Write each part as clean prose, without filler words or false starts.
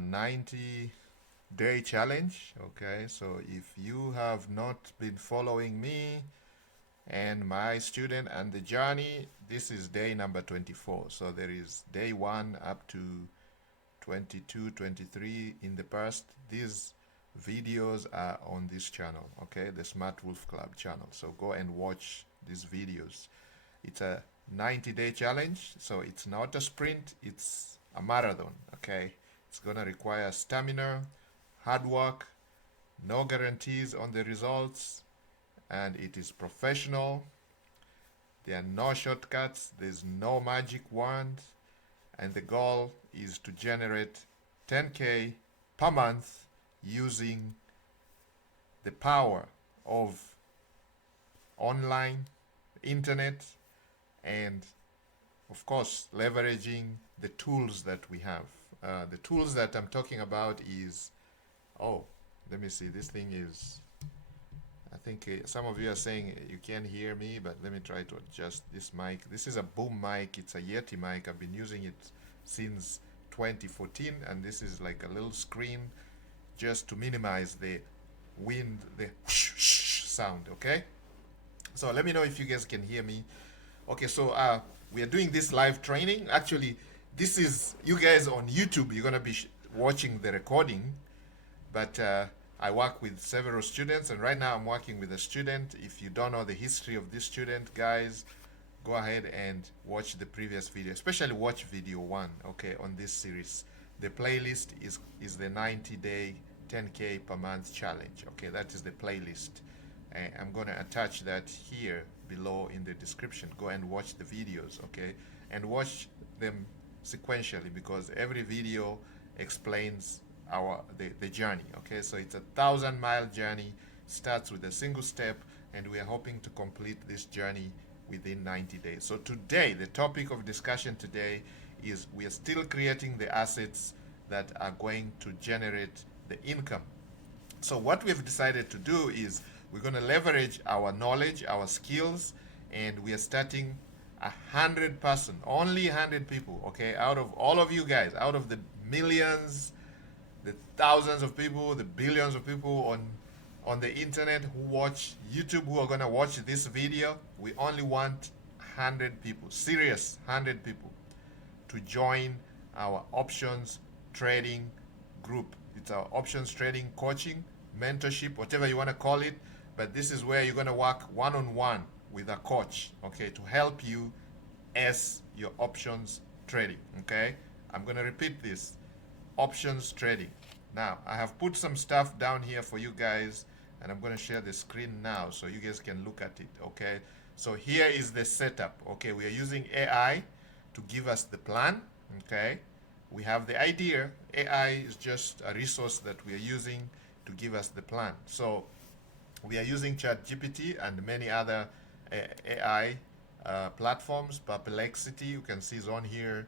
90-day challenge. Okay, so if you have not been following me and my student and the journey, this is day number 24. So there is day 1 up to 22, 23 in the past. These videos are on this channel, okay, the Smart Wolf Club channel. So go and watch these videos. It's a 90-day challenge, so it's not a sprint, it's a marathon, okay? It's gonna require stamina, hard work, no guarantees on the results, and it is professional. There are no shortcuts, there's no magic wand, and the goal is to generate 10K per month using the power of online, internet, and of course leveraging the tools that we have. The tools that I'm talking about is, oh, let me see, this thing is, I think some of you are saying you can't hear me, but let me try to adjust this mic. This is a boom mic, it's a Yeti mic. I've been using it since 2014, and this is like a little screen just to minimize the wind, the whoosh sound, okay? So let me know if you guys can hear me. Okay, so we are doing this live training. Actually, this is, you guys on YouTube, you're gonna be watching the recording, but I work with several students, and right now I'm working with a student. If you don't know the history of this student, guys, go ahead and watch the previous video, especially watch video 1, okay, on this series. The playlist is the 90-day 10K per month challenge, okay? That is the playlist. I'm gonna attach that here below in the description. Go and watch the videos, okay? And watch them sequentially, because every video explains the journey, okay? So it's a 1,000-mile journey, starts with a single step, and we are hoping to complete this journey within 90 days. So today, the topic of discussion today is we are still creating the assets that are going to generate the income. So what we've decided to do is we're going to leverage our knowledge, our skills, and we are starting 100 person, only 100 people, okay? Out of all of you guys, out of the millions, the thousands of people, the billions of people on the internet who watch YouTube, who are going to watch this video, we only want 100 people, serious 100 people, to join our options trading group. It's our options trading coaching, mentorship, whatever you want to call it. But this is where you're going to work one-on-one with a coach, okay, to help you as your options trading, okay? I'm going to repeat this, options trading. Now, I have put some stuff down here for you guys, and I'm going to share the screen now so you guys can look at it, okay? So here is the setup, okay? We are using AI to give us the plan, okay? We have the idea. AI is just a resource that we are using to give us the plan. So we are using ChatGPT and many other AI platforms. Perplexity, you can see, is on here.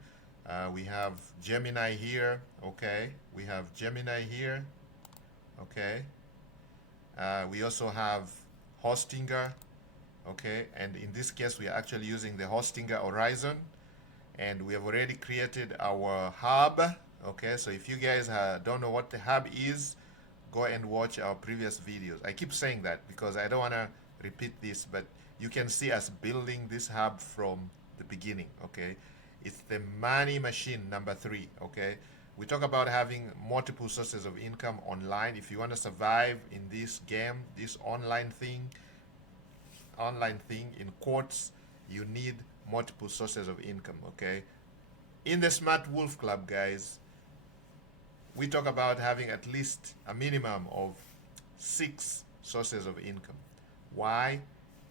We have Gemini here, okay? We have Gemini here, okay? We also have Hostinger, okay? And in this case, we are actually using the Hostinger Horizon, and we have already created our hub, okay? So if you guys don't know what the hub is, go and watch our previous videos. I keep saying that because I don't want to repeat this, but you can see us building this hub from the beginning, okay? It's the money machine number 3, okay? We talk about having multiple sources of income online. If you want to survive in this game, this online thing in quotes, you need multiple sources of income, okay? In the Smart Wolf Club, guys, we talk about having at least a minimum of 6 sources of income. Why?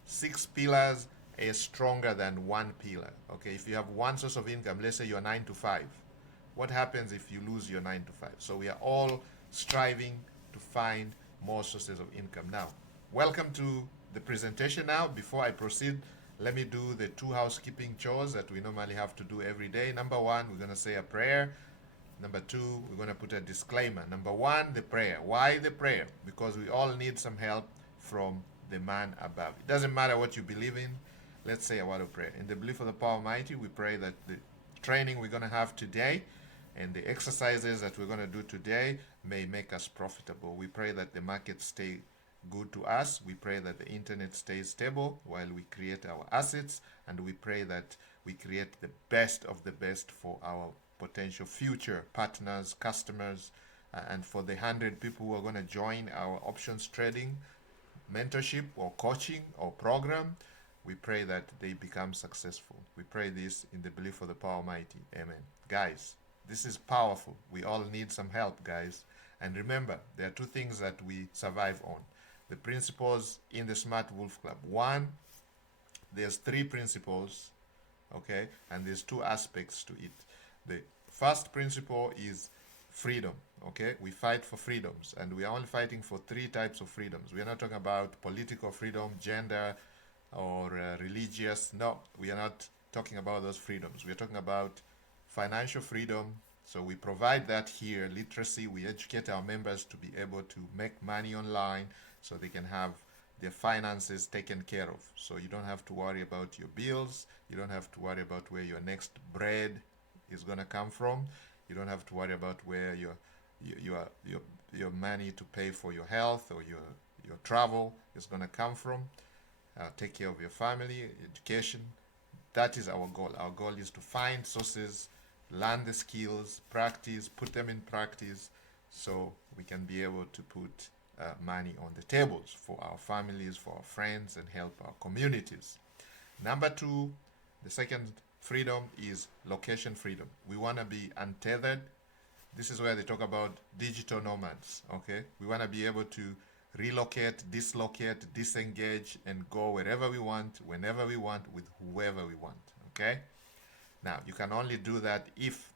6 pillars is stronger than 1 pillar, okay? If you have 1 source of income, let's say you're 9 to 5, what happens if you lose your 9 to 5? So we are all striving to find more sources of income. Now, welcome to the presentation. Now, before I proceed, let me do the 2 housekeeping chores that we normally have to do every day. Number 1, we're going to say a prayer. Number 2, we're going to put a disclaimer. Number 1, the prayer. Why the prayer? Because we all need some help from the man above. It doesn't matter what you believe in. Let's say a word of prayer. In the belief of the power almighty, we pray that the training we're going to have today And the exercises that we're going to do today may make us profitable. We pray that the market stay good to us. We pray that the internet stays stable while we create our assets. And we pray that we create the best of the best for our potential future partners, customers, and for the 100 people who are going to join our options trading mentorship or coaching or program. We pray that they become successful. We pray this in the belief of the power almighty. Amen. Guys, this is powerful. We all need some help, guys. And remember, there are two things that we survive on. The principles in the Smart Wolf Club. One, there's three principles, okay? And there's two aspects to it. The first principle is freedom, okay? We fight for freedoms, and we are only fighting for three types of freedoms. We are not talking about political freedom, gender, or religious. No, we are not talking about those freedoms. We are talking about financial freedom. So we provide that here, literacy. We educate our members to be able to make money online so they can have their finances taken care of. So you don't have to worry about your bills. You don't have to worry about where your next bread is going to come from. You don't have to worry about where your money to pay for your health or your travel is going to come from. Take care of your family, education. That is our goal. Our goal is to find sources, learn the skills, practice, put them in practice, so we can be able to put money on the tables for our families, for our friends, and help our communities. Number two, the second freedom is location freedom. We want to be untethered. This is where they talk about digital nomads, okay? We want to be able to relocate, dislocate, disengage, and go wherever we want, whenever we want, with whoever we want, okay? Now, you can only do that if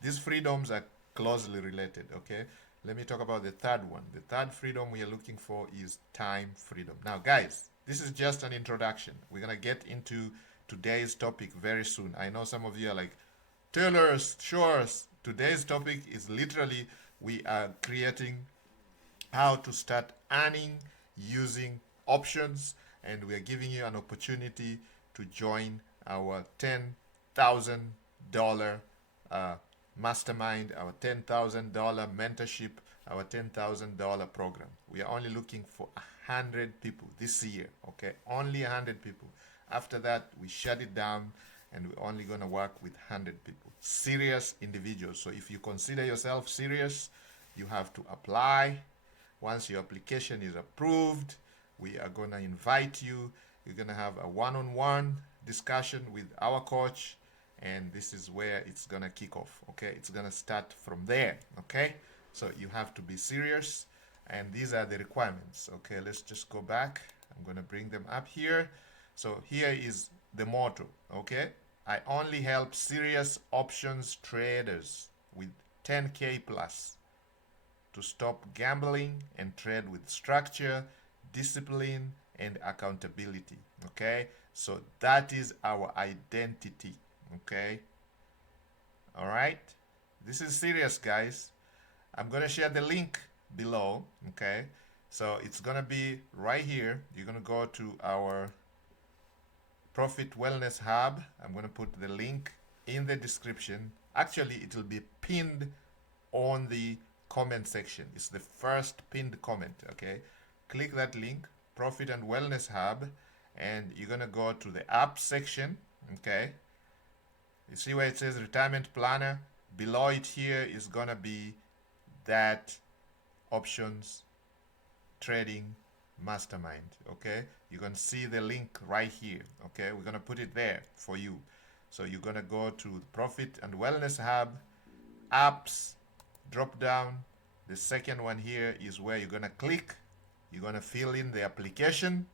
these freedoms are closely related, okay? Let me talk about the third one. The third freedom we are looking for is time freedom. Now, guys, this is just an introduction. We're going to get into today's topic very soon. I know some of you are like, tell us, show us. Today's topic is literally, we are creating how to start earning using options, and we are giving you an opportunity to join our $10,000 mastermind, our $10,000 mentorship, our $10,000 program. We are only looking for 100 people this year, okay? Only 100 people. After that, we shut it down, and we're only going to work with 100 people, serious individuals. So if you consider yourself serious, you have to apply. Once your application is approved, we are going to invite you. You're going to have a one-on-one discussion with our coach, and this is where it's going to kick off, okay? It's going to start from there, okay? So you have to be serious, and these are the requirements, okay? Let's just go back. I'm going to bring them up here. So here is the motto, okay? I only help serious options traders with 10K plus to stop gambling and trade with structure, discipline, and accountability, okay? So that is our identity, okay? All right? This is serious, guys. I'm going to share the link below, okay? So it's going to be right here. You're going to go to our Profit Wellness Hub. I'm going to put the link in the description. Actually, it will be pinned on the comment section. It's the first pinned comment, okay? Click that link, Profit and Wellness Hub, and you're going to go to the app section, okay? You see where it says Retirement Planner? Below it here is going to be that options trading mastermind, okay? You can see the link right here, okay? We're going to put it there for you. So you're going to go to the Profit and Wellness Hub, apps, drop down. The second one here is where you're going to click. You're going to fill in the application.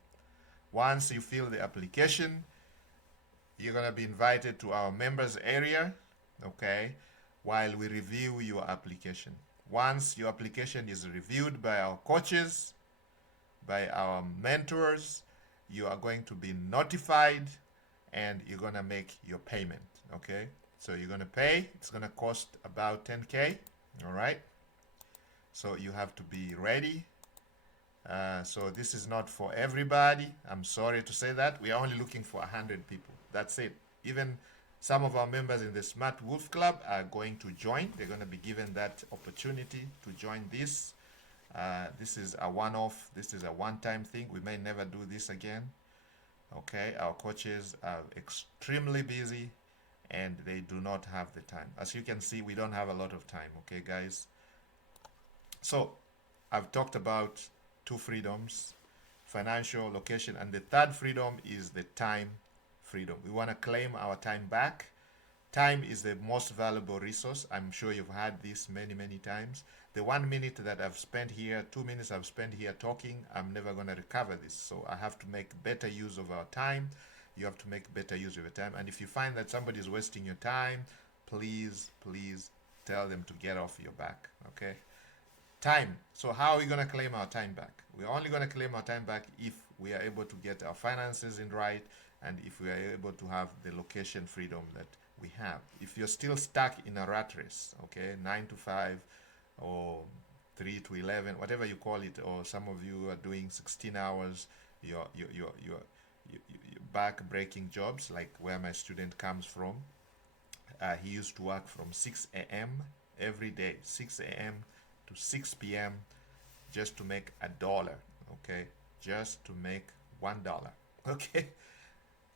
Once you fill the application, you're going to be invited to our members area, okay, while we review your application. Once your application is reviewed by our coaches, by our mentors, you are going to be notified, and you're going to make your payment, okay? So you're going to pay. It's going to cost about 10K, all right? So you have to be ready. So this is not for everybody. I'm sorry to say that. We are only looking for 100 people. That's it. Even Some of our members in the Smart Wolf Club are going to join. They're going to be given that opportunity to join this. This is a one-off. This is a one-time thing. We may never do this again. Okay, our coaches are extremely busy and they do not have the time. As you can see, we don't have a lot of time. Okay, guys. So I've talked about two freedoms: financial, location, and the third freedom is the time freedom. We want to claim our time back. Time is the most valuable resource. I'm sure you've heard this many, many times. The 1 minute that I've spent here, 2 minutes I've spent here talking, I'm never going to recover this. So I have to make better use of our time. You have to make better use of your time. And if you find that somebody is wasting your time, please, please tell them to get off your back. Okay? Time. So how are we going to claim our time back? We're only going to claim our time back if we are able to get our finances in right, and if we are able to have the location freedom that we have. If you're still stuck in a rat race, okay, 9 to 5 or 3 to 11, whatever you call it, or some of you are doing 16 hours, you're back-breaking jobs, like where my student comes from. He used to work from 6 a.m. every day, 6 a.m. to 6 p.m. just to make $1, okay? Just to make $1, okay?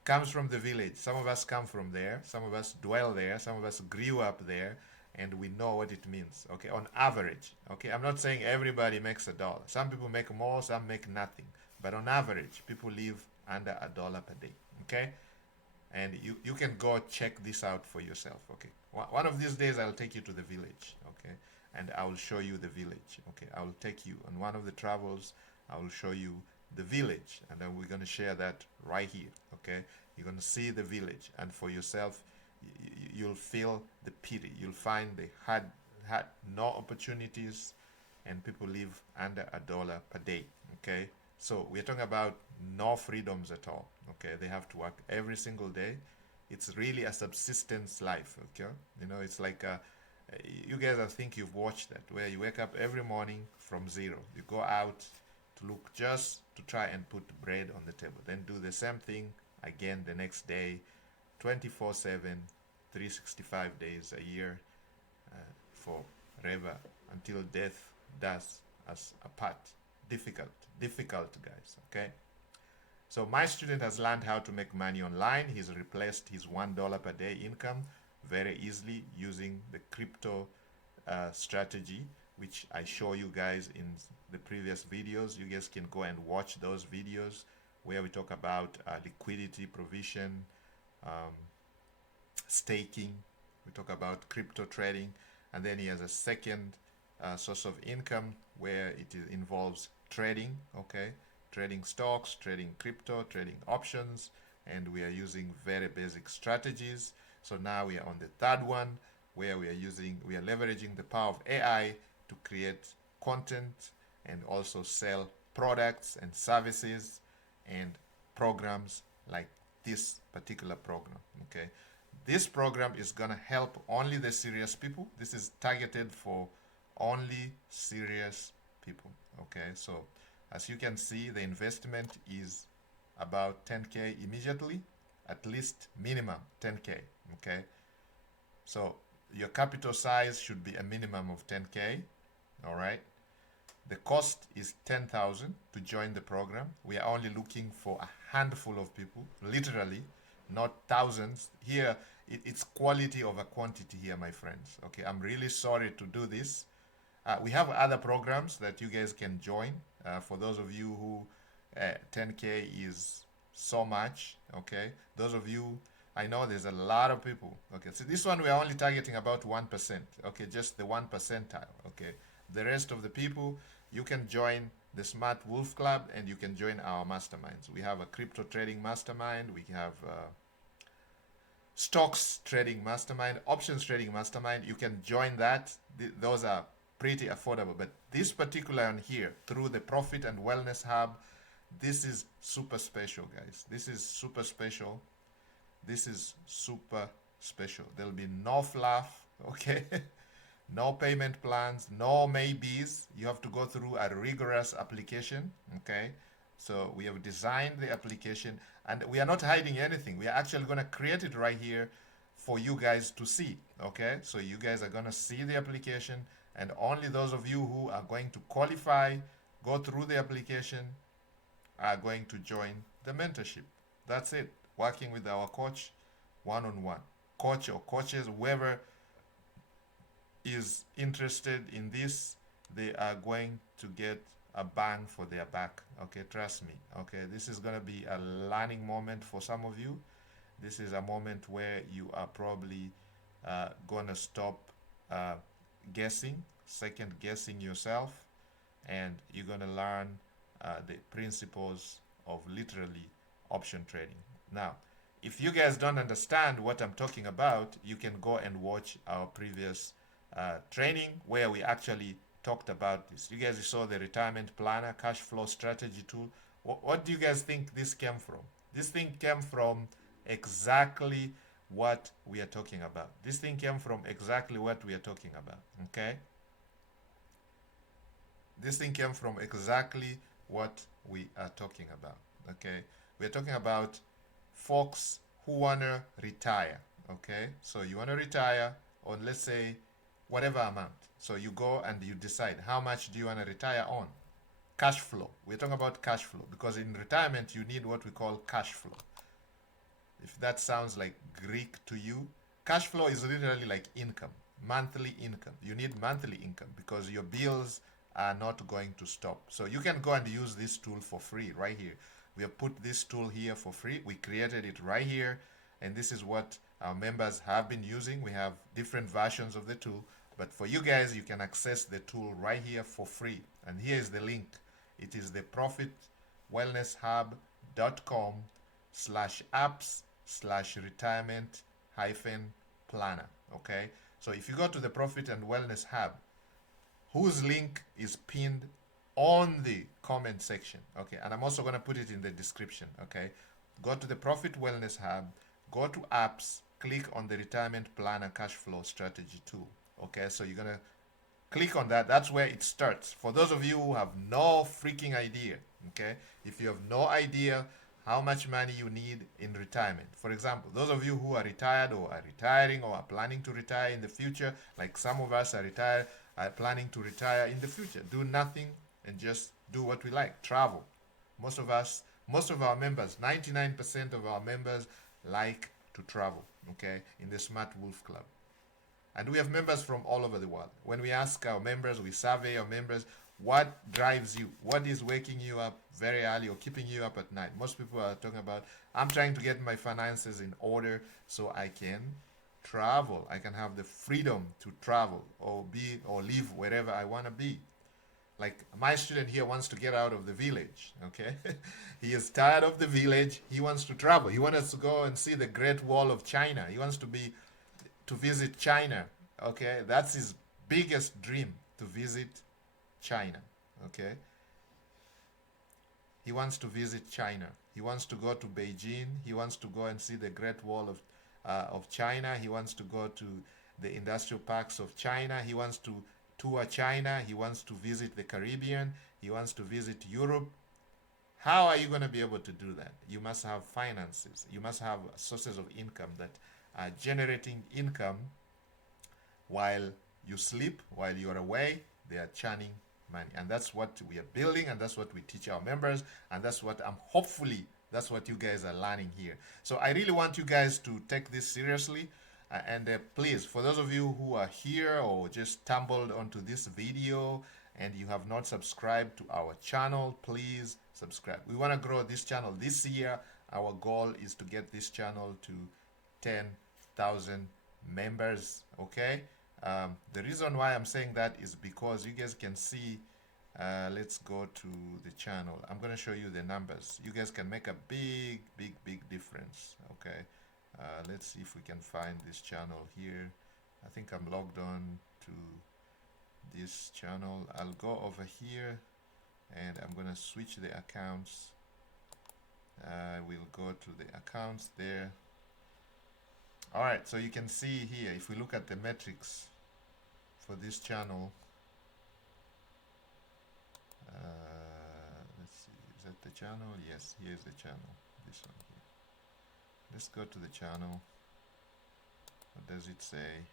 Comes from the village. Some of us come from there. Some of us dwell there. Some of us grew up there, and we know what it means, okay? On average, okay? I'm not saying everybody makes $1. Some people make more, some make nothing. But on average, people live under $1 per day, okay? And you can go check this out for yourself, okay? One of these days, I'll take you to the village, okay? And I will show you the village, okay? I will take you on one of the travels. I will show you the village, and then we're going to share that right here, okay? You're going to see the village, and for yourself, you'll feel the pity. You'll find they had no opportunities, and people live under $1 per day, okay? So we're talking about no freedoms at all, okay? They have to work every single day. It's really a subsistence life, okay? You know, it's like you guys, I think you've watched that, where you wake up every morning from zero. You go out to look just to try and put bread on the table. Then do the same thing again the next day, 24/7, 365 days a year, forever, until death does us apart. Difficult, guys, okay? So my student has learned how to make money online. He's replaced his $1 per day income very easily using the crypto strategy, which I show you guys in the previous videos. You guys can go and watch those videos where we talk about liquidity provision, staking. We talk about crypto trading, and then he has a second source of income where it involves trading, okay? Trading stocks, trading crypto, trading options, and we are using very basic strategies. So now we are on the third one, where we are leveraging the power of AI to create content and also sell products and services and programs like this particular program, okay? This program is gonna help only the serious people. This is targeted for only serious people, okay? So as you can see, the investment is about 10K immediately, at least minimum 10K, okay? So your capital size should be a minimum of 10K, all right? The cost is 10,000 to join the program. We are only looking for a handful of people, literally, not thousands. Here, it's quality over quantity here, my friends, okay? I'm really sorry to do this. We have other programs that you guys can join. For those of you who 10K is so much, okay? Those of you, I know there's a lot of people, okay? So this one, we are only targeting about 1%, okay? Just the 1 percentile, okay? The rest of the people, you can join the Smart Wolf Club and you can join our masterminds. We have a crypto trading mastermind. We have stocks trading mastermind, options trading mastermind. You can join that. Those are pretty affordable. But this particular one here, through the Profit and Wellness Hub, this is super special, guys. This is super special. This is super special. There'll be no fluff, okay? No payment plans, no maybes. You have to go through a rigorous application, okay? So we have designed the application, and we are not hiding anything. We are actually going to create it right here for you guys to see. Okay, so you guys are going to see the application, and only those of you who are going to qualify, go through the application, are going to join the mentorship. That's it. Working with our coach one on one. Coach or coaches, whoever is interested in this, they are going to get a bang for their buck. Okay, trust me. Okay, this is going to be a learning moment for some of you. This is a moment where you are probably going to stop guessing, second guessing yourself, and you're going to learn the principles of literally option trading. Now, if you guys don't understand what I'm talking about, you can go and watch our previous training where we actually talked about this. You guys saw the retirement planner, cash flow strategy tool. What do you guys think this came from? This thing came from exactly what we are talking about. This thing came from exactly what we are talking about. Okay? This thing came from exactly what we are talking about. Okay? We are talking about folks who want to retire. Okay? So you want to retire on, let's say, whatever amount. So you go and you decide how much do you want to retire on. Cash flow. We're talking about cash flow because in retirement you need what we call cash flow. If that sounds like Greek to you, cash flow is literally like income, monthly income. You need monthly income because your bills are not going to stop. So you can go and use this tool for free right here. We have put this tool here for free. We created it right here, and this is what our members have been using. We have different versions of the tool, but for you guys, you can access the tool right here for free. And here is the link. It is the profitwellnesshub.com/apps/retirement planner. Okay, so if you go to the Profit and Wellness Hub, whose link is pinned on the comment section, okay, and I'm also going to put it in the description. Okay, go to the Profit Wellness Hub, go to apps, click on the retirement planner cash flow strategy tool. Okay, so you're going to click on that. That's where it starts. For those of you who have no freaking idea, okay, if you have no idea how much money you need in retirement, for example, those of you who are retired or are retiring or are planning to retire in the future, like some of us are retired, are planning to retire in the future, do nothing and just do what we like, travel. Most of our members, 99% of our members like to travel, okay, in the Smart Wolf Club. And we have members from all over the world. When we ask our members, we survey our members, what drives you? What is waking you up very early or keeping you up at night? Most people are talking about, I'm trying to get my finances in order so I can travel. I can have the freedom to travel or live wherever I want to be. Like my student here wants to get out of the village, okay? He is tired of the village. He wants to travel. He wants to go and see the Great Wall of China. He wants to visit China, okay? That's his biggest dream, to visit China, okay? He wants to visit China. He wants to go to Beijing. He wants to go and see the Great Wall of China. He wants to go to the industrial parks of China. He wants to tour China. He wants to visit the Caribbean. He wants to visit Europe. How are you going to be able to do that? You must have finances. You must have sources of income that are generating income while you sleep, while you are away. They are churning money, and that's what we are building, and that's what we teach our members, and that's what hopefully that's what you guys are learning here. So I really want you guys to take this seriously, and please, for those of you who are here or just stumbled onto this video and you have not subscribed to our channel, please subscribe. We want to grow this channel this year. Our goal is to get this channel to 10,000 members. Okay, the reason why I'm saying that is because you guys can see, let's go to the channel. I'm going to show you the numbers. You guys can make a big difference. Okay, let's see if we can find this channel here. I think I'm logged on to this channel. I'll go over here and I'm going to switch the accounts. We'll go to the accounts there. All right, so you can see here, if we look at the metrics for this channel, let's see, is that the channel? Yes, here's the channel, this one here. Let's go to the channel. What does it say?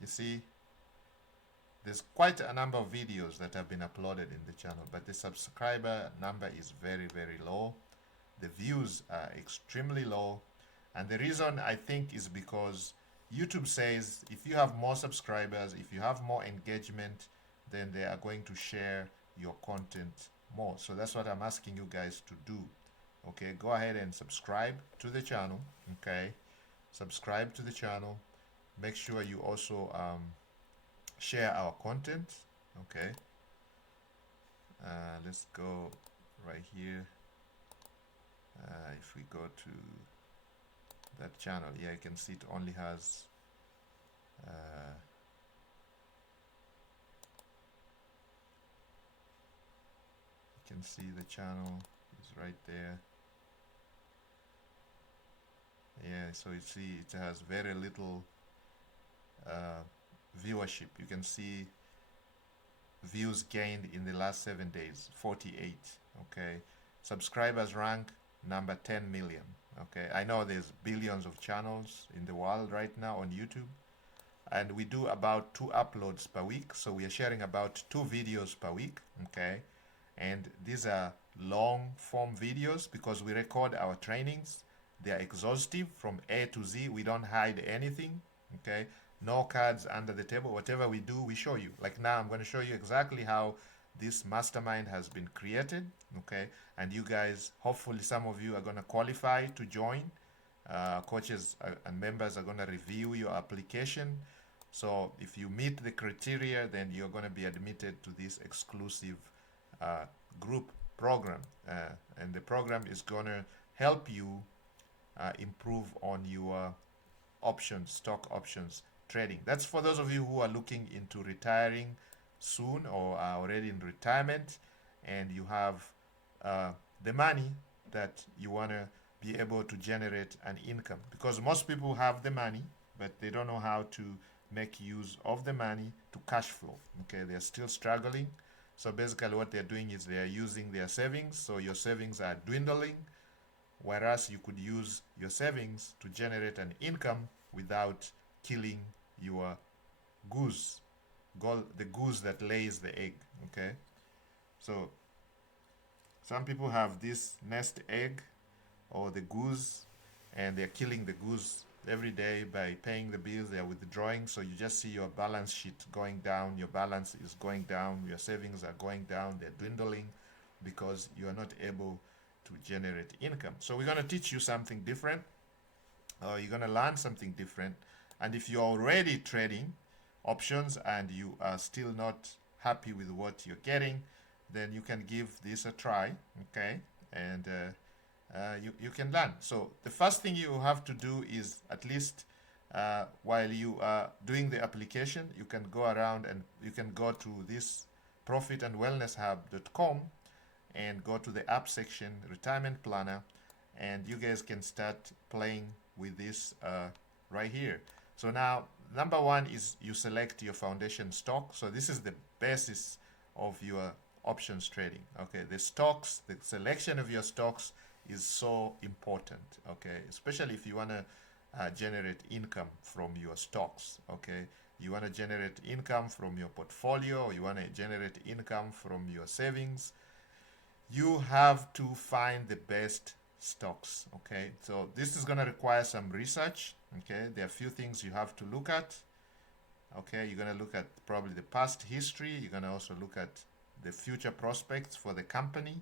You see, there's quite a number of videos that have been uploaded in the channel, but the subscriber number is very, very low. The views are extremely low. And the reason I think is because YouTube says if you have more subscribers, if you have more engagement, then they are going to share your content more. So that's what I'm asking you guys to do. Okay, go ahead and subscribe to the channel. Okay, subscribe to the channel. Make sure you also share our content. Okay, let's go right here. If we go to that channel, yeah, you can see it only has you can see the channel is right there. Yeah, so you see it has very little viewership. You can see views gained in the last 7 days, 48. Okay, subscribers rank number 10 million. Okay, I know there's billions of channels in the world right now on YouTube, and we do about 2 uploads per week, so we are sharing about 2 videos per week. Okay, and these are long form videos because we record our trainings. They are exhaustive from A to Z. We don't hide anything. Okay, no cards under the table. Whatever we do, we show you. Like now, I'm going to show you exactly how this mastermind has been created. Okay, and you guys, hopefully some of you are going to qualify to join. Coaches and members are going to review your application. So if you meet the criteria, then you're going to be admitted to this exclusive group program. And the program is going to help you improve on your options, stock options trading. That's for those of you who are looking into retiring soon or are already in retirement and you have the money that you want to be able to generate an income, because most people have the money but they don't know how to make use of the money to cash flow. Okay, they're still struggling. So basically what they're doing is they are using their savings, so your savings are dwindling, whereas you could use your savings to generate an income without killing your goose, the goose that lays the egg. Okay, so some people have this nest egg or the goose, and they're killing the goose every day by paying the bills. They're withdrawing, so you just see your balance sheet going down. Your balance is going down, your savings are going down, they're dwindling because you are not able to generate income. So we're going to teach you something different. You're going to learn something different. And if you're already trading options and you are still not happy with what you're getting, then you can give this a try. Okay, and you can learn. So the first thing you have to do is, at least while you are doing the application, you can go around and you can go to this profitandwellnesshub.com and go to the app section, retirement planner, and you guys can start playing with this right here. So now, number one is you select your foundation stock. So this is the basis of your options trading. Okay, the stocks, the selection of your stocks is so important. Okay, especially if you want to generate income from your stocks. Okay, you want to generate income from your portfolio, or you want to generate income from your savings, you have to find the best stocks. Okay, so this is going to require some research. Okay, there are a few things you have to look at. Okay, you're going to look at probably the past history. You're going to also look at the future prospects for the company.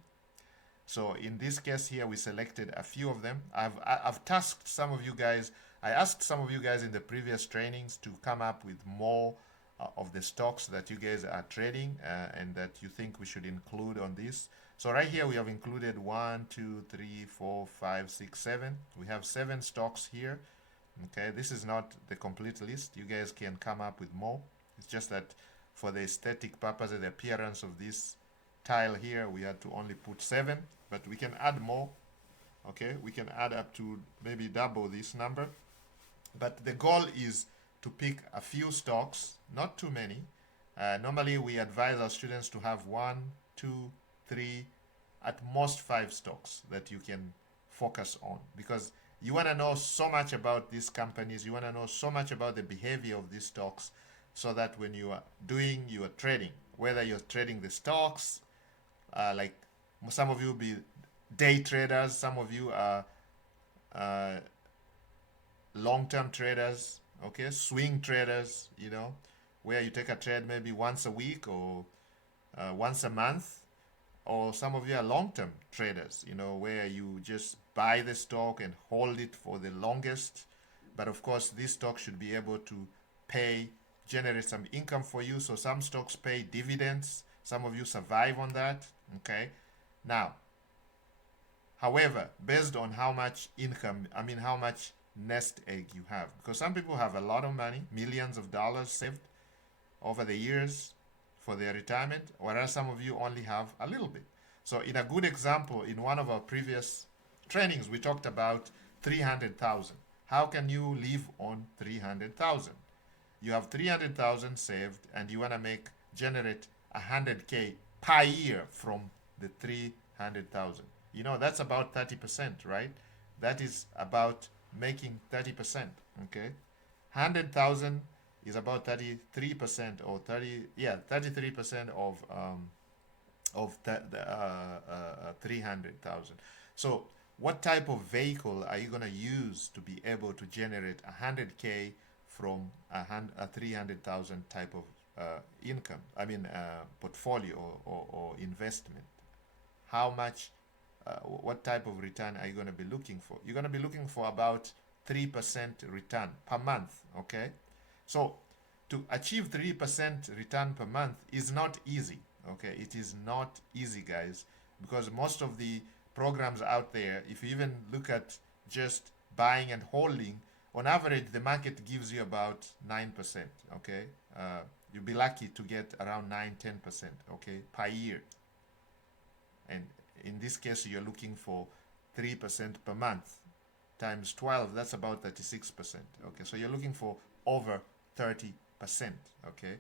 So in this case here, we selected a few of them. I've tasked some of you guys. I asked some of you guys in the previous trainings to come up with more of the stocks that you guys are trading and that you think we should include on this. So right here we have included 1, 2, 3, 4, 5, 6, 7. We have 7 stocks here. Okay, this is not the complete list. You guys can come up with more. It's just that for the aesthetic purpose and the appearance of this tile here, we had to only put 7, but we can add more. Okay, we can add up to maybe double this number. But the goal is to pick a few stocks, not too many. Normally we advise our students to have 1, 2, 3, at most 5 stocks that you can focus on, because you want to know so much about these companies, you want to know so much about the behavior of these stocks, so that when you are doing your trading, whether you're trading the stocks, like some of you be day traders, some of you are uh, long-term traders, okay, swing traders, where you take a trade maybe once a week or once a month, or some of you are long-term traders, where you just buy the stock and hold it for the longest. But of course, this stock should be able to generate some income for you. So some stocks pay dividends. Some of you survive on that. Okay. Now, however, based on how much income, how much nest egg you have, because some people have a lot of money, millions of dollars saved over the years for their retirement, whereas some of you only have a little bit. So in a good example, in one of our previous trainings, we talked about 300,000. How can you live on 300,000? You have 300,000 saved and you want to generate 100K per year from the 300,000. That's about 30%, right? That is about making 30%, okay? 100,000 is about 33% or 33% of 300,000. So what type of vehicle are you going to use to be able to generate 100K from a 300,000 type of income? Portfolio or investment. How much? What type of return are you going to be looking for? You're going to be looking for about 3% return per month. Okay, so to achieve 3% return per month is not easy. Okay, it is not easy, guys, because most of the programs out there, if you even look at just buying and holding, on average, the market gives you about 9%. Okay, you'll be lucky to get around 9-10%. Okay, per year, and in this case, you're looking for 3% per month times 12. That's about 36%. Okay, so you're looking for over 30%. Okay,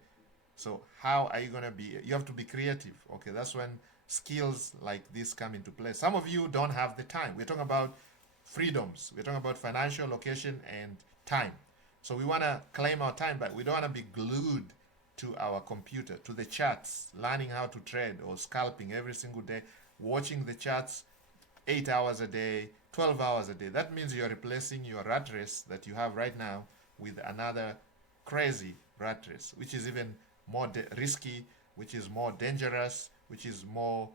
so how are you going to be? You have to be creative. Okay, that's when skills like this come into play. Some of you don't have the time. We're talking about freedoms. We're talking about financial location and time. So we want to claim our time, but we don't want to be glued to our computer, to the charts, learning how to trade or scalping every single day, watching the charts 8 hours a day, 12 hours a day. That means you're replacing your rat race that you have right now with another crazy rat race, which is even more risky, which is more dangerous, which is more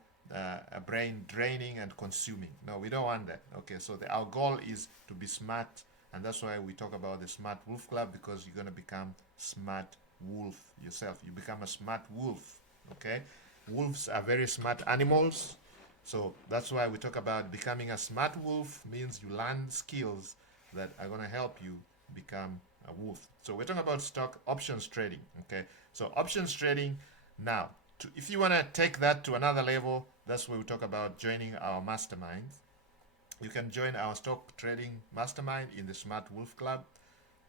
brain draining and consuming. No, we don't want that. Okay, so our goal is to be smart, and that's why we talk about the Smart Wolf Club, because you're going to become smart wolf yourself. You become a smart wolf. Okay, wolves are very smart animals. So that's why we talk about becoming a smart wolf. Means you learn skills that are going to help you become a wolf. So we're talking about stock options trading. Okay, so options trading. Now, if you want to take that to another level, that's where we talk about joining our mastermind. You can join our stock trading mastermind in the Smart Wolf Club.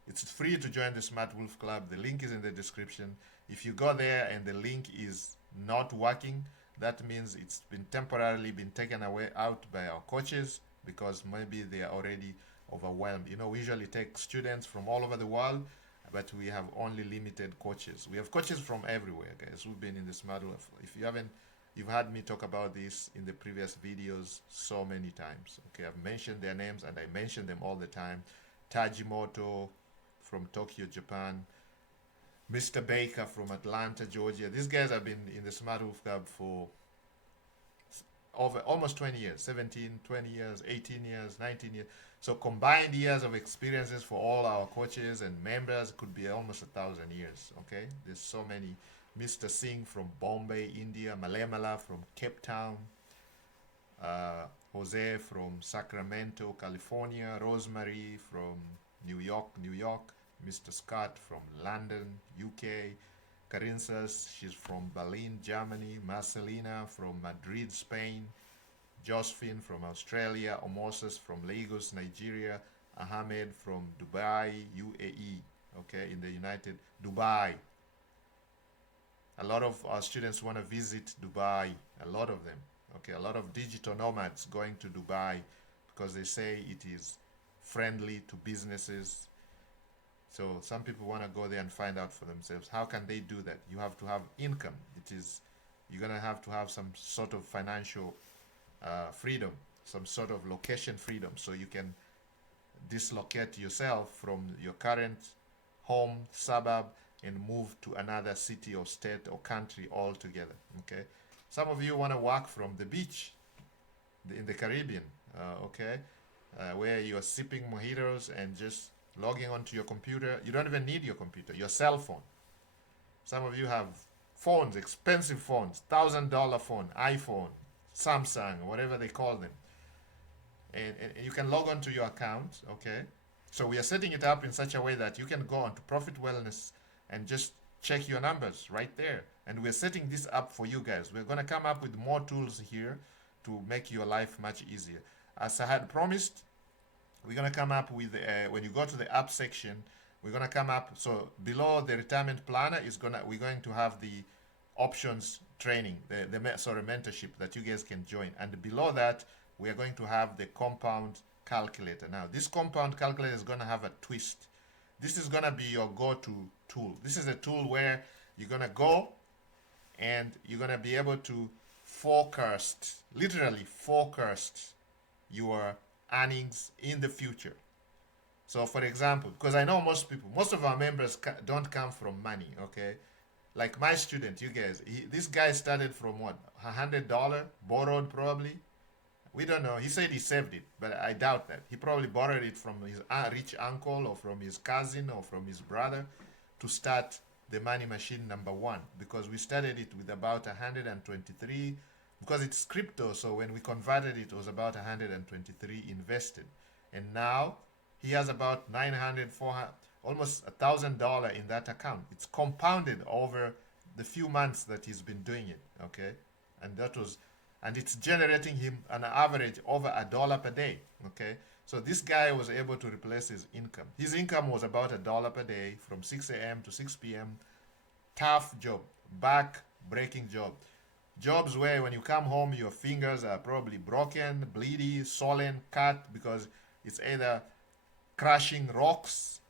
It's free to join the Smart Wolf Club. The link is in the description. If you go there and the link is not working, that means it's been temporarily taken away out by our coaches, because maybe they are already overwhelmed. We usually take students from all over the world, but we have only limited coaches. We have coaches from everywhere, guys, who've been in the Smart Wolf. If you haven't, you've heard me talk about this in the previous videos so many times. Okay, I've mentioned their names and I mention them all the time. Tajimoto from Tokyo, Japan. Mr. Baker from Atlanta, Georgia. These guys have been in the Smart Wolf Club for over almost 20 years, 17, 20 years, 18 years, 19 years. So combined years of experiences for all our coaches and members could be almost 1,000 years, okay? There's so many. Mr. Singh from Bombay, India. Malemala from Cape Town. Jose from Sacramento, California. Rosemary from New York, New York. Mr. Scott from London, UK. Carinsas, she's from Berlin, Germany. Marcelina from Madrid, Spain. Josephine from Australia. Omoses from Lagos, Nigeria. Ahmed from Dubai, UAE. Okay, in the United Dubai. A lot of our students want to visit Dubai, a lot of them. Okay, a lot of digital nomads going to Dubai because they say it is friendly to businesses. So some people want to go there and find out for themselves. How can they do that? You have to have income. You're gonna have to have some sort of financial freedom, some sort of location freedom, so you can dislocate yourself from your current home suburb and move to another city or state or country altogether. Okay, some of you want to work from the beach in the Caribbean, okay, where you're sipping mojitos and just logging onto your computer. You don't even need your computer, your cell phone. Some of you have phones, expensive phones, $1,000 phone, iPhone, Samsung, whatever they call them. And you can log on to your account, okay? So we are setting it up in such a way that you can go on to Profit Wellness and just check your numbers right there. And we're setting this up for you guys. We're going to come up with more tools here to make your life much easier. As I had promised, we're going to come up with, when you go to the app section, we're going to come up, so below the retirement planner we're going to have the options training, mentorship that you guys can join. And below that, we are going to have the compound calculator. Now, this compound calculator is going to have a twist. This is going to be your go-to tool. This is a tool where you're going to go and you're going to be able to forecast, literally forecast your earnings in the future. So, for example, because I know most of our members don't come from money, okay? Like my student, you guys, this guy started from what? $100, borrowed probably. We don't know. He said he saved it, but I doubt that. He probably borrowed it from his rich uncle or from his cousin or from his brother to start the money machine #1, because we started it with about 123, because it's crypto. So when we converted it, it was about 123 invested. And now he has about 900, 400, almost $1,000 in that account. It's compounded over the few months that he's been doing it, okay? And it's generating him an average over $1 per day, okay? So this guy was able to replace his income. His income was about $1 per day from 6 a.m. to 6 p.m. Tough job, back-breaking job. Jobs where when you come home, your fingers are probably broken, bleedy, swollen, cut, because it's either crushing rocks,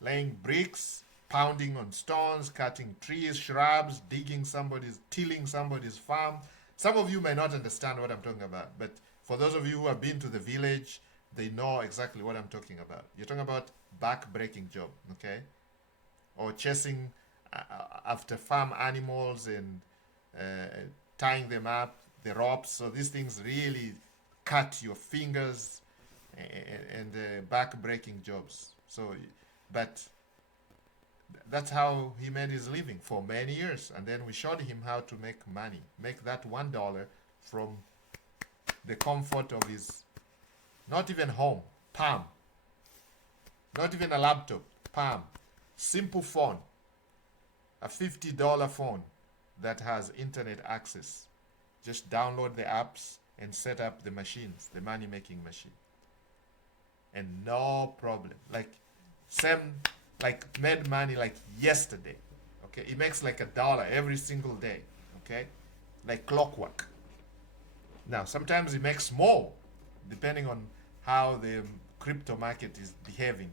laying bricks, pounding on stones, cutting trees, shrubs, tilling somebody's farm. Some of you may not understand what I'm talking about, but for those of you who have been to the village, they know exactly what I'm talking about. You're talking about back-breaking job, okay? Or chasing after farm animals and tying them up, the ropes. So these things really cut your fingers and back-breaking jobs. So, but that's how he made his living for many years. And then we showed him how to make money, make that $1 from the comfort of his, not even home, palm, not even a laptop, palm, simple phone, a $50 phone that has internet access. Just download the apps and set up the machines, the money-making machine. And no problem. Made money like yesterday. Okay, he makes like $1 every single day. Okay, like clockwork. Now sometimes he makes more, depending on how the crypto market is behaving.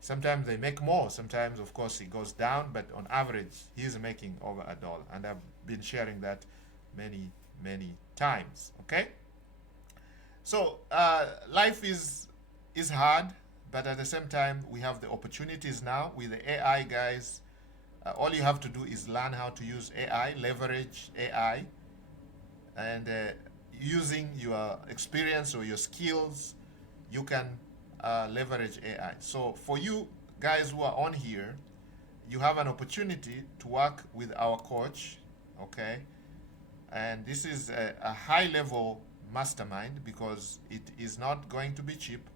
Sometimes they make more. Sometimes, of course, it goes down. But on average, he's making over $1, and I've been sharing that many times. Okay. So life is hard. But at the same time, we have the opportunities now with the AI guys. All you have to do is learn how to use AI, leverage AI, and using your experience or your skills, you can leverage AI. So for you guys who are on here, you have an opportunity to work with our coach, okay? And this is a high-level mastermind because it is not going to be cheap.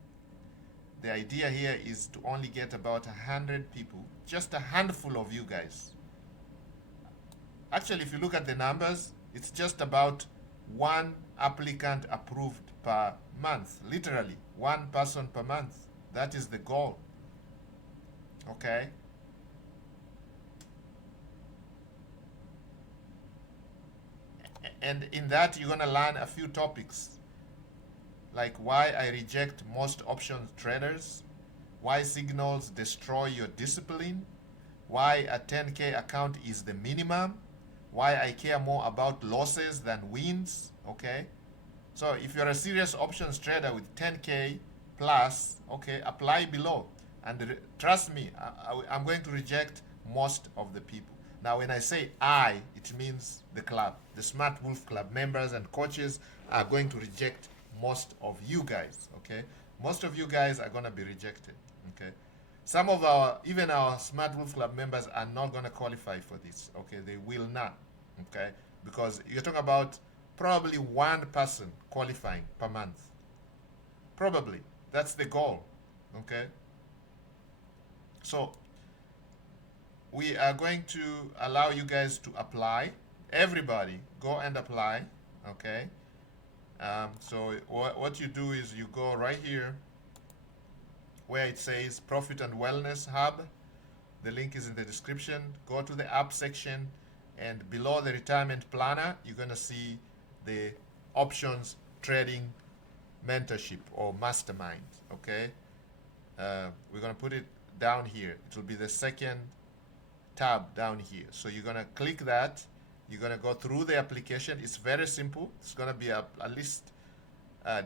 The idea here is to only get about 100 people, just a handful of you guys. Actually, if you look at the numbers, it's just about one applicant approved per month. Literally, one person per month. That is the goal. Okay? And in that, you're going to learn a few topics like why I reject most options traders, why signals destroy your discipline, why a 10K account is the minimum, why I care more about losses than wins, okay? So if you're a serious options trader with 10K plus, okay, apply below. And trust me, I'm going to reject most of the people. Now, when I say I, it means the club. The Smart Wolf Club members and coaches are going to reject most of you guys, okay? Most of you guys are going to be rejected, okay? Some of even our Smart Wolf Club members are not going to qualify for this, okay? They will not, okay? Because you're talking about probably one person qualifying per month. Probably. That's the goal, okay? So we are going to allow you guys to apply. Everybody, go and apply, okay? So what you do is you go right here where it says Profit and Wellness Hub. The link is in the description. Go to the app section, and below the retirement planner, you're going to see the options trading mentorship or mastermind, okay? We're going to put it down here. It will be the second tab down here. So you're going to click that. You're going to go through the application. It's very simple. It's going to be at least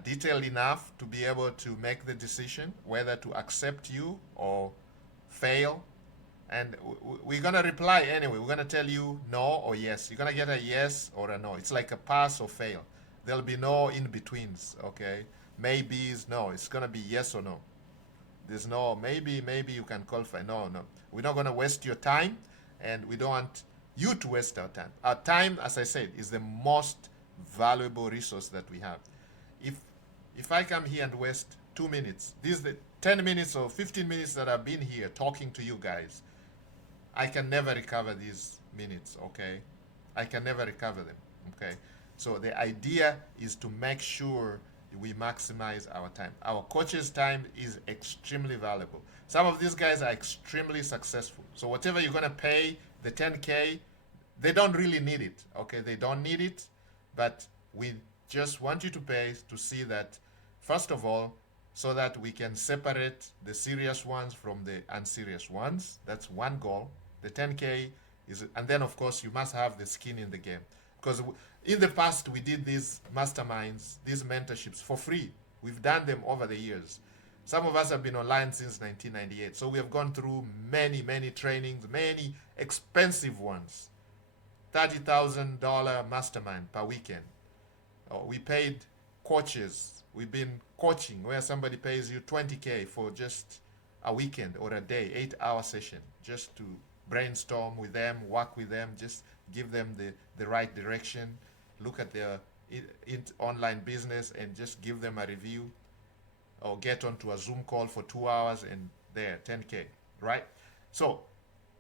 detailed enough to be able to make the decision whether to accept you or fail. And we're going to reply anyway. We're going to tell you no or yes. You're going to get a yes or a no. It's like a pass or fail. There'll be no in-betweens, okay? Maybes, no. It's going to be yes or no. There's no maybe you can qualify. No. We're not going to waste your time, and we don't want you to waste our time. Our time, as I said, is the most valuable resource that we have. If I come here and waste 2 minutes, these the 10 minutes or 15 minutes that I've been here talking to you guys, I can never recover these minutes, okay? I can never recover them, okay? So the idea is to make sure we maximize our time. Our coach's time is extremely valuable. Some of these guys are extremely successful. So whatever you're going to pay, the 10K, they don't really need it, okay? They don't need it, but we just want you to pay to see that, first of all, so that we can separate the serious ones from the unserious ones. That's one goal. The 10K is, and then of course you must have the skin in the game. Because in the past we did these masterminds, these mentorships for free. We've done them over the years. Some of us have been online since 1998. So we have gone through many trainings, many expensive ones. $30,000 mastermind per weekend. We paid coaches. We've been coaching where somebody pays you 20K for just a weekend or a day, 8-hour session, just to brainstorm with them, work with them, just give them the right direction, look at their online business and just give them a review, or get onto a Zoom call for 2 hours and there, 10K, right? So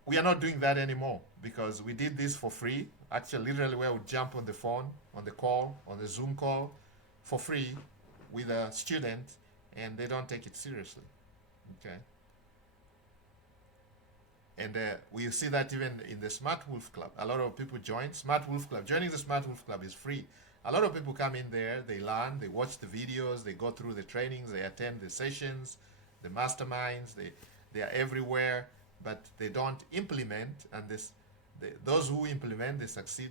we are not doing that anymore because we did this for free. Actually, literally, where we jump on the phone, on the call, on the Zoom call for free with a student, and they don't take it seriously, okay? And we see that even in the Smart Wolf Club. A lot of people join Smart Wolf Club. Joining the Smart Wolf Club is free. A lot of people come in there, they learn, they watch the videos, they go through the trainings, they attend the sessions, the masterminds, they are everywhere, but they don't implement, and those who implement, they succeed.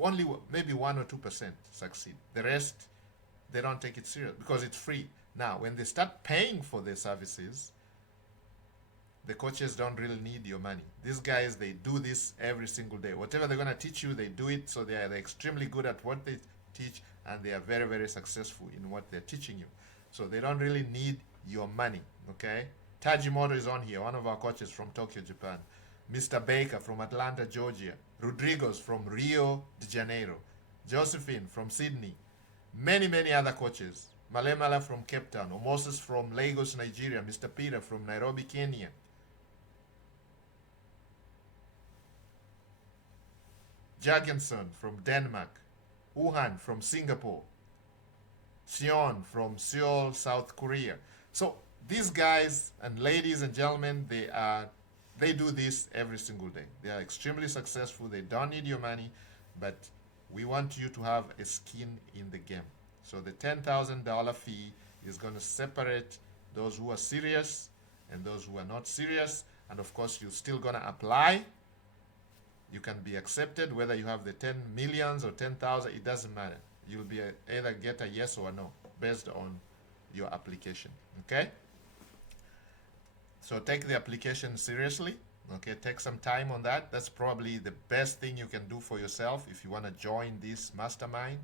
Only maybe 1 or 2% succeed. The rest, they don't take it serious because it's free. Now, when they start paying for their services, the coaches don't really need your money. These guys, they do this every single day. Whatever they're going to teach you, they do it. So they're extremely good at what they teach, and they are very successful in what they're teaching you. So they don't really need your money, okay? Tajimoto is on here, one of our coaches from Tokyo, Japan. Mr. Baker from Atlanta, Georgia. Rodriguez from Rio de Janeiro. Josephine from Sydney. Many other coaches. Malemala from Cape Town. Moses from Lagos, Nigeria. Mr. Peter from Nairobi, Kenya. Jagenson from Denmark. Wuhan from Singapore. Sion from Seoul, South Korea. So these guys and ladies and gentlemen, they do this every single day. They are extremely successful. They don't need your money, but We want you to have a skin in the game. So the $10,000 fee is going to separate those who are serious and those who are not serious. And of course, you're still going to apply. You can be accepted whether you have the 10 millions or 10,000. It doesn't matter. You'll be either get a yes or a no based on your application. Okay? So take the application seriously. Okay, take some time on that. That's probably the best thing you can do for yourself if you want to join this mastermind.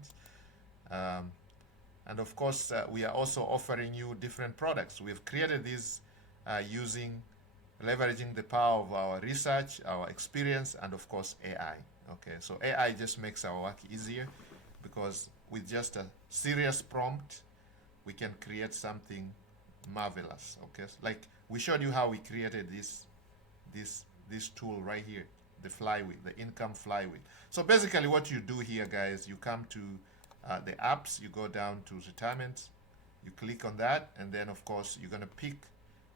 And of course, we are also offering you different products. We've created these leveraging the power of our research, our experience, and of course, AI. Okay, so AI just makes our work easier because with just a serious prompt, we can create something marvelous. Okay, like we showed you how we created this tool right here, the flywheel, the income flywheel. So basically what you do here, guys, you come to the apps, you go down to retirement, you click on that, and then of course you're going to pick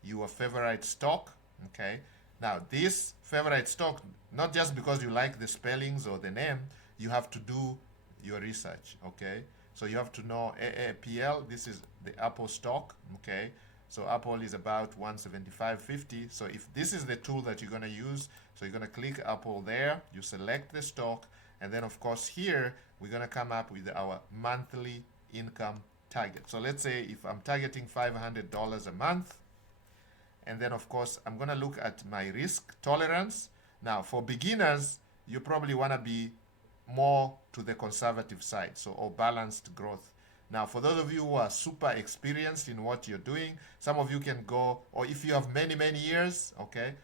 your favorite stock. Okay, now this favorite stock, not just because you like the spellings or the name, you have to do your research. Okay, so you have to know AAPL. This is the Apple stock. Okay, so Apple is about 175.50. So if this is the tool that you're going to use, so you're going to click Apple there, you select the stock, and then of course here we're going to come up with our monthly income target. So let's say if I'm targeting $500 a month, and then of course I'm going to look at my risk tolerance. Now for beginners, you probably want to be more to the conservative side, so or balanced growth. Now for those of you who are super experienced in what you're doing, some of you can go, or if you have many years, okay,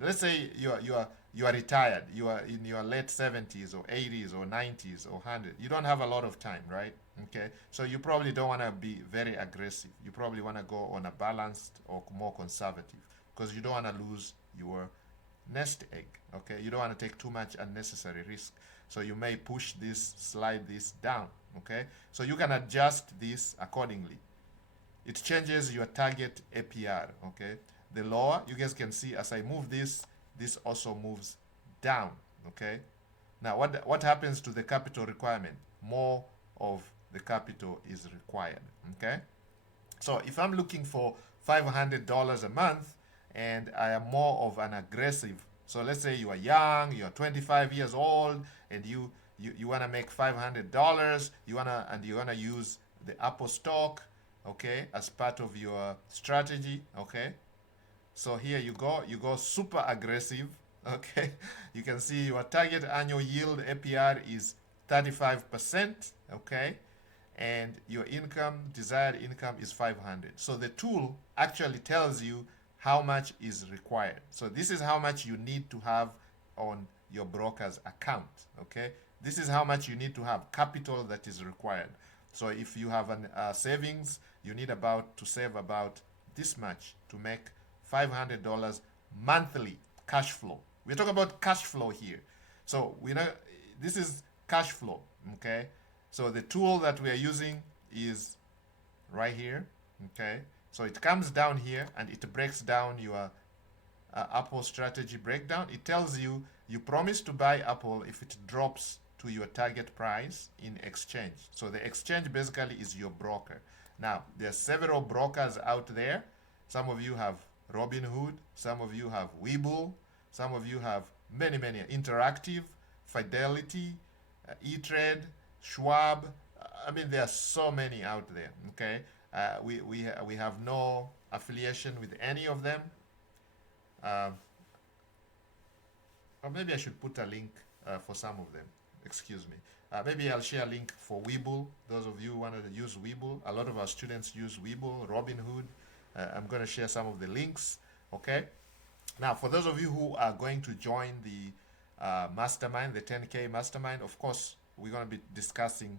let's say you are retired, you are in your late 70s or 80s or 90s or 100, you don't have a lot of time, right? Okay, so you probably don't want to be very aggressive. You probably want to go on a balanced or more conservative because you don't want to lose your nest egg. Okay, you don't want to take too much unnecessary risk, so you may push this, slide this down. Okay, so you can adjust this accordingly. It changes your target APR. Okay, the lower, you guys can see as I move this also moves down. Okay, now what happens to the capital requirement? More of the capital is required. Okay, so if I'm looking for $500 a month and I am more of an aggressive, so let's say you are young, you're 25 years old, and you want to make $500, you want to use the Apple stock, okay, as part of your strategy. Okay, so here you go super aggressive. Okay, you can see your target annual yield APR is 35%. Okay, and your desired income is 500. So the tool actually tells you how much is required. So this is how much you need to have on your broker's account. Okay, this is how much you need to have capital that is required. So if you have an savings, you need to save about this much to make $500 monthly cash flow. We're talking about cash flow here. So this is cash flow. Okay, so the tool that we are using is right here. Okay, so it comes down here and it breaks down your Apple strategy breakdown. It tells you promise to buy Apple if it drops to your target price in exchange. So the exchange basically is your broker. Now, there are several brokers out there. Some of you have Robinhood, some of you have Webull, some of you have many, Interactive, Fidelity, E-Trade, Schwab. I mean, there are so many out there. Okay, we have no affiliation with any of them. Or maybe I should put a link for some of them. Excuse me. Maybe I'll share a link for Webull. Those of you who want to use Webull, a lot of our students use Webull, Robinhood. I'm going to share some of the links. Okay. Now, for those of you who are going to join the mastermind, the 10K mastermind, of course, we're going to be discussing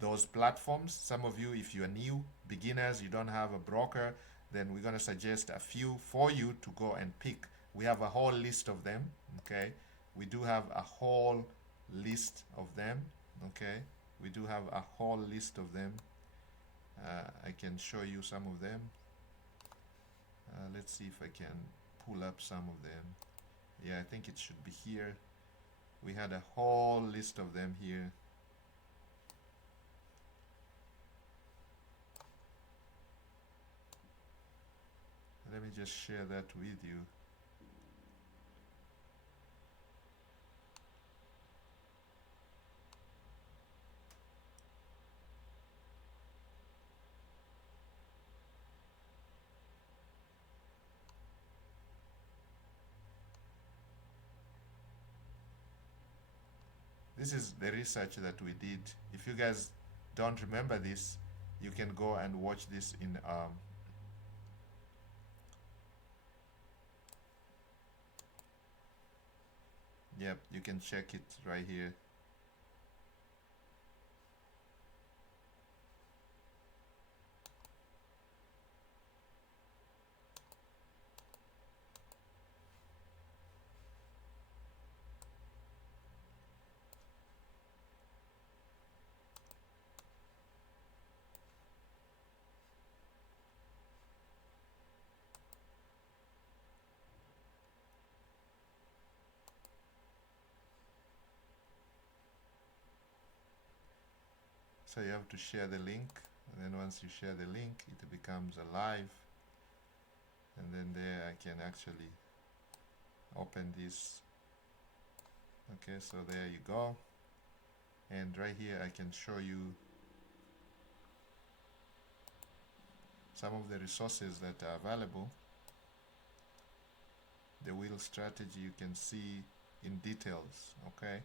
those platforms. Some of you, if you're new, beginners, you don't have a broker, then we're going to suggest a few for you to go and pick. We have a whole list of them. Okay. We do have a whole list of them. Okay, we do have a whole list of them. I can show you some of them. Let's see if I can pull up some of them. Yeah, I think it should be here. We had a whole list of them here. just share that with you. This is the research that we did. If you guys don't remember this, you can go and watch this in yep, you can check it right here. So you have to share the link, and then once you share the link, it becomes alive, and then there I can actually open this. Okay, so there you go, and right here I can show you some of the resources that are available. The wheel strategy you can see in details. Okay,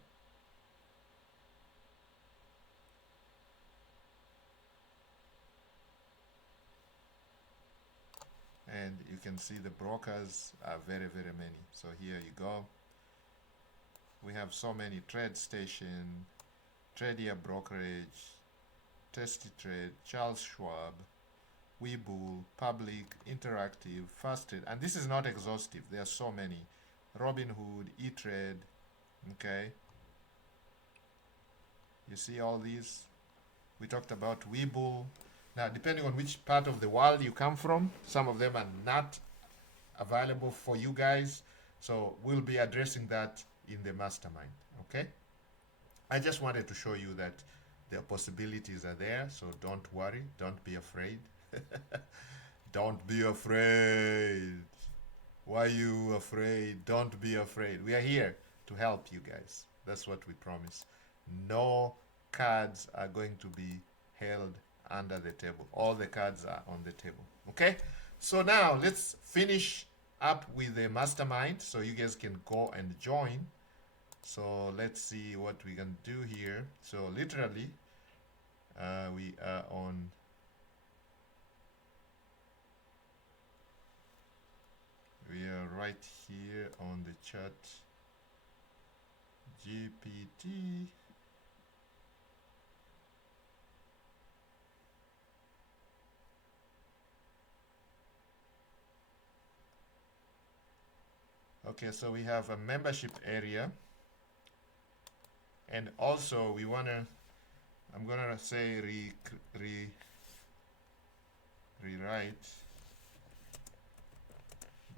and you can see the brokers are very many. So here you go, we have so many: Trade Station, Tradia Brokerage, Testy Trade, Charles Schwab, Webull, Public, Interactive, Fast Trade, and this is not exhaustive, there are so many: Robinhood, E-Trade. Okay, you see all these. We talked about Webull. Now, depending on which part of the world you come from, some of them are not available for you guys. So we'll be addressing that in the mastermind. Okay? I just wanted to show you that the possibilities are there. So don't worry. Don't be afraid. Don't be afraid. Why are you afraid? Don't be afraid. We are here to help you guys. That's what we promise. No cards are going to be held under the table. All the cards are on the table. Okay? So now let's finish up with the mastermind so you guys can go and join. So let's see what we can do here. So literally, we are on right here on the chat GPT. Okay, so we have a membership area, and also we wanna, I'm gonna say rewrite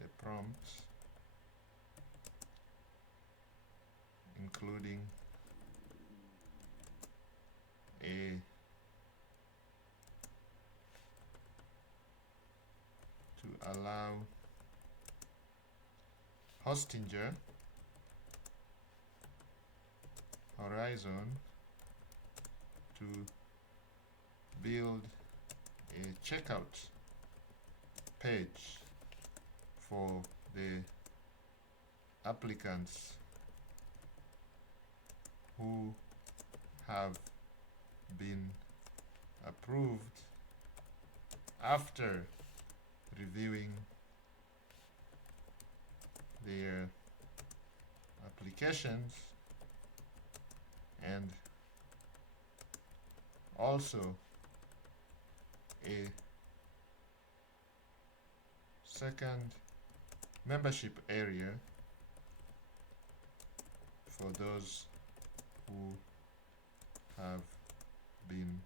the prompt, including a to allow Hostinger Horizon to build a checkout page for the applicants who have been approved after reviewing their applications, and also a second membership area for those who have been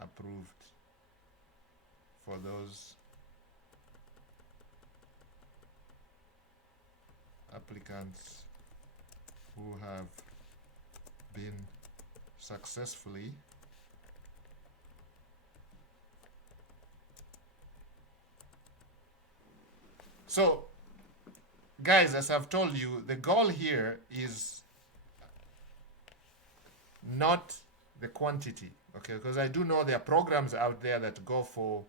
approved, for those applicants who have been successfully So, guys, as I've told you, the goal here is not the quantity, okay? Because I do know there are programs out there that go for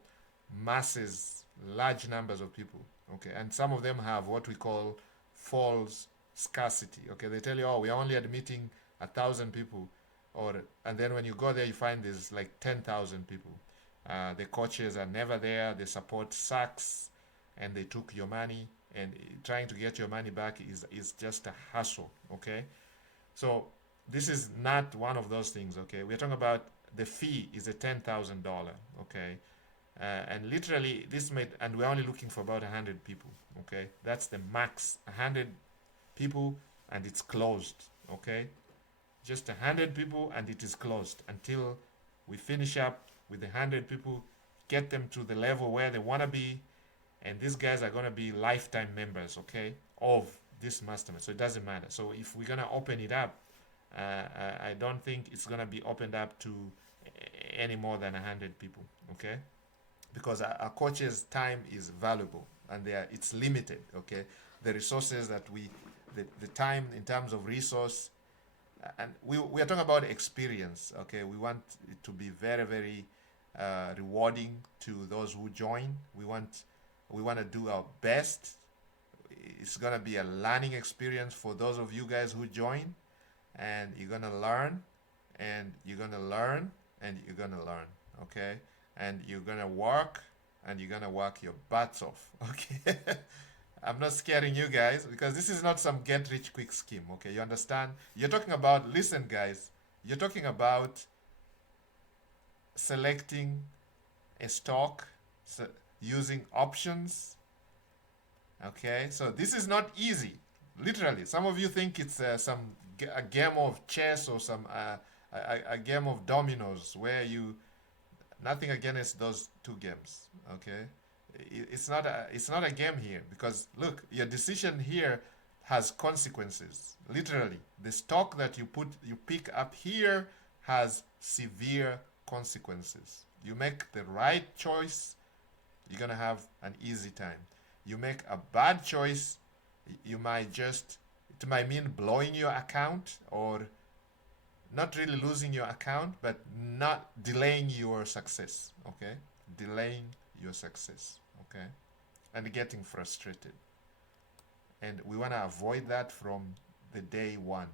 masses, large numbers of people, okay? And some of them have what we call false scarcity, okay? They tell you, oh, we are only admitting 1,000 people, and then when you go there, you find there's like 10,000 people. The coaches are never there. The support sucks, and they took your money. And trying to get your money back is just a hassle, okay? So this is not one of those things, okay? We're talking about the fee is a $10,000, okay? And literally this made, and we're only looking for about 100 people, okay? That's the max, 100 people, and it's closed, okay? Just 100 people and it is closed until we finish up with the 100 people, get them to the level where they want to be, and these guys are going to be lifetime members, okay, of this mastermind. So it doesn't matter. So if we're going to open it up, I don't think it's going to be opened up to any more than 100 people, okay? Because our coaches' time is valuable and it's limited, okay? The resources that the time in terms of resource, and we are talking about experience, okay? We want it to be very, very rewarding to those who join. We want to do our best. It's going to be a learning experience for those of you guys who join, and you're going to learn, and you're going to learn, and you're going to learn, okay? And you're going to work, and you're going to work your butts off, okay? I'm not scaring you guys because this is not some get rich quick scheme, okay? You understand? You're talking about, listen, guys, you're talking about selecting a stock, using options, okay? So this is not easy, literally. Some of you think it's a game of chess or a game of dominoes where nothing against those two games, okay? It's not a game here because look, your decision here has consequences. Literally, the stock that you pick up here has severe consequences. You make the right choice, you're gonna have an easy time. You make a bad choice, it might mean blowing your account or not really losing your account, but not delaying your success, okay? Delaying your success, okay? And getting frustrated. And we want to avoid that from the day one,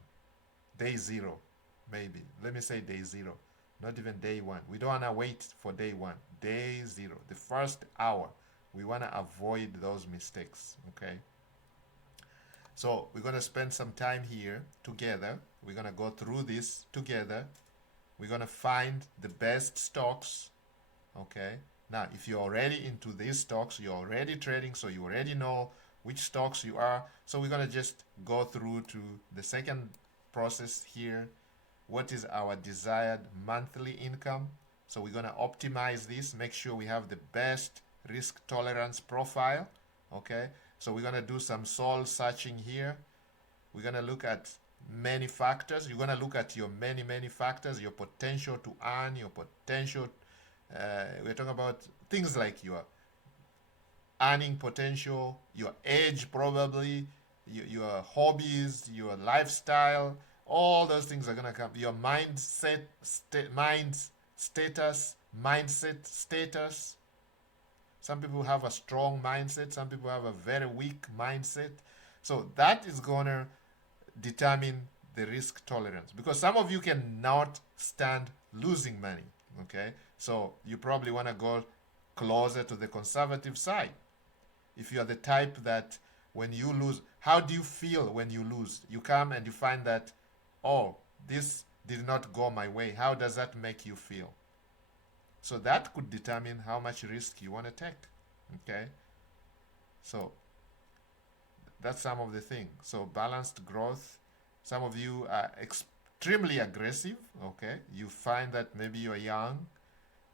day zero, maybe. Let me say day zero, not even day one. We don't want to wait for day one, day zero, the first hour. We want to avoid those mistakes, okay? So we're going to spend some time here together. We're going to go through this together. We're going to find the best stocks, okay? Now, if you're already into these stocks, you're already trading, so you already know which stocks you are. So we're going to just go through to the second process here. What is our desired monthly income? So we're going to optimize this, make sure we have the best risk tolerance profile, okay? So we're going to do some soul searching here. We're going to look at many factors. You're going to look at your many factors, your potential to earn, your potential. We're talking about things like your earning potential, your age probably, your hobbies, your lifestyle. All those things are going to come. Your mindset, mindset status. Some people have a strong mindset. Some people have a very weak mindset. So that is going to determine the risk tolerance. Because some of you cannot stand losing money. Okay? So you probably want to go closer to the conservative side. If you are the type that when you lose, how do you feel when you lose? You come and you find that, oh, this did not go my way. How does that make you feel? So that could determine how much risk you want to take, okay? So that's some of the things. So balanced growth. Some of you are extremely aggressive, okay? You find that maybe you're young,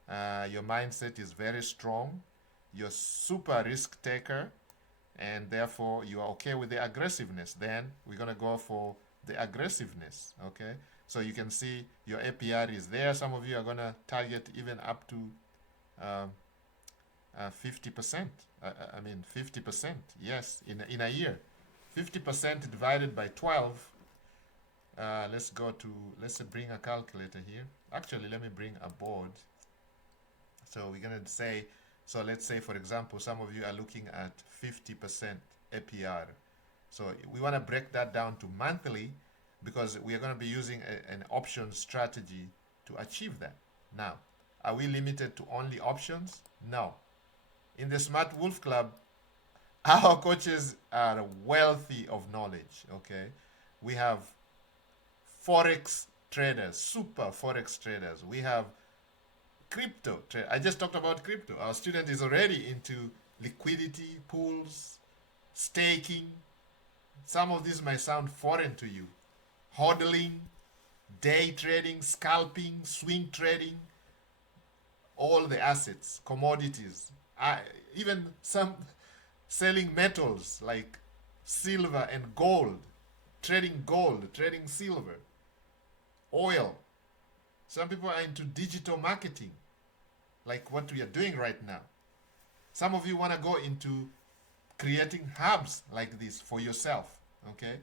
your mindset is very strong, you're super risk taker, and therefore you are okay with the aggressiveness. Then we're going to go for the aggressiveness, okay? So you can see your APR is there. Some of you are going to target even up to 50%. I mean, 50%. Yes, in a year. 50% divided by 12. Let's bring a calculator here. Actually, let me bring a board. So we're going to say, so let's say, for example, some of you are looking at 50% APR. So we want to break that down to monthly because we are going to be using an option strategy to achieve that. Now, are we limited to only options? No. In the Smart Wolf Club, our coaches are wealthy of knowledge, okay? We have forex traders, super forex traders. We have crypto. I just talked about crypto. Our student is already into liquidity pools, staking. Some of these might sound foreign to you. Hodling, day trading, scalping, swing trading, all the assets, commodities, even some selling metals like silver and gold, trading silver, oil. Some people are into digital marketing, like what we are doing right now. Some of you want to go into creating hubs like this for yourself, okay?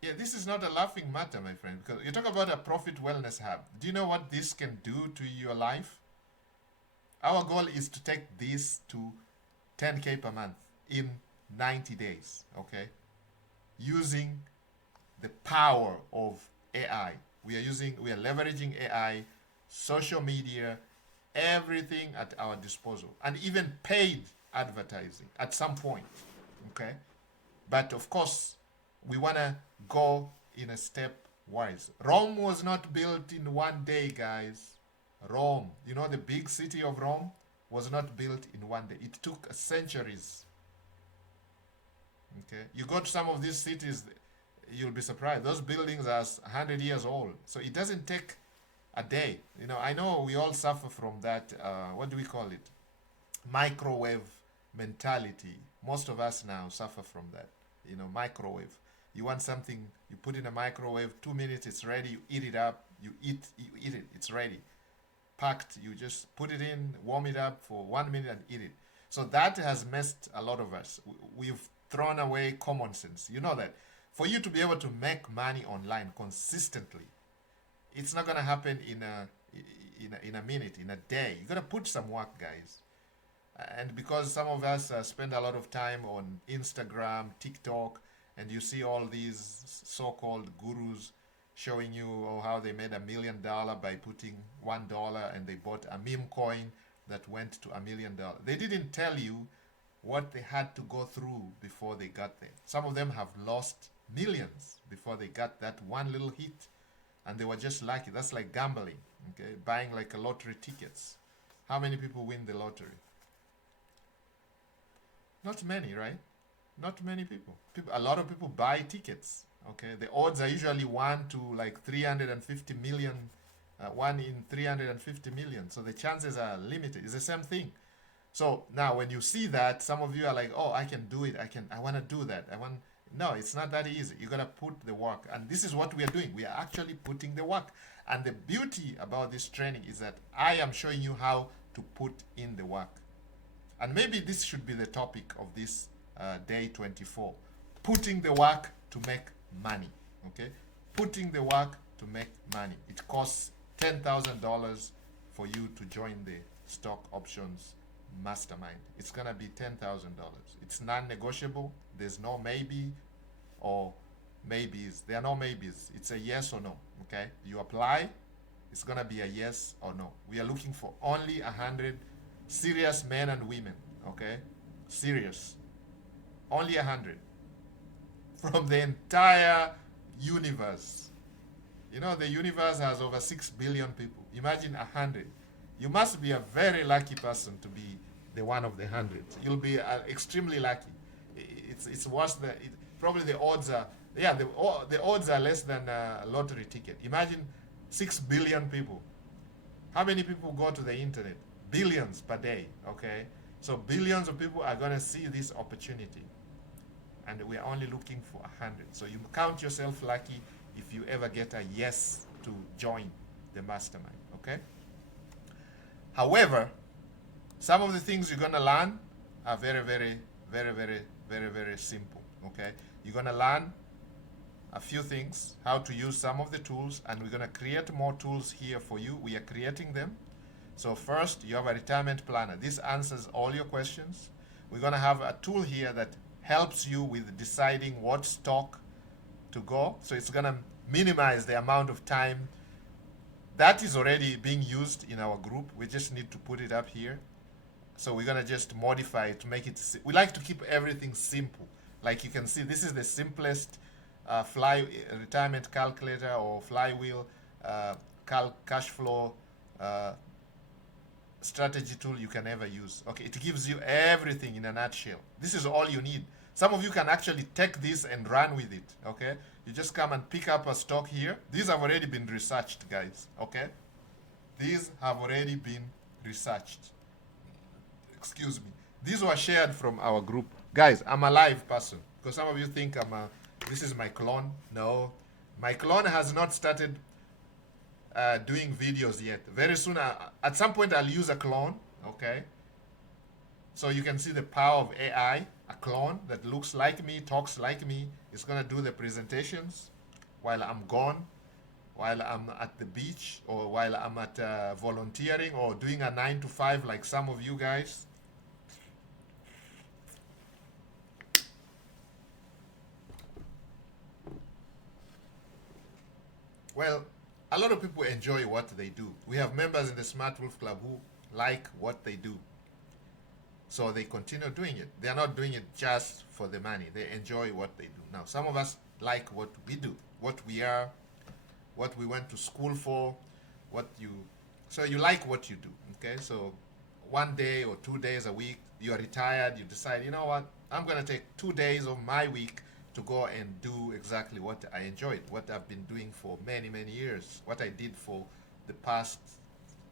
Yeah, this is not a laughing matter, my friend, because you talk about a profit wellness hub. Do you know what this can do to your life? Our goal is to take this to 10K per month in 90 days, okay? Using the power of AI. We are leveraging AI, social media, everything at our disposal, and even paid advertising at some point, okay? But of course, we want to go in a step wise. Rome was not built in one day, guys. Rome, you know, the big city of Rome was not built in one day. It took centuries. Okay, you go to some of these cities, you'll be surprised. Those buildings are 100 years old. So it doesn't take a day. You know, I know we all suffer from that, what do we call it? Microwave mentality. Most of us now suffer from that. You know, microwave. You want something, you put in a microwave, 2 minutes, it's ready, you eat it up, you eat it, it's ready. Packed, you just put it in, warm it up for 1 minute and eat it. So that has messed a lot of us. We've thrown away common sense. You know that. For you to be able to make money online consistently, it's not gonna happen in a minute, in a day. You gotta put some work, guys. And because some of us spend a lot of time on Instagram, TikTok, and you see all these so-called gurus showing you how they made $1 million by putting $1 and they bought a meme coin that went to $1 million. They didn't tell you what they had to go through before they got there. Some of them have lost millions before they got that one little hit, and they were just lucky. That's like gambling, okay? Buying like a lottery tickets. How many people win the lottery? Not many, right? Not many people. A lot of people buy tickets. Okay, the odds are usually 1 to like 350 million, 1 in 350 million. So the chances are limited. It's the same thing. So now when you see that, some of you are like, oh, I can do it. I want to do that. No, it's not that easy. You got to put the work. And this is what we are doing. We are actually putting the work. And the beauty about this training is that I am showing you how to put in the work. And maybe this should be the topic of this day 24. Putting the work to make money. Okay? Putting the work to make money. It costs $10,000 for you to join the stock options mastermind. It's gonna be $10,000. It's non-negotiable. There's no maybe or maybes. There are no maybes. It's a yes or no. Okay? You apply, it's gonna be a yes or no. We are looking for only 100 serious men and women. Okay? Serious. Only 100 from the entire universe. You know, the universe has over 6 billion people. Imagine 100. You must be a very lucky person to be the one of the 100. You'll be extremely lucky. It's worse than probably the odds are. Yeah, the odds are less than a lottery ticket. Imagine 6 billion people. How many people go to the internet? Billions per day. Okay, so billions of people are gonna see this opportunity, and we are only looking for 100. So you count yourself lucky if you ever get a yes to join the mastermind. Okay. However, some of the things you're gonna learn are very, very, very, very, very, very simple. Okay, you're gonna learn a few things, how to use some of the tools, and we're gonna create more tools here for you. We are creating them. So first, you have a retirement planner. This answers all your questions. We're gonna have a tool here that helps you with deciding what stock to go. So it's gonna minimize the amount of time that is already being used in our group. We just need to put it up here. So we're gonna just modify it to make it, we like to keep everything simple. Like you can see, this is the simplest retirement calculator or flywheel cash flow strategy tool you can ever use. Okay, it gives you everything in a nutshell. This is all you need. Some of you can actually take this and run with it. Okay, you just come and pick up a stock here. These have already been researched, guys. Okay, these have already been researched. Excuse me. These were shared from our group. Guys, I'm a live person. Because some of you think this is my clone. No, my clone has not started doing videos yet. Very soon, at some point, I'll use a clone. Okay. So you can see the power of AI. A clone that looks like me, talks like me, is gonna do the presentations while I'm gone, while I'm at the beach, or while I'm at volunteering or doing a 9 to 5 like some of you guys. Well, a lot of people enjoy what they do. We have members in the Smart Wolf Club who like what they do. So they continue doing it. They are not doing it just for the money. They enjoy what they do. Now, some of us like what we do, what we are, what we went to school for, so you like what you do, okay? So 1 day or 2 days a week, you're retired, you decide, you know what, I'm gonna take 2 days of my week to go and do exactly what I enjoyed, what I've been doing for many, many years, what I did for the past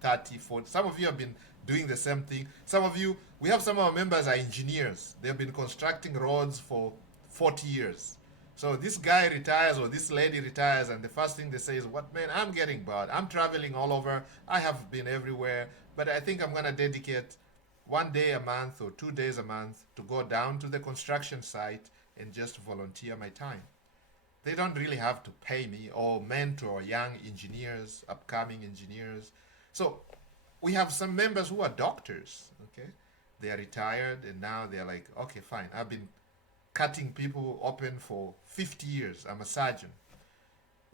30, 40. Some of you have been doing the same thing. Some of you, we have some of our members are engineers. They've been constructing roads for 40 years. So this guy retires or this lady retires and the first thing they say is, what, man, I'm getting bored. I'm traveling all over. I have been everywhere, but I think I'm going to dedicate 1 day a month or 2 days a month to go down to the construction site and just volunteer my time. They don't really have to pay me or mentor young engineers, upcoming engineers. So we have some members who are doctors, okay? They are retired and now they're like, okay, fine. I've been cutting people open for 50 years. I'm a surgeon.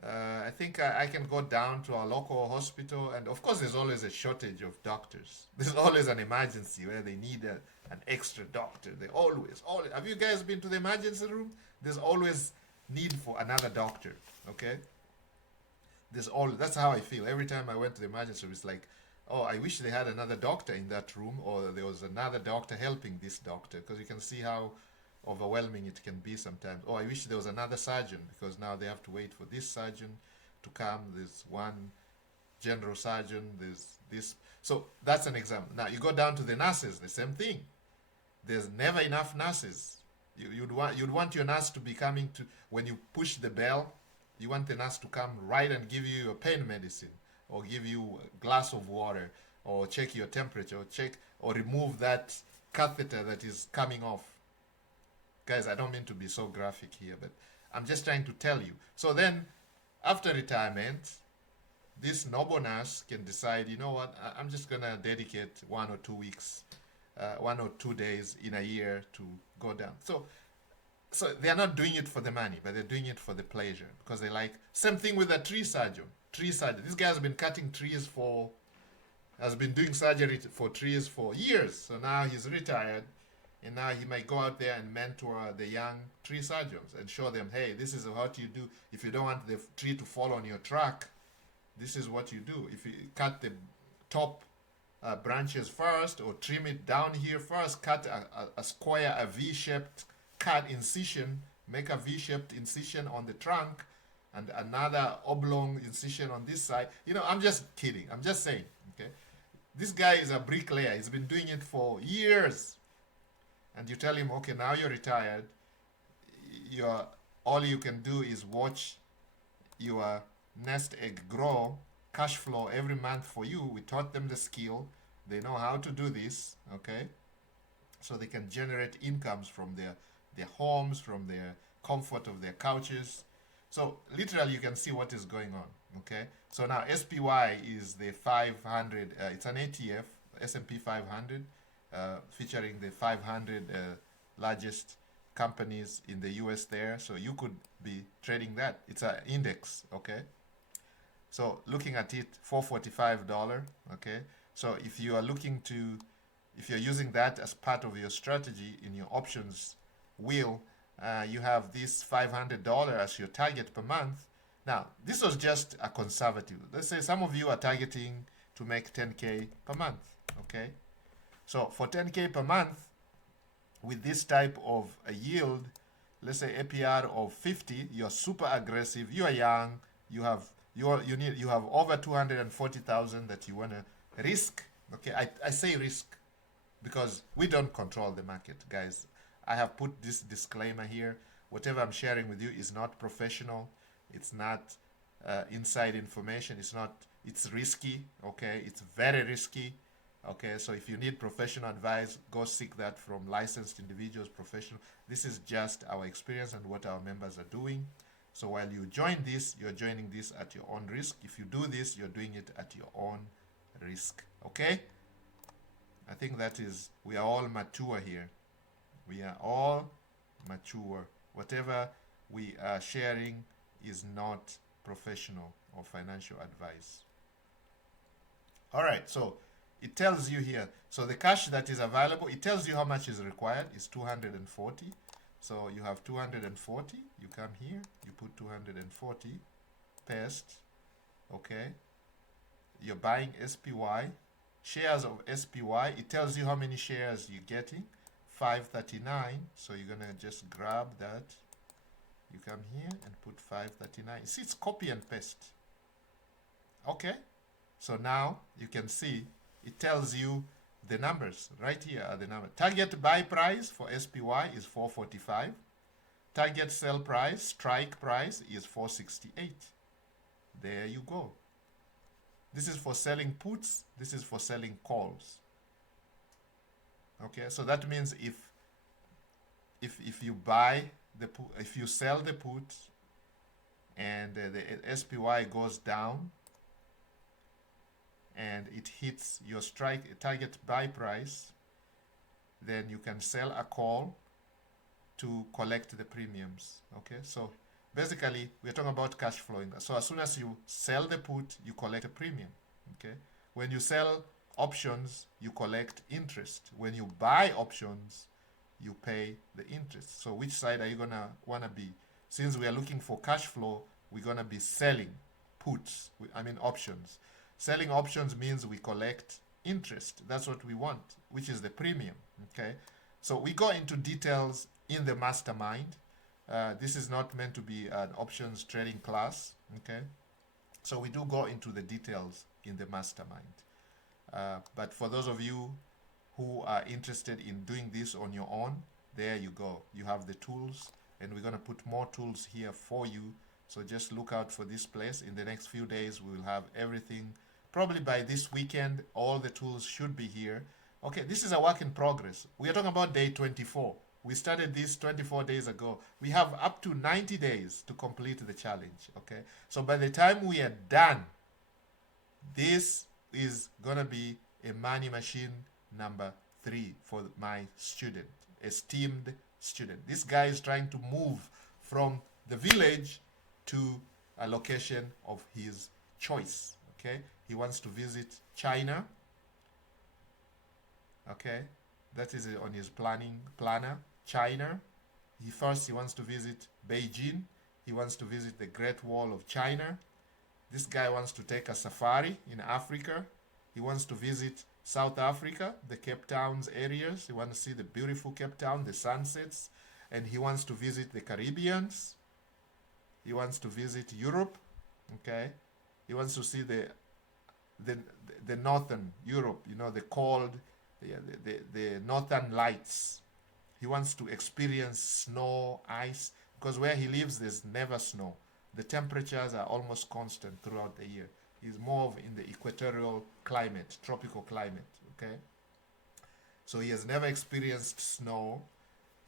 I think I can go down to our local hospital, and of course there's always a shortage of doctors. There's always an emergency where they need an extra doctor. They always. Have you guys been to the emergency room? There's always need for another doctor, okay? That's how I feel. Every time I went to the emergency room, it's like, oh, I wish they had another doctor in that room, or there was another doctor helping this doctor, because you can see how overwhelming it can be sometimes. Oh, I wish there was another surgeon, because now they have to wait for this surgeon to come. There's one general surgeon, there's this. So that's an example. Now you go down to the nurses, the same thing. There's never enough nurses. You'd want your nurse to be coming to, when you push the bell, you want the nurse to come right and give you your pain medicine, or give you a glass of water, or check your temperature, or remove that catheter that is coming off. Guys, I don't mean to be so graphic here, but I'm just trying to tell you. So then, after retirement, this noble nurse can decide, you know what, I'm just going to dedicate 1 or 2 weeks, 1 or 2 days in a year to go down. So they're not doing it for the money, but they're doing it for the pleasure, because they like. Same thing with a tree surgeon. This guy has been cutting trees has been doing surgery for trees for years. So now he's retired, and now he might go out there and mentor the young tree surgeons and show them, hey, this is what you do. If you don't want the tree to fall on your truck, this is what you do. If you cut the top branches first, or trim it down here first, cut a square, a V-shaped cut incision, make a V-shaped incision on the trunk, and another oblong incision on this side. You know, I'm just kidding. I'm just saying, okay? This guy is a bricklayer. He's been doing it for years. And you tell him, okay, now you're retired. All you can do is watch your nest egg grow, cash flow every month for you. We taught them the skill. They know how to do this, okay? So they can generate incomes from their homes, from their comfort of their couches. So literally you can see what is going on, okay? So now SPY is the 500, it's an ETF, S&P 500, featuring the 500 largest companies in the US there. So you could be trading that. It's an index, okay? So looking at it, $445, okay? So if you are looking to, if you're using that as part of your strategy in your options wheel, you have this $500 as your target per month. Now, this was just a conservative. Let's say some of you are targeting to make 10K per month, okay? So for 10K per month, with this type of a yield, let's say APR of 50, you're super aggressive, you are young, you have over 240,000 that you want to risk. Okay, I say risk because we don't control the market, guys. I have put this disclaimer here. Whatever I'm sharing with you is not professional. It's not inside information. It's risky. Okay, it's very risky. Okay, so if you need professional advice, go seek that from licensed individuals, professional. This is just our experience and what our members are doing. So while you join this, you're joining this at your own risk. If you do this, you're doing it at your own risk. Okay? I think that is, we are all mature here. We are all mature. Whatever we are sharing is not professional or financial advice. All right, so it tells you here. So the cash that is available, it tells you how much is required. Is 240. So you have 240. You come here, you put 240, paste. Okay. You're buying SPY. Shares of SPY, it tells you how many shares you're getting. 539. So you're going to just grab that. You come here and put 539. See, it's copy and paste. Okay. So now you can see it tells you the numbers. Right here are the numbers. Target buy price for SPY is 445. Target sell price, strike price is 468. There you go. This is for selling puts. This is for selling calls. Okay, so that means if you buy the put, if you sell the put, and the SPY goes down, and it hits your strike target buy price, then you can sell a call to collect the premiums. Okay, so basically we're talking about cash flowing. So as soon as you sell the put, you collect a premium. Okay, when you sell options, you collect interest. When you buy options, you pay the interest. So which side are you gonna wanna be? Since we are looking for cash flow, we're gonna be selling puts. Options. Selling options means we collect interest. That's what we want, which is the premium. Okay, so we go into details in the mastermind. This is not meant to be an options trading class. Okay, so we do go into the details in the mastermind. But for those of you who are interested in doing this on your own, there you go. You have the tools, and we're going to put more tools here for you. So just look out for this place. In the next few days, we will have everything. Probably by this weekend, all the tools should be here. Okay, this is a work in progress. We are talking about day 24. We started this 24 days ago. We have up to 90 days to complete the challenge. Okay, so by the time we are done, this is going to be a money machine number 3 for my student, esteemed student. This guy is trying to move from the village to a location of his choice. Okay, he wants to visit China. Okay, that is on his planner. China. He wants to visit Beijing. He wants to visit the Great Wall of China. This guy wants to take a safari in Africa. He wants to visit South Africa, the Cape Town's areas. He wants to see the beautiful Cape Town, the sunsets. And he wants to visit the Caribbeans. He wants to visit Europe. Okay. He wants to see the northern Europe, the cold, the northern lights. He wants to experience snow, ice, because where he lives there's never snow. The temperatures are almost constant throughout the year. He's more in the equatorial climate, tropical climate. Okay. So he has never experienced snow.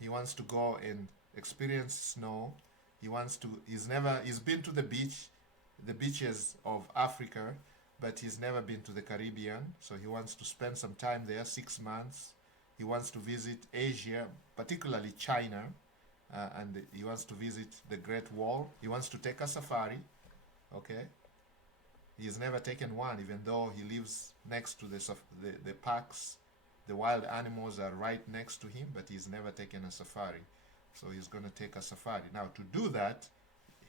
He wants to go and experience snow. He's been to the beaches of Africa, but he's never been to the Caribbean. So he wants to spend some time there, 6 months. He wants to visit Asia, particularly China, and he wants to visit the Great Wall. He wants to take a safari. Okay. He's never taken one, even though he lives next to the parks. The wild animals are right next to him, but he's never taken a safari. So he's going to take a safari. Now, to do that,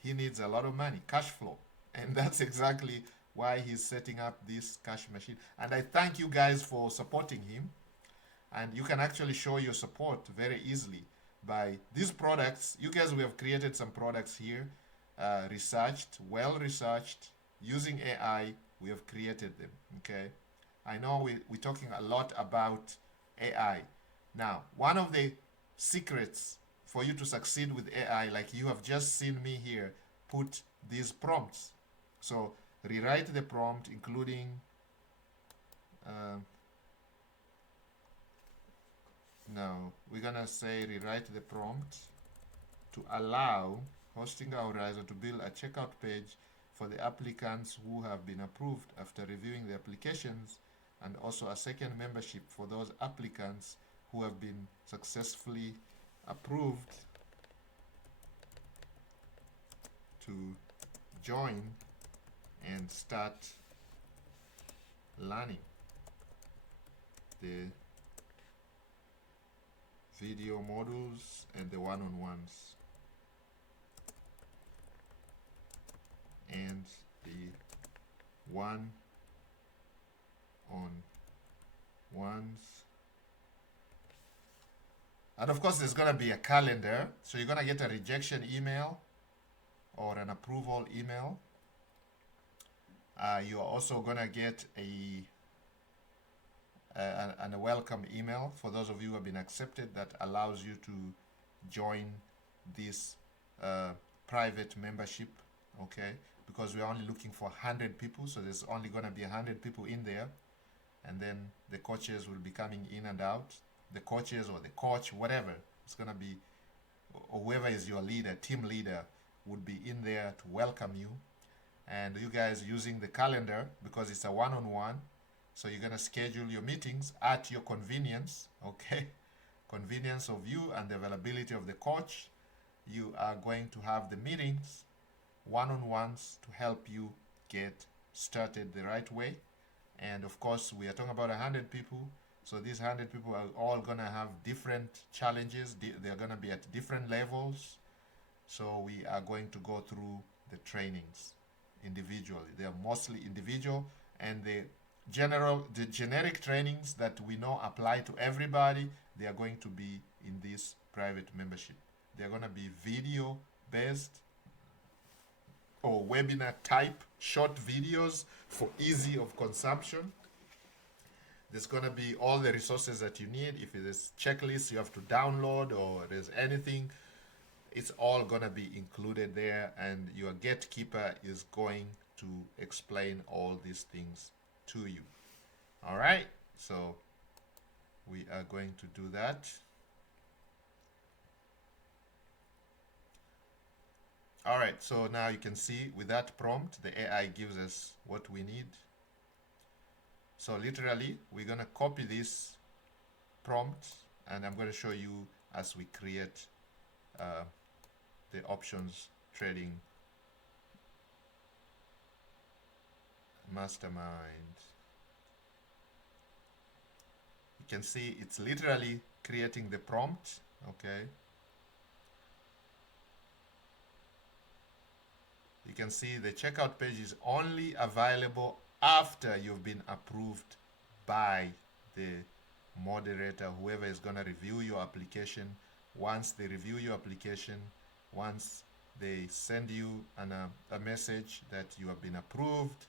he needs a lot of money, cash flow. And that's exactly why he's setting up this cash machine. And I thank you guys for supporting him. And you can actually show your support very easily by these products. You guys, we have created some products here, researched, well researched, using AI. We have created them. Okay. I know we're talking a lot about AI. Now, one of the secrets for you to succeed with AI, like you have just seen me here, put these prompts. So rewrite the prompt, including no, we're gonna say rewrite the prompt to allow Hosting Horizon to build a checkout page for the applicants who have been approved after reviewing the applications, and also a second membership for those applicants who have been successfully approved to join and start learning the video modules and the one-on-ones and the one-on-ones. And of course, there's going to be a calendar. So you're going to get a rejection email or an approval email. You're also going to get a welcome email for those of you who have been accepted that allows you to join this private membership, okay? Because we're only looking for 100 people, so there's only going to be 100 people in there, and then the coaches will be coming in and out. The coaches or the coach, whatever, it's going to be, or whoever is your leader, team leader, would be in there to welcome you. And you guys using the calendar, because it's a one-on-one, so you're going to schedule your meetings at your convenience, okay? Convenience of you and the availability of the coach. You are going to have the meetings, one-on-ones, to help you get started the right way. And of course, we are talking about 100 people. So these 100 people are all going to have different challenges. They're going to be at different levels. So we are going to go through the trainings individually. They are mostly individual, and the generic trainings that we know apply to everybody, they are going to be in this private membership. They're going to be video based or webinar type short videos for easy of consumption. There's going to be all the resources that you need. If there's checklists you have to download or there's anything, it's all going to be included there, and your gatekeeper is going to explain all these things to you. All right, so we are going to do that. All right, so now you can see with that prompt, the AI gives us what we need. So literally, we're going to copy this prompt, and I'm going to show you as we create the options trading mastermind. You can see it's literally creating the prompt, okay? You can see the checkout page is only available after you've been approved by the moderator, whoever is going to review your application. Once they review your application, once they send you a message that you have been approved,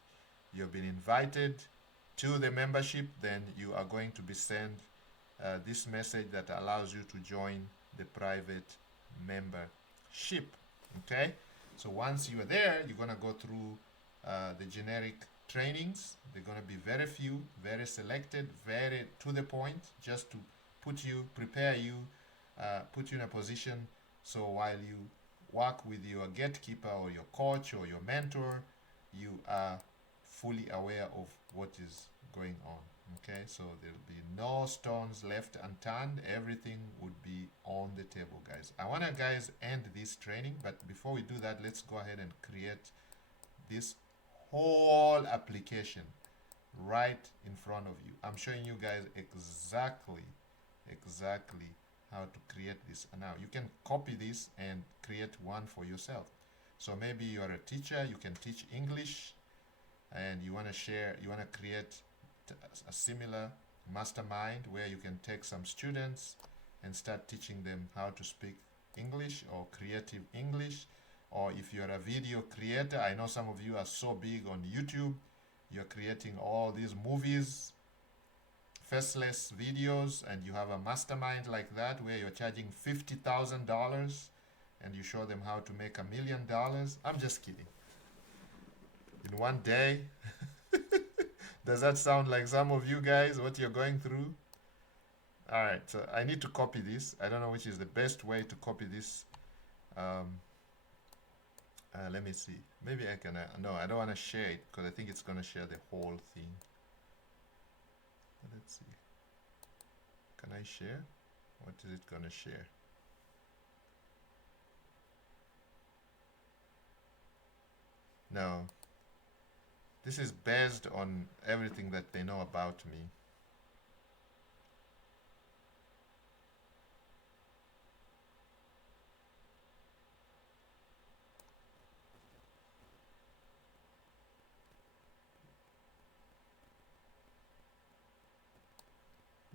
you have been invited to the membership, then you are going to be sent this message that allows you to join the private membership, okay? So once you are there, you're going to go through the generic trainings. They're going to be very few, very selected, very to the point, just to prepare you, put you in a position so while you work with your gatekeeper or your coach or your mentor, you are fully aware of what is going on. Okay, so there'll be no stones left unturned. Everything would be on the table, guys. I want to, guys, end this training, but before we do that, let's go ahead and create this whole application right in front of you. I'm showing you guys exactly how to create this. And now you can copy this and create one for yourself. So maybe you are a teacher, you can teach English, and you want to create a similar mastermind where you can take some students and start teaching them how to speak English or creative English. Or if you're a video creator, I know some of you are so big on YouTube, you're creating all these movies, faceless videos, and you have a mastermind like that where you're charging $50,000 and you show them how to make $1 million. I'm just kidding. In one day. Does that sound like some of you guys, what you're going through? All right, so I need to copy this. I don't know which is the best way to copy this. Let me see. Maybe I can, no, I don't want to share it because I think it's going to share the whole thing. Let's see. Can I share? What is it going to share? No. This is based on everything that they know about me.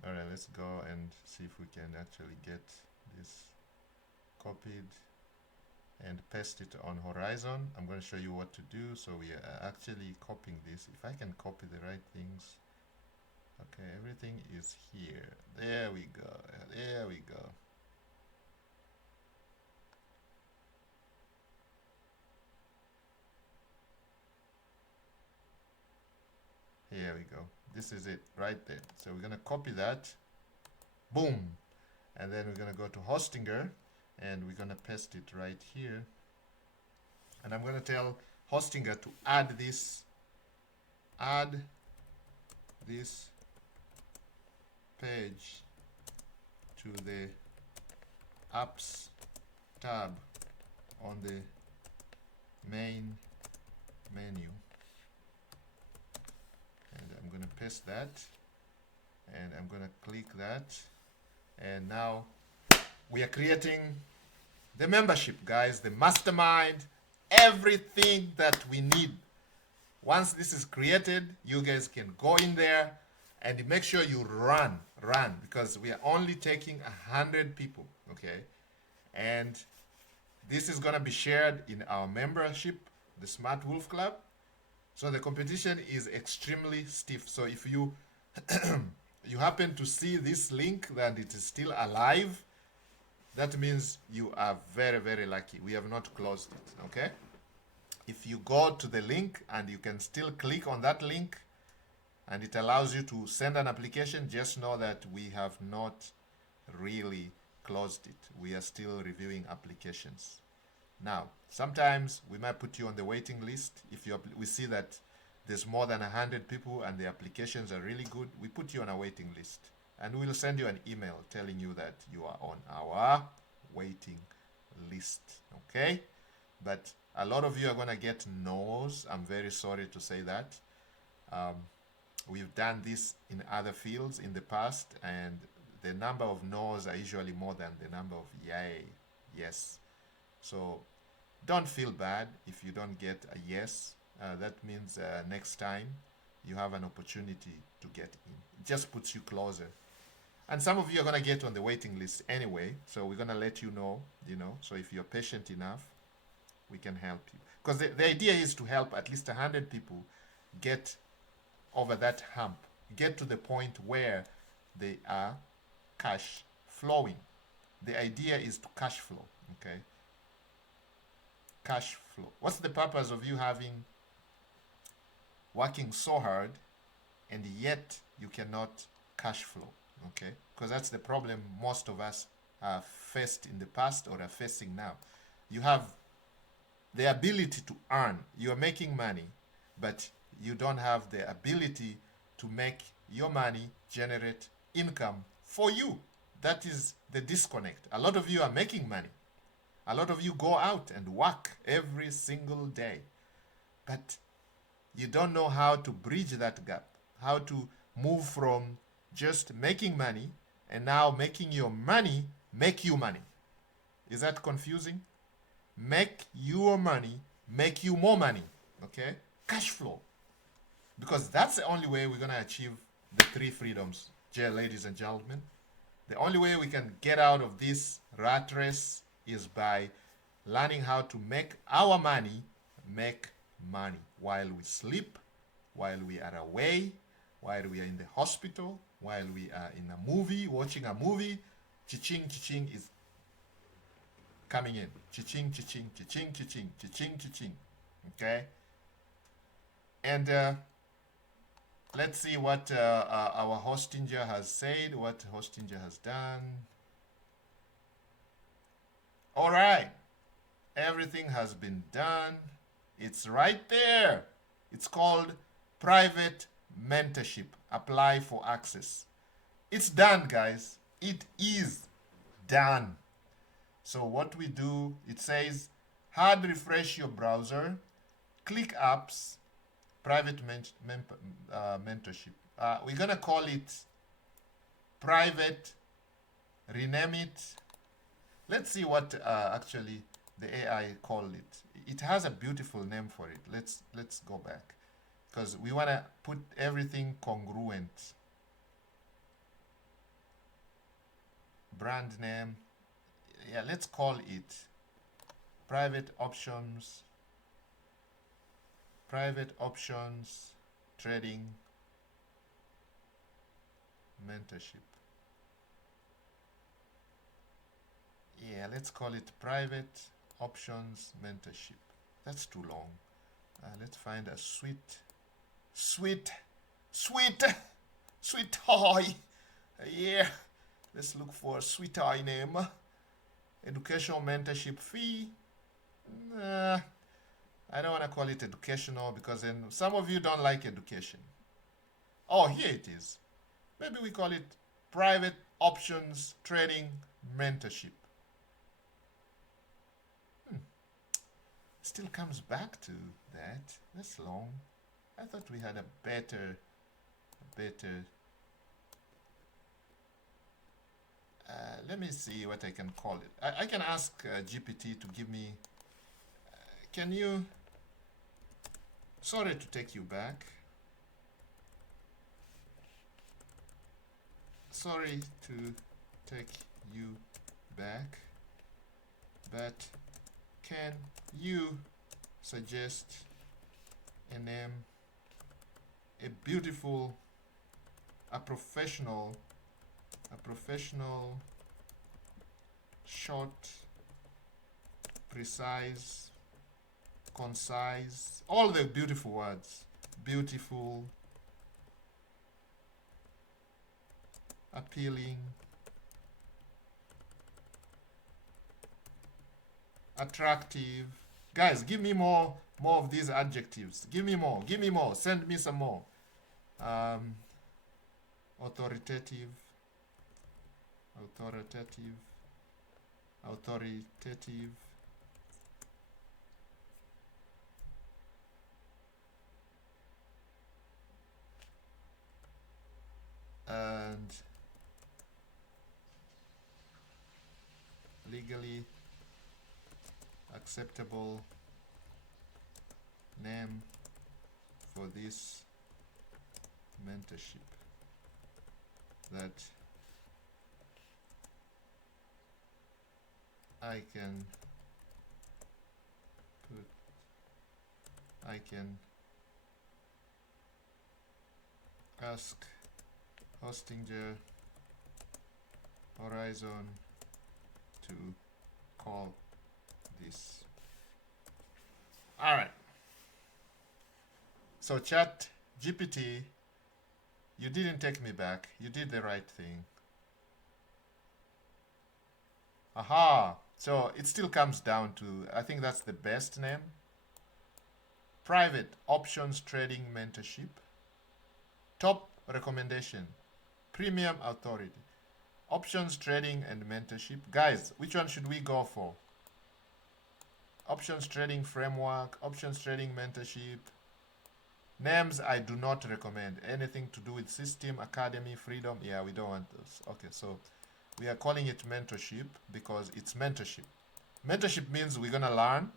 All right, let's go and see if we can actually get this copied and paste it on Horizon. I'm going to show you what to do. So we are actually copying this. If I can copy the right things. Okay, everything is here. There we go. There we go. Here we go. This is it right there. So we're going to copy that. Boom. And then we're going to go to Hostinger. And we're going to paste it right here. And I'm going to tell Hostinger to add this page to the apps tab on the main menu. And I'm going to paste that. And I'm going to click that. And now we are creating the membership, guys, the mastermind, everything that we need. Once this is created, you guys can go in there and make sure you run, because we are only taking 100 people, okay? And this is going to be shared in our membership, the Smart Wolf Club. So the competition is extremely stiff. So if you you happen to see this link and it is still alive, that means you are very, very lucky. We have not closed it, okay? If you go to the link and you can still click on that link and it allows you to send an application, just know that we have not really closed it. We are still reviewing applications. Now, sometimes we might put you on the waiting list. If we see that there's more than 100 people and the applications are really good, we put you on a waiting list. And we'll send you an email telling you that you are on our waiting list, okay? But a lot of you are going to get no's. I'm very sorry to say that. We've done this in other fields in the past, and the number of no's are usually more than the number of yes. So don't feel bad if you don't get a yes. That means next time you have an opportunity to get in. It just puts you closer. And some of you are going to get on the waiting list anyway, so we're going to let you know, so if you're patient enough, we can help you. Because the idea is to help at least 100 people get over that hump, get to the point where they are cash flowing. The idea is to cash flow, okay? Cash flow. What's the purpose of you having working so hard, and yet you cannot cash flow. Okay, because that's the problem most of us have faced in the past or are facing now. You have the ability to earn, you're making money, but you don't have the ability to make your money generate income for you. That is the disconnect. A lot of you are making money. A lot of you go out and work every single day, but you don't know how to bridge that gap, how to move from just making money and now making your money make you money. Is that confusing? Make your money make you more money. Okay? Cash flow. Because that's the only way we're going to achieve the three freedoms, ladies and gentlemen. The only way we can get out of this rat race is by learning how to make our money make money while we sleep, while we are away, while we are in the hospital, while we are in a movie, watching a movie. Cha-ching, cha-ching is coming in. Cha-ching, cha-ching, cha-ching, cha-ching, cha-ching, cha-ching. Okay? And let's see what our Hostinger has said, what Hostinger has done. All right. Everything has been done. It's right there. It's called private mentorship. Apply for access. It's done, guys. It is done. So what we do, it says hard refresh your browser, click apps, private mentorship. We're going to call it private, rename it. Let's see what actually the AI called it. It has a beautiful name for it. Let's go back because we want to put everything congruent. Brand name. Yeah, let's call it private options trading mentorship. Yeah, let's call it private options mentorship. That's too long. Let's find a sweet toy. Yeah, let's look for a sweet toy name. Educational mentorship fee. I don't want to call it educational because then some of you don't like education. Oh, here it is. Maybe we call it private options trading mentorship. Still comes back to that. That's long. I thought we had a better. Let me see what I can call it. I can ask GPT to give me. Can you? Sorry to take you back. Sorry to take you back. But can you suggest a name, a beautiful, a professional, short, precise, concise, all the beautiful words, beautiful, appealing, attractive. Guys, give me more of these adjectives. Give me more. Send me some more. Authoritative, and legally acceptable name for this mentorship that I can ask Hostinger Horizon to call this. All right. So Chat GPT, you didn't take me back. You did the right thing. Aha. So it still comes down to, I think that's the best name. Private options trading mentorship. Top recommendation. Premium authority. Options trading and mentorship. Guys, which one should we go for? Options trading framework, options trading mentorship. Names I do not recommend. Anything to do with system, academy, freedom. Yeah, we don't want those. Okay, so we are calling it mentorship because it's mentorship. Mentorship means we're going to learn.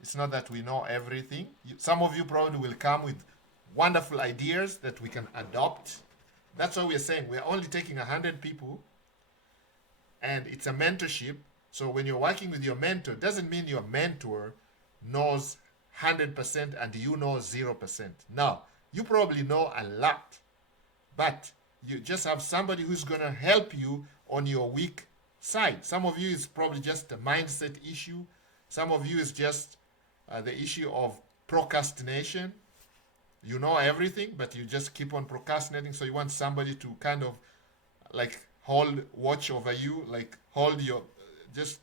It's not that we know everything. Some of you probably will come with wonderful ideas that we can adopt. That's what we're saying. We're only taking 100 people and it's a mentorship. So when you're working with your mentor, it doesn't mean your mentor knows 100% and you know 0%. No, you probably know a lot, but you just have somebody who's going to help you on your weak side. Some of you is probably just a mindset issue. Some of you is just the issue of procrastination. You know everything, but you just keep on procrastinating. So you want somebody to kind of like watch over you, like hold your, just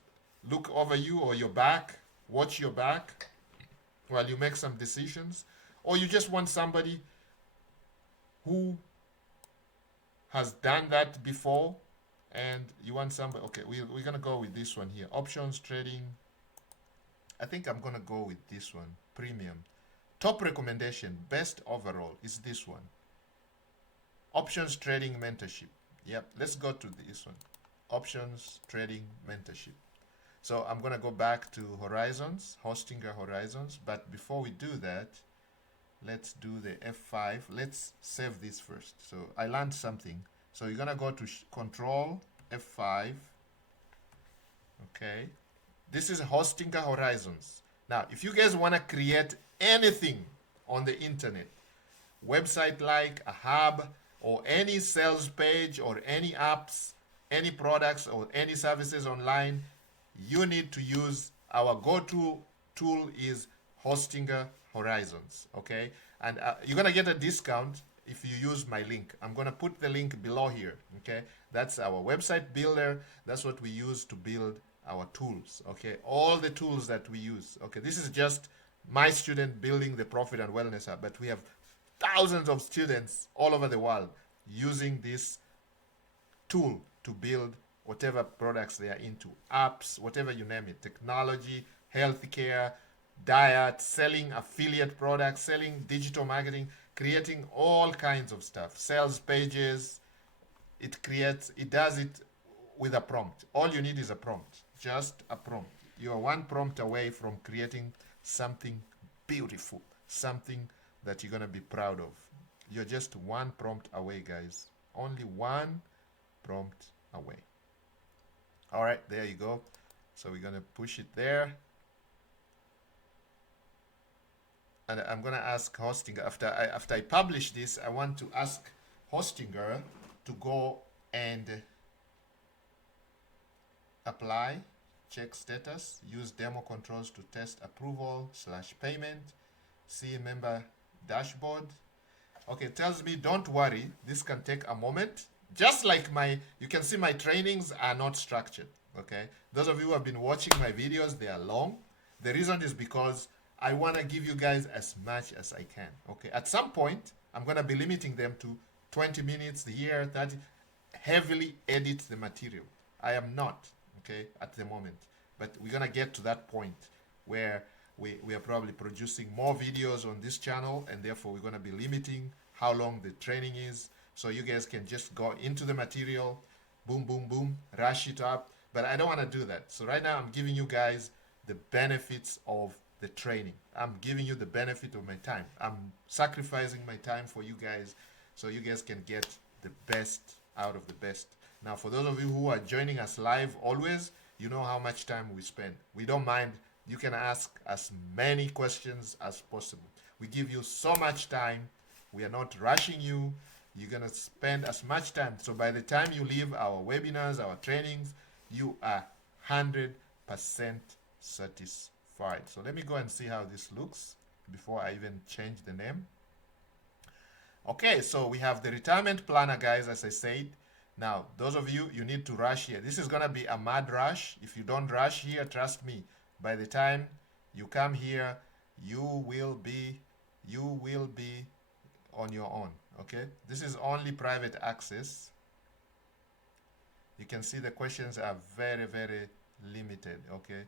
look over you or your back, watch your back while you make some decisions. Or you just want somebody who has done that before and you want somebody, okay, we're going to go with this one here. Options trading. I think I'm going to go with this one, premium. Top recommendation, best overall is this one. Options trading mentorship. Yep, let's go to this one. Options trading mentorship. So I'm going to go back to Horizons, Hostinger Horizons. But before we do that, let's do the F5. Let's save this first. So I learned something. So you're going to go to Control F5. Okay. This is Hostinger Horizons. Now, if you guys want to create anything on the internet, website like a hub or any sales page or any apps, any products or any services online, you need to use our go-to tool is Hostinger Horizons, okay? And you're going to get a discount if you use my link. I'm going to put the link below here, okay? That's our website builder. That's what we use to build our tools, okay? All the tools that we use, okay? This is just my student building the Profit and Wellness Hub, but we have thousands of students all over the world using this tool to build whatever products they are into, apps, whatever you name it, technology, healthcare, diet, selling affiliate products, selling digital marketing, creating all kinds of stuff, sales pages. It does it with a prompt. All you need is a prompt, just a prompt. You're one prompt away from creating something beautiful, something that you're going to be proud of. You're just one prompt away, guys. Only one prompt away. All right, there you go. So we're going to push it there. And I'm going to ask Hostinger, after I publish this, I want to ask Hostinger to go and apply, check status, use demo controls to test approval / payment, see member dashboard. Okay, it tells me don't worry, this can take a moment. Just like you can see my trainings are not structured, okay? Those of you who have been watching my videos, they are long. The reason is because I want to give you guys as much as I can, okay? At some point, I'm going to be limiting them to 20 minutes a year, 30, heavily edit the material. I am not, okay, at the moment. But we're going to get to that point where we are probably producing more videos on this channel, and therefore we're going to be limiting how long the training is, so you guys can just go into the material, boom, boom, boom, rush it up. But I don't want to do that. So right now I'm giving you guys the benefits of the training. I'm giving you the benefit of my time. I'm sacrificing my time for you guys so you guys can get the best out of the best. Now, for those of you who are joining us live always, you know how much time we spend. We don't mind. You can ask as many questions as possible. We give you so much time. We are not rushing you. You're going to spend as much time. So by the time you leave our webinars, our trainings, you are 100% satisfied. So let me go and see how this looks before I even change the name. Okay, so we have the retirement planner, guys, as I said. Now, those of you, you need to rush here. This is going to be a mad rush. If you don't rush here, trust me, by the time you come here, you will be on your own, okay? This is only private access. You can see the questions are very, very limited, okay?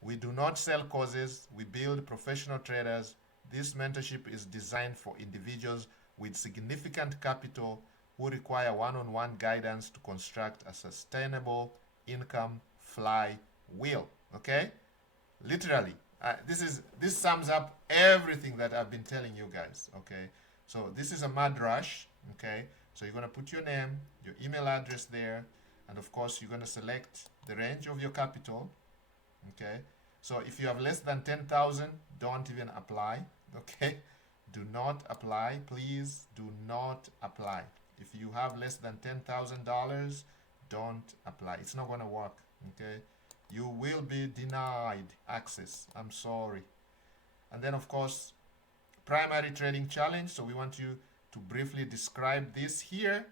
We do not sell courses, we build professional traders. This mentorship is designed for individuals with significant capital who require one-on-one guidance to construct a sustainable income flywheel, okay? Literally, this sums up everything that I've been telling you guys, okay? So this is a mad rush, okay? So you're going to put your name, your email address there, and of course you're going to select the range of your capital, okay? So if you have less than 10,000, don't even apply, okay? Do not apply, please do not apply. If you have less than $10,000, don't apply. It's not going to work, okay? You will be denied access. I'm sorry. And then of course, primary trading challenge. So we want you to briefly describe this here.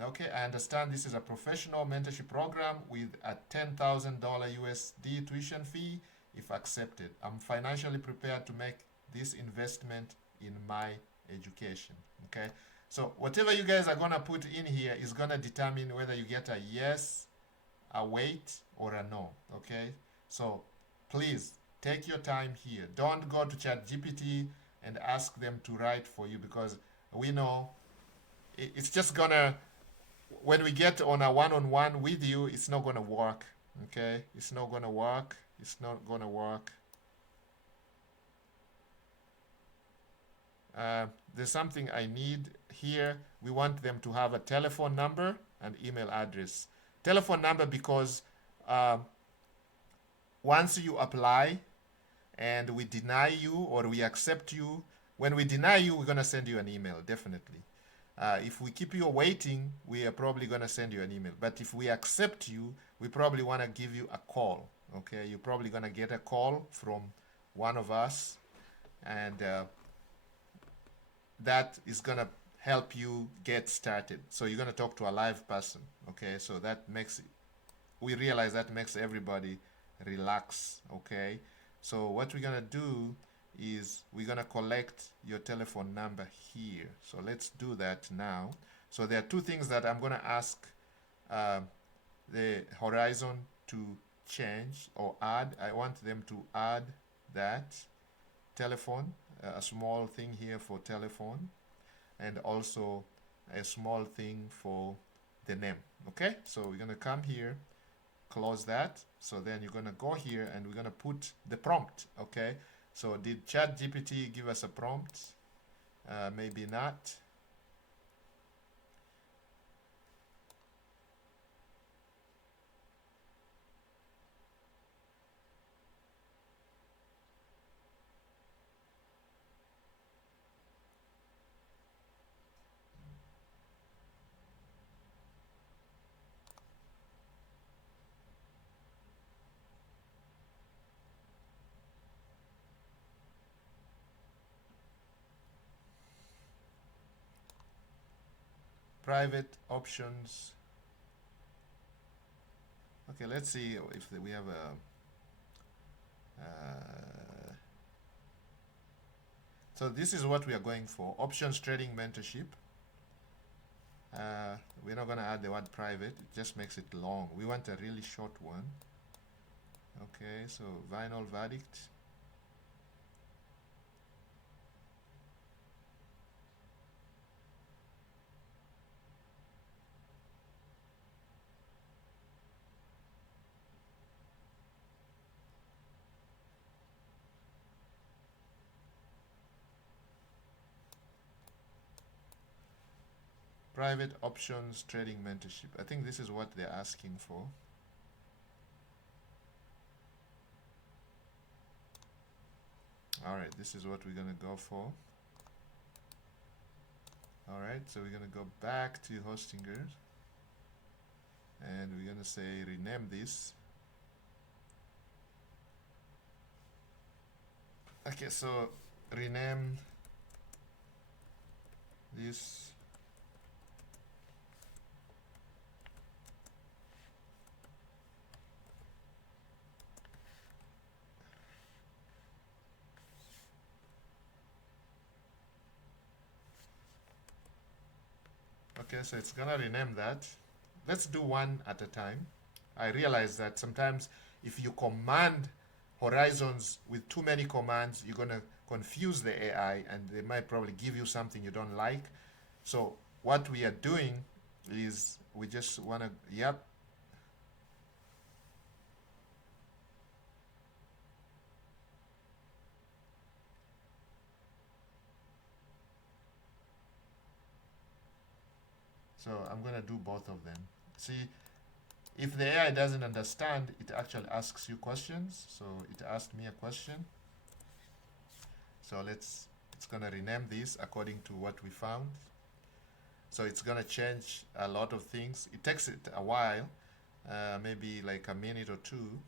Okay, I understand this is a professional mentorship program with a $10,000 USD tuition fee if accepted. I'm financially prepared to make this investment in my education. Okay, so whatever you guys are going to put in here is going to determine whether you get a yes, a wait, or a no. Okay, so please take your time here. Don't go to ChatGPT and ask them to write for you, because we know it's just gonna, when we get on a one-on-one with you, it's not gonna work. Okay, it's not gonna work. It's not gonna work. There's something I need here. We want them to have a telephone number and email address. Telephone number because once you apply and we deny you or we accept you, when we deny you, we're going to send you an email, definitely. If we keep you waiting, we are probably going to send you an email. But if we accept you, we probably want to give you a call, okay? You're probably going to get a call from one of us, and that is going to help you get started. So you're going to talk to a live person, okay? So that makes, we realize that makes everybody relax, okay? So what we're going to do is we're going to collect your telephone number here. So let's do that now. So there are two things that I'm going to ask the Horizon to change or add. I want them to add that telephone, a small thing here for telephone, and also a small thing for the name. Okay, so we're going to come here, close that. So then you're going to go here and we're going to put the prompt. Okay, so did ChatGPT give us a prompt? Maybe not. Private options. Okay, let's see if we have a so this is what we are going for, options trading mentorship. We're not going to add the word private, it just makes it long. We want a really short one. Okay, so final verdict. Private options trading mentorship. I think this is what they're asking for. All right, this is what we're going to go for. All right, so we're going to go back to Hostinger and we're going to say rename this. Okay, so rename this. Okay, so it's gonna rename that. Let's do one at a time. I realize that sometimes if you command horizons with too many commands, you're gonna confuse the AI and they might probably give you something you don't like. So what we are doing is we just wanna, yep. So I'm gonna do both of them. See, if the AI doesn't understand, it actually asks you questions. So it asked me a question. So it's gonna rename this according to what we found. So it's gonna change a lot of things. It takes it a while, maybe like a minute or two.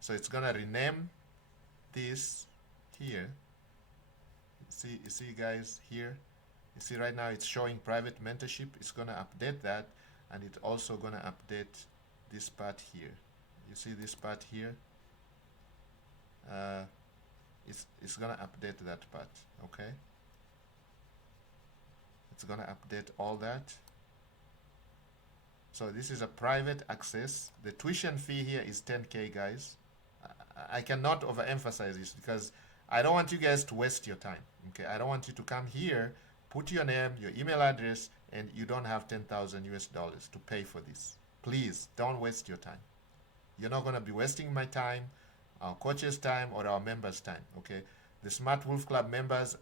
So it's gonna rename this here. You see guys here? You see right now it's showing private mentorship. It's gonna update that, and it's also gonna update this part here. You see this part here? It's gonna update that part, okay? It's gonna update all that. So this is a private access. The tuition fee here is 10K, guys. I cannot overemphasize this because I don't want you guys to waste your time, okay? I don't want you to come here, put your name, your email address, and you don't have 10,000 US dollars to pay for this. Please don't waste your time. You're not gonna be wasting my time, our coach's time, or our members' time, okay? The Smart Wolf Club members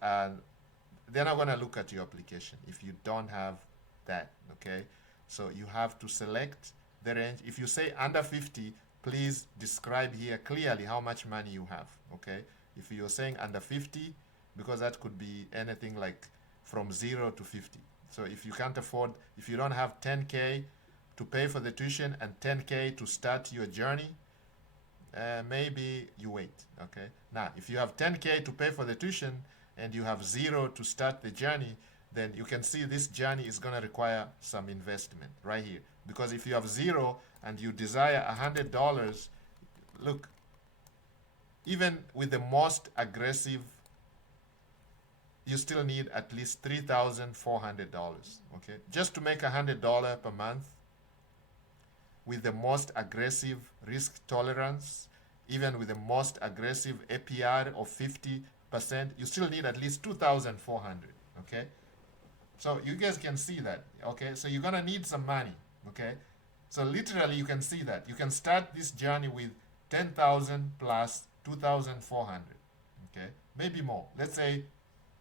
they're not gonna look at your application if you don't have that, okay? So you have to select the range. If you say under 50, please describe here clearly how much money you have, okay? If you're saying under 50, because that could be anything like from 0 to 50. So if you can't afford, if you don't have 10K to pay for the tuition and 10K to start your journey, maybe you wait, okay? Now, if you have 10K to pay for the tuition and you have 0 to start the journey, then you can see this journey is going to require some investment right here. Because if you have 0 and you desire $100, look, even with the most aggressive, you still need at least $3,400, okay? Just to make $100 per month with the most aggressive risk tolerance, even with the most aggressive APR of 50%, you still need at least 2,400, okay? So you guys can see that, okay? So you're gonna need some money, okay? So literally you can see that. You can start this journey with 10,000 plus 2,400, okay? Maybe more. Let's say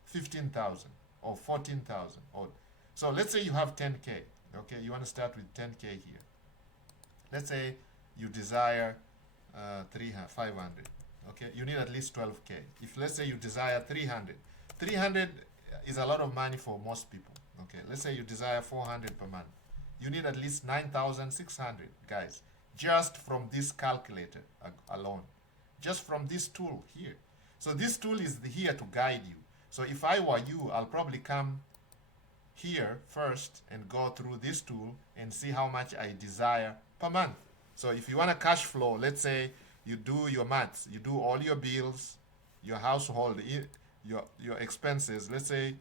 15,000 or 14,000. Or so let's say you have 10K, okay? You want to start with 10K here. Let's say you desire 500, okay? You need at least 12K. If let's say you desire 300, 300 is a lot of money for most people, okay? Let's say you desire 400 per month. You need at least 9,600, guys, just from this calculator alone, just from this tool here. So this tool is here to guide you. So if I were you, I'll probably come here first and go through this tool and see how much I desire per month. So if you want a cash flow, let's say you do your maths, you do all your bills, your household, your expenses. Let's say,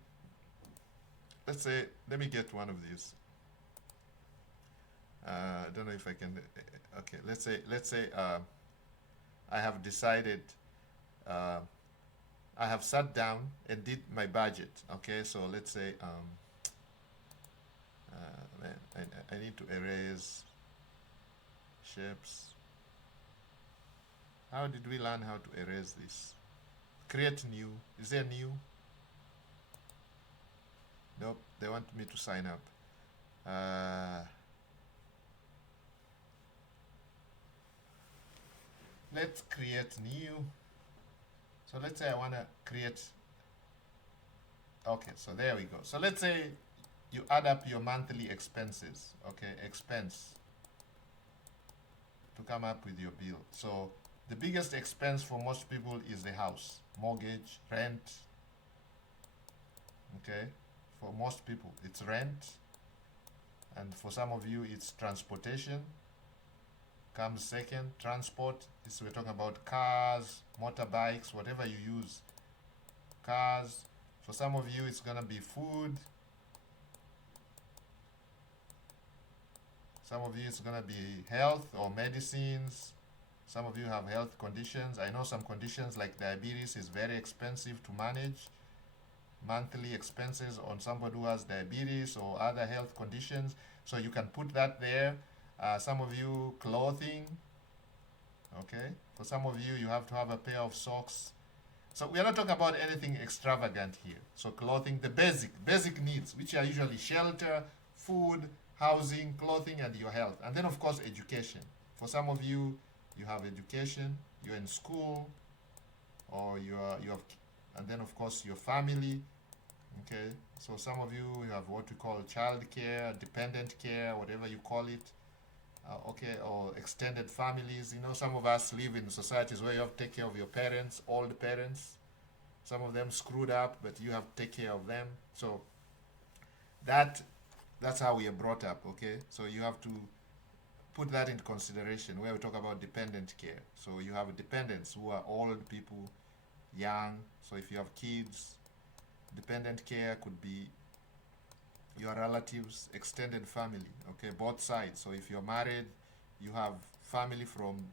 let me get one of these. I don't know if I can. Okay, let's say I have decided. I have sat down and did my budget. Okay, so let's say I need to erase shapes. How did we learn how to erase this? Create new. Is there new? Nope, they want me to sign up. Let's create new. So let's say I want to create. Okay, so there we go. So let's say you add up your monthly expenses. Okay, expense to come up with your bill. So the biggest expense for most people is the house, mortgage, rent. Okay, For most people, it's rent, and for some of you, it's transportation. Comes second. Transport is, we're talking about cars, motorbikes, whatever you use. Cars. For some of you, it's gonna be food. Some of you, it's gonna be health or medicines. Some of you have health conditions. I know some conditions like diabetes is very expensive to manage. Monthly expenses on somebody who has diabetes or other health conditions. So you can put that there. Some of you, clothing. Okay. For some of you, you have to have a pair of socks. So we are not talking about anything extravagant here. So clothing, the basic needs, which are usually shelter, food, housing, clothing, and your health. And then of course education. For some of you, you have education, you're in school, or you have, and then of course your family. Okay, so some of you have what we call child care, dependent care, whatever you call it. Okay, or extended families. You know, some of us live in societies where you have to take care of your parents, old parents. Some of them screwed up, but you have to take care of them. So that's how we are brought up. Okay, so you have to put that into consideration where we talk about dependent care. So you have dependents who are old people, young. So if you have kids, dependent care could be your relatives, extended family, okay, both sides. So if you're married, you have family from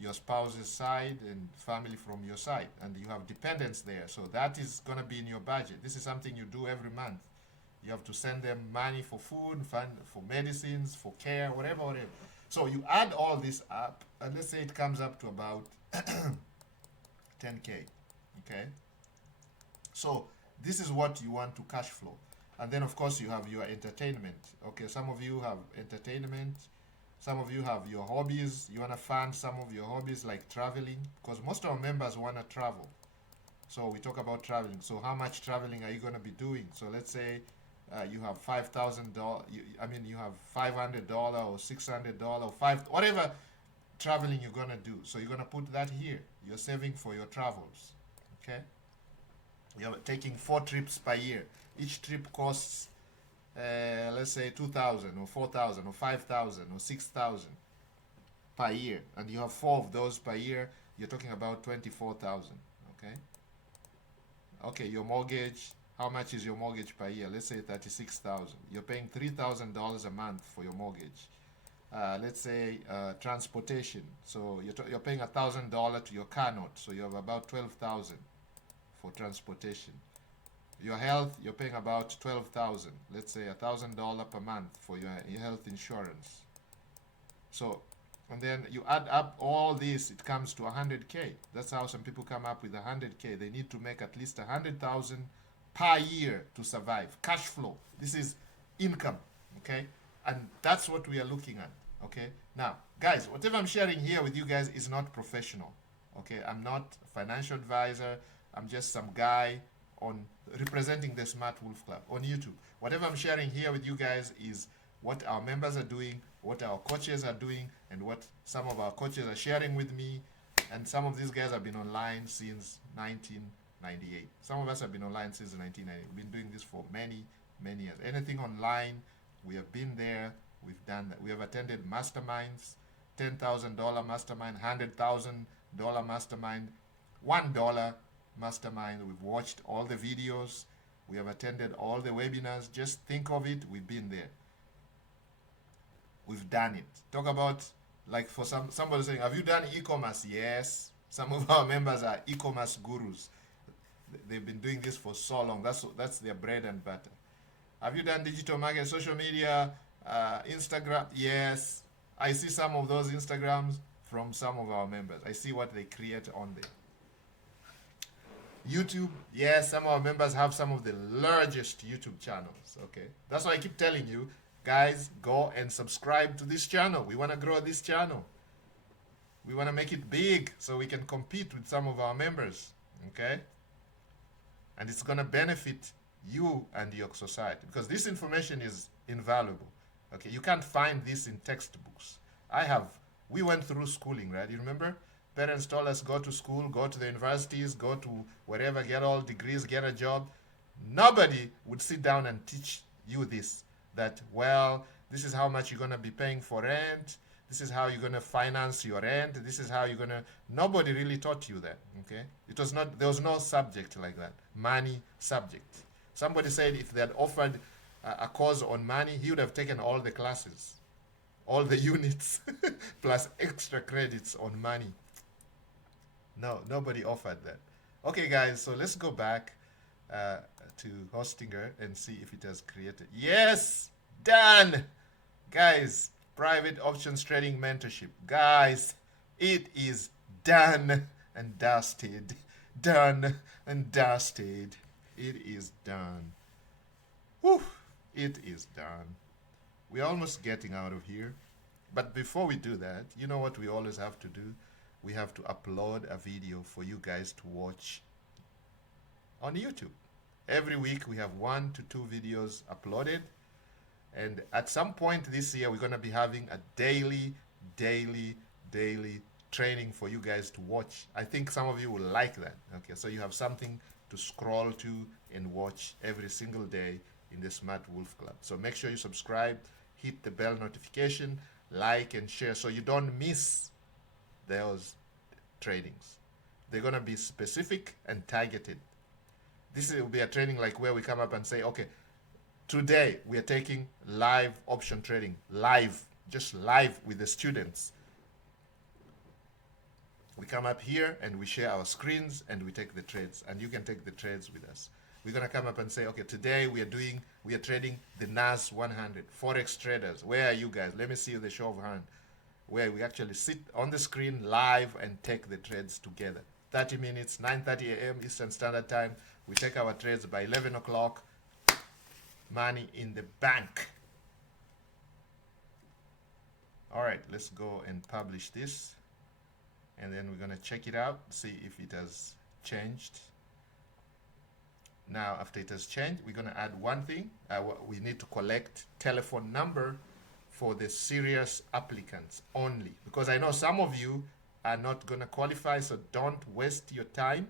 your spouse's side and family from your side, and you have dependents there. So that is going to be in your budget. This is something you do every month. You have to send them money for food, for medicines, for care, whatever. So you add all this up, and let's say it comes up to about 10K, okay? So this is what you want to cash flow. And then of course you have your entertainment. Okay, some of you have entertainment. Some of you have your hobbies. You want to fund some of your hobbies like traveling, because most of our members want to travel. So we talk about traveling. So how much traveling are you going to be doing? So let's say you have $5,000. You have $500 or $600 or whatever traveling you're going to do. So you're going to put that here. You're saving for your travels. Okay. You're taking 4 trips per year. Each trip costs, let's say, 2,000 or 4,000 or 5,000 or 6,000 per year, and you have 4 of those per year. You're talking about 24,000. Okay. Okay. Your mortgage. How much is your mortgage per year? Let's say 36,000. You're paying $3,000 a month for your mortgage. Let's say transportation. So you're paying $1,000 to your car note. So you have about 12,000 for transportation. Your health, you're paying about 12,000. Let's say $1,000 per month for your health insurance. So, and then you add up all this, it comes to 100K. That's how some people come up with 100K. They need to make at least 100,000 per year to survive. Cash flow. This is income. Okay, and that's what we are looking at. Okay. Now, guys, whatever I'm sharing here with you guys is not professional. Okay, I'm not a financial advisor. I'm just some guy representing the Smart Wolf Club on YouTube. Whatever I'm sharing here with you guys is what our members are doing, what our coaches are doing, and what some of our coaches are sharing with me. And some of these guys have been online since 1998. Some of us have been online since 1998. We've been doing this for many, many years. Anything online, we have been there. We've done that. We have attended masterminds, $10,000 mastermind, $100,000 mastermind, $1 mastermind. We've watched all the videos. We have attended all the webinars. Just think of it. We've been there. We've done it. Talk about, like, for somebody saying, have you done e-commerce? Yes. Some of our members are e-commerce gurus. They've been doing this for so long. That's their bread and butter. Have you done digital marketing, social media, Instagram? Yes. I see some of those Instagrams from some of our members. I see what they create on there. YouTube, yes, some of our members have some of the largest YouTube channels. Okay, that's why I keep telling you, guys, go and subscribe to this channel. We want to grow this channel. We want to make it big so we can compete with some of our members. Okay, and it's going to benefit you and your society, because this information is invaluable. Okay, you can't find this in textbooks. We went through schooling, right? You remember? Parents told us, go to school, go to the universities, go to wherever, get all degrees, get a job. Nobody would sit down and teach you this, that, well, this is how much you're going to be paying for rent. This is how you're going to finance your rent. This is how you're going to. Nobody really taught you that. Okay? It was not, there was no subject like that. Money subject. Somebody said if they had offered a course on money, he would have taken all the classes, all the units, plus extra credits on money. No, nobody offered that. Okay, guys, so let's go back uh, to Hostinger and see if it has created. Yes, done. Guys, private options trading mentorship. Guys, it is done and dusted. Done and dusted. It is done. Whew, it is done. We're almost getting out of here. But before we do that, you know what we always have to do? We have to upload a video for you guys to watch on YouTube. Every week we have 1 to 2 videos uploaded. And at some point this year, we're going to be having a daily training for you guys to watch. I think some of you will like that. Okay, so you have something to scroll to and watch every single day in the Smart Wolf Club. So make sure you subscribe, hit the bell notification, like and share so you don't miss those trainings. They're going to be specific and targeted. This will be a training like where we come up and say, okay, today we are taking live option trading, live, just live with the students. We come up here and we share our screens and we take the trades, and you can take the trades with us. We're gonna come up and say, okay, today we are trading the NAS 100. Forex traders, where are you guys? Let me see the show of hand. Where we actually sit on the screen live and take the trades together. 30 minutes, 9:30 a.m. Eastern Standard Time. We take our trades by 11 o'clock. Money in the bank. All right, let's go and publish this. And then we're gonna check it out, see if it has changed. Now, after it has changed, we're gonna add one thing. We need to collect telephone number for the serious applicants only, because I know some of you are not gonna qualify, so don't waste your time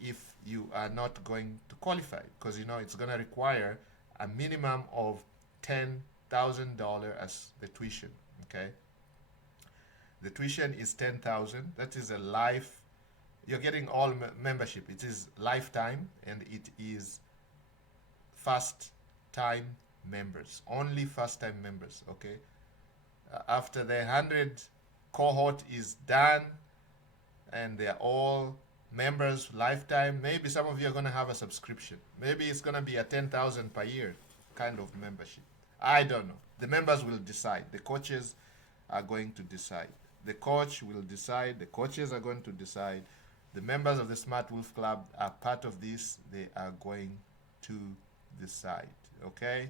if you are not going to qualify, because you know it's gonna require a minimum of $10,000 as the tuition. Okay, the tuition is 10,000. That is a life. You're getting all membership. It is lifetime, and it is first time members, only first time members. Okay, after the 100 cohort is done and they're all members lifetime, maybe some of you are going to have a subscription. Maybe it's going to be a 10,000 per year kind of membership. I don't know. The members will decide. The coaches are going to decide. The coach will decide. The coaches are going to decide. The members of the Smart Wolf Club are part of this. They are going to decide. Okay?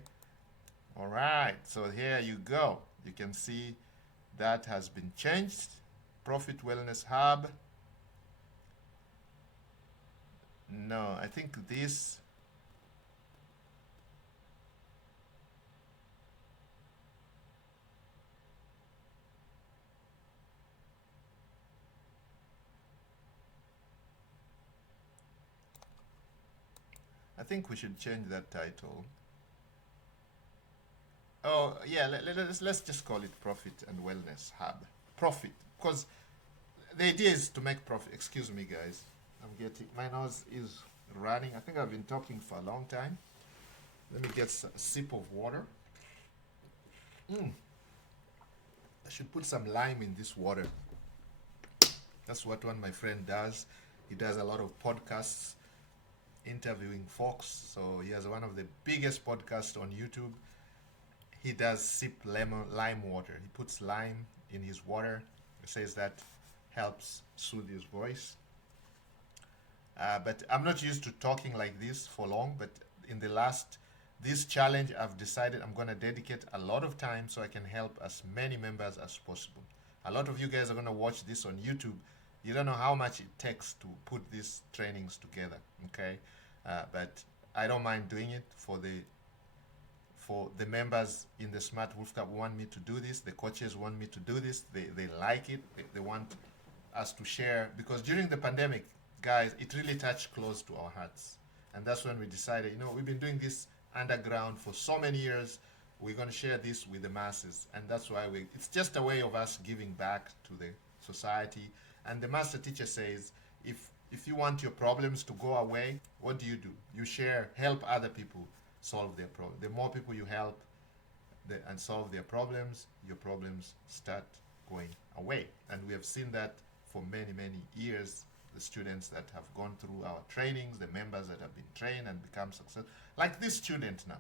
All right. So here you go. You can see that has been changed. Profit Wellness Hub. No, I think this. I think we should change that title. Oh, yeah, let's just call it Profit and Wellness Hub. Profit, because the idea is to make profit. Excuse me, guys. My nose is running. I think I've been talking for a long time. Let me get a sip of water. I should put some lime in this water. That's what one of my friend does. He does a lot of podcasts interviewing folks. So he has one of the biggest podcasts on YouTube. He does sip lime water. He puts lime in his water. He says that helps soothe his voice. But I'm not used to talking like this for long. But in this challenge, I've decided I'm going to dedicate a lot of time so I can help as many members as possible. A lot of you guys are going to watch this on YouTube. You don't know how much it takes to put these trainings together. Okay, but I don't mind doing it for the members in the Smart Wolf Club who want me to do this. The coaches want me to do this. They like it. They want us to share, because during the pandemic, guys, it really touched close to our hearts. And that's when we decided, you know, we've been doing this underground for so many years. We're going to share this with the masses. And that's why it's just a way of us giving back to the society. And the master teacher says, if you want your problems to go away, what do? You share, help other people solve their problem. The more people you help and solve their problems, your problems start going away. And we have seen that for many, many years. The students that have gone through our trainings, the members that have been trained and become successful. Like this student now,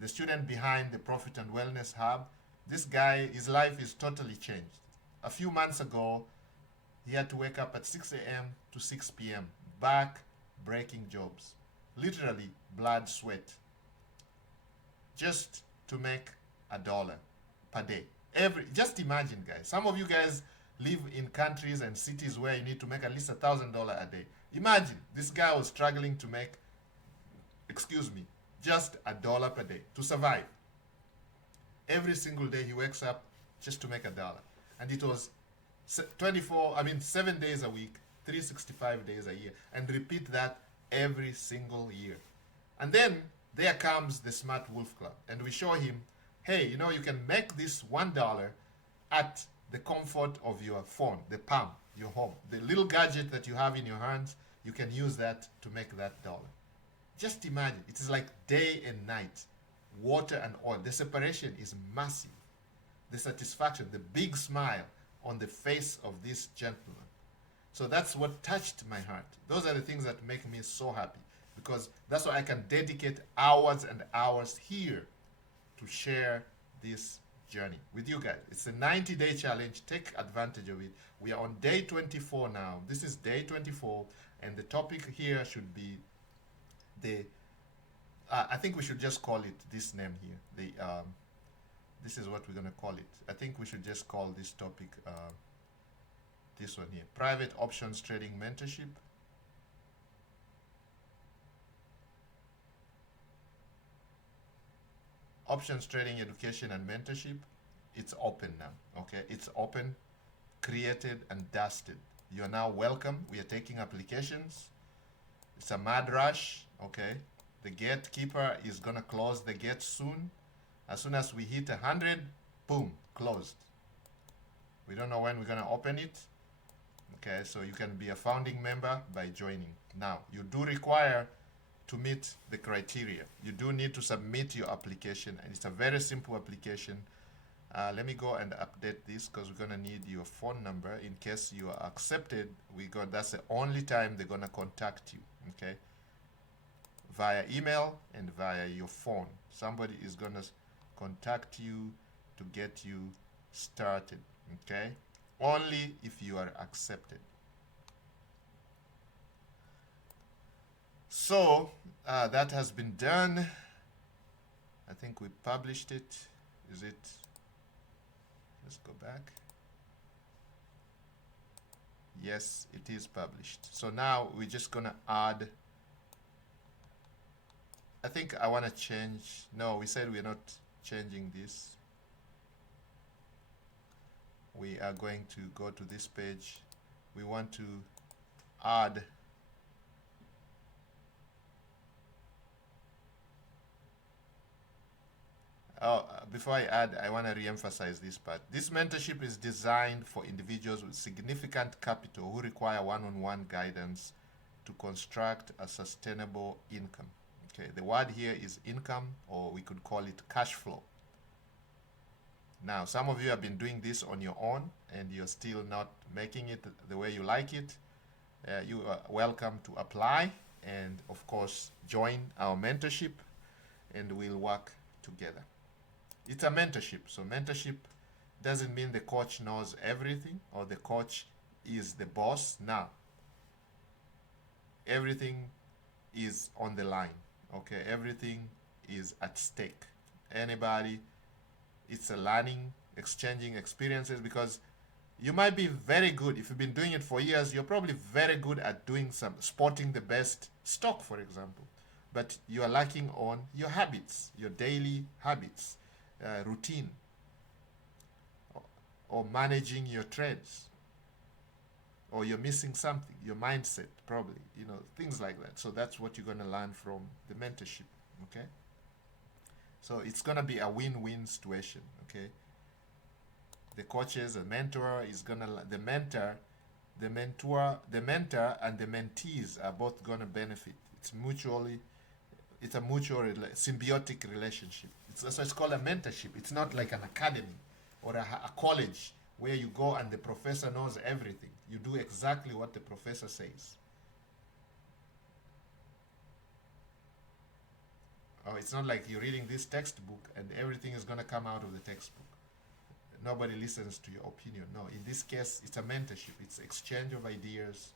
the student behind the Profit and Wellness Hub, this guy, his life is totally changed. A few months ago, he had to wake up at 6 a.m. to 6 p.m. back breaking jobs. Literally blood, sweat. Just to make $1 per day. Just imagine, guys. Some of you guys live in countries and cities where you need to make at least $1,000 a day. Imagine, this guy was struggling to make, just $1 per day to survive. Every single day he wakes up just to make $1. And it was 7 days a week, 365 days a year. And repeat that every single year. And then there comes the Smart Wolf Club. And we show him, hey, you know, you can make this $1 at the comfort of your phone, the palm, your home. The little gadget that you have in your hands, you can use that to make that dollar. Just imagine, it is like day and night, water and oil. The separation is massive. The satisfaction, the big smile on the face of this gentleman. So that's what touched my heart. Those are the things that make me so happy, because that's why I can dedicate hours and hours here to share this journey with you guys. It's a 90-day challenge. Take advantage of it. We are on day 24 now. This is day 24, and the topic here should be I think we should just call it this name here. This is what we're going to call it. I think we should just call this topic this one here, Private Options Trading Mentorship. Options Trading Education and Mentorship. It's open now, okay? It's open, created and dusted. You are now welcome. We are taking applications. It's a mad rush, okay? The gatekeeper is going to close the gate soon. As soon as we hit 100, boom, closed. We don't know when we're going to open it. Okay, so you can be a founding member by joining. Now, you do require to meet the criteria. You do need to submit your application, and it's a very simple application. Let me go and update this, because we're going to need your phone number in case you are accepted. That's the only time they're going to contact you, okay? Via email and via your phone. Somebody is going to contact you to get you started, okay? Only if you are accepted. So that has been done. I think we published it. Is it? Let's go back. Yes, it is published. So now we're just gonna add. I think I want to change. No, we said we're not changing this. We are going to go to this page. We want to add before I add, I want to re-emphasize this part. This mentorship is designed for individuals with significant capital who require one-on-one guidance to construct a sustainable income. Okay, the word here is income, or we could call it cash flow. Now, some of you have been doing this on your own and you're still not making it the way you like it. You are welcome to apply and, of course, join our mentorship, and we'll work together. It's a mentorship, so mentorship doesn't mean the coach knows everything or the coach is the boss. Now, everything is on the line, okay? Everything is at stake. Anybody, it's a learning, exchanging experiences, because you might be very good. If you've been doing it for years, you're probably very good at spotting the best stock, for example. But you are lacking on your habits, your daily habits, routine, or managing your trades. or you're missing something, your mindset, probably, things like that. So that's what you're going to learn from the mentorship, okay? So it's going to be a win-win situation, okay? The coaches, the mentor is going to, the mentor and the mentees are both going to benefit. It's a mutual symbiotic relationship. That's why it's called a mentorship. It's not like an academy or a college where you go and the professor knows everything. You do exactly what the professor says. Oh, it's not like you're reading this textbook and everything is going to come out of the textbook. Nobody listens to your opinion. No, in this case, it's a mentorship. It's exchange of ideas.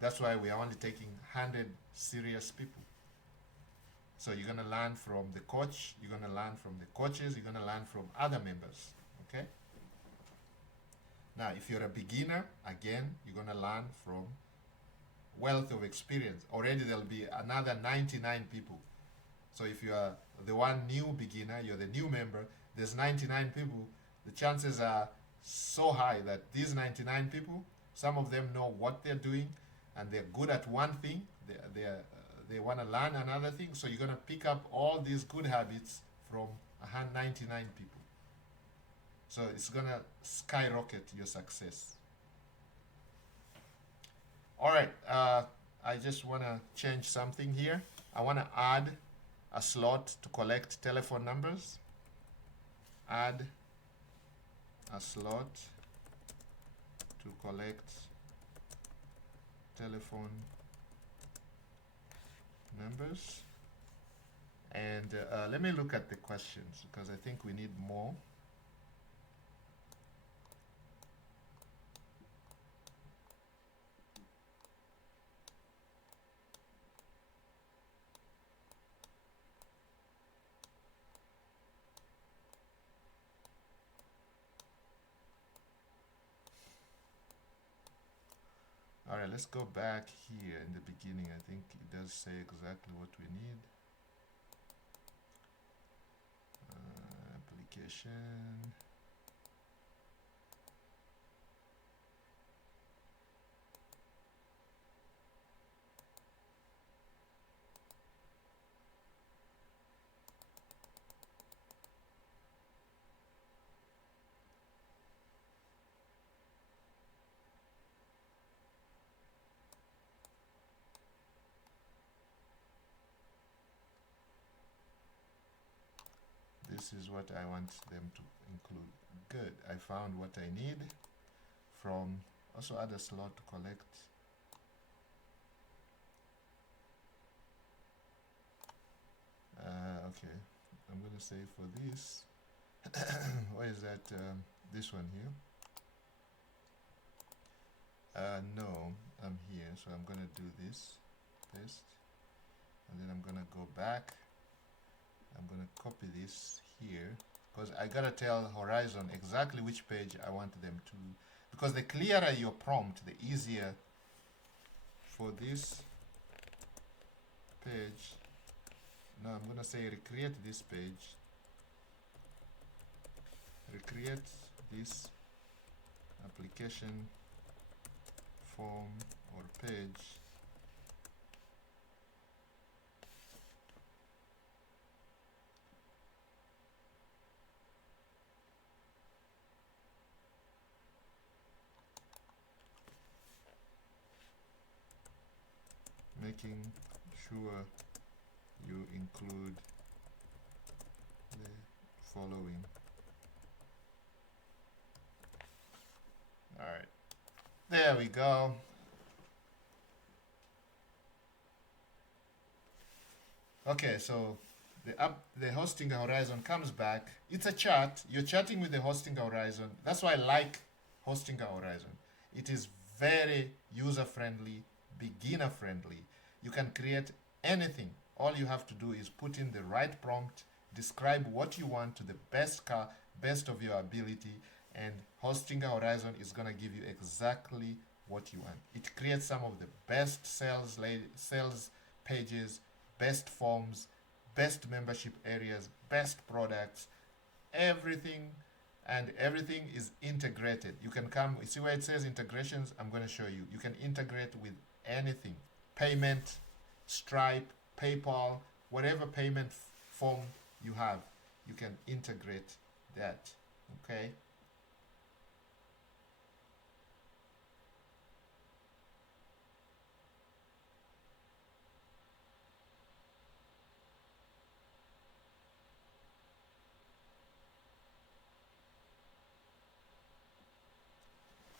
That's why we are only taking 100 serious people. So you're going to learn from the coach, you're going to learn from the coaches, you're going to learn from other members, okay? Now, if you're a beginner, again, you're going to learn from wealth of experience. Already there'll be another 99 people. So if you are the one new beginner, you're the new member, there's 99 people, the chances are so high that these 99 people, some of them know what they're doing and they're good at one thing, they want to learn another thing, so you're going to pick up all these good habits from 99 people. So it's going to skyrocket your success. All right, I just want to change something here. I want to add a slot to collect telephone numbers. Add a slot to collect telephone numbers. And let me look at the questions because I think we need more. All right, let's go back here in the beginning. I think it does say exactly what we need. Application. This is what I want them to include. Good, I found what I need from, also add a slot to collect. Okay, I'm gonna say for this, what is that, this one here? No, I'm here, so I'm gonna do this, paste, and then I'm gonna go back. I'm gonna copy this here because I gotta tell Horizon exactly which page I want them to, because the clearer your prompt, the easier for this page. Now I'm gonna say recreate this page, recreate this application form or page making sure you include the following. All right, there we go. Okay, so the hosting horizon comes back. It's a chat. You're chatting with the hosting horizon. That's why I like hosting horizon. It is very user friendly, beginner friendly. You can create anything. All you have to do is put in the right prompt, describe what you want to the best of your ability, and hosting horizon is going to give you exactly what you want. It creates some of the best sales pages, best forms, best membership areas, best products, everything and everything is integrated. You can come, you see where it says integrations? I'm going to show you. You can integrate with anything. Payment, Stripe, PayPal, whatever payment form you have, you can integrate that. Okay?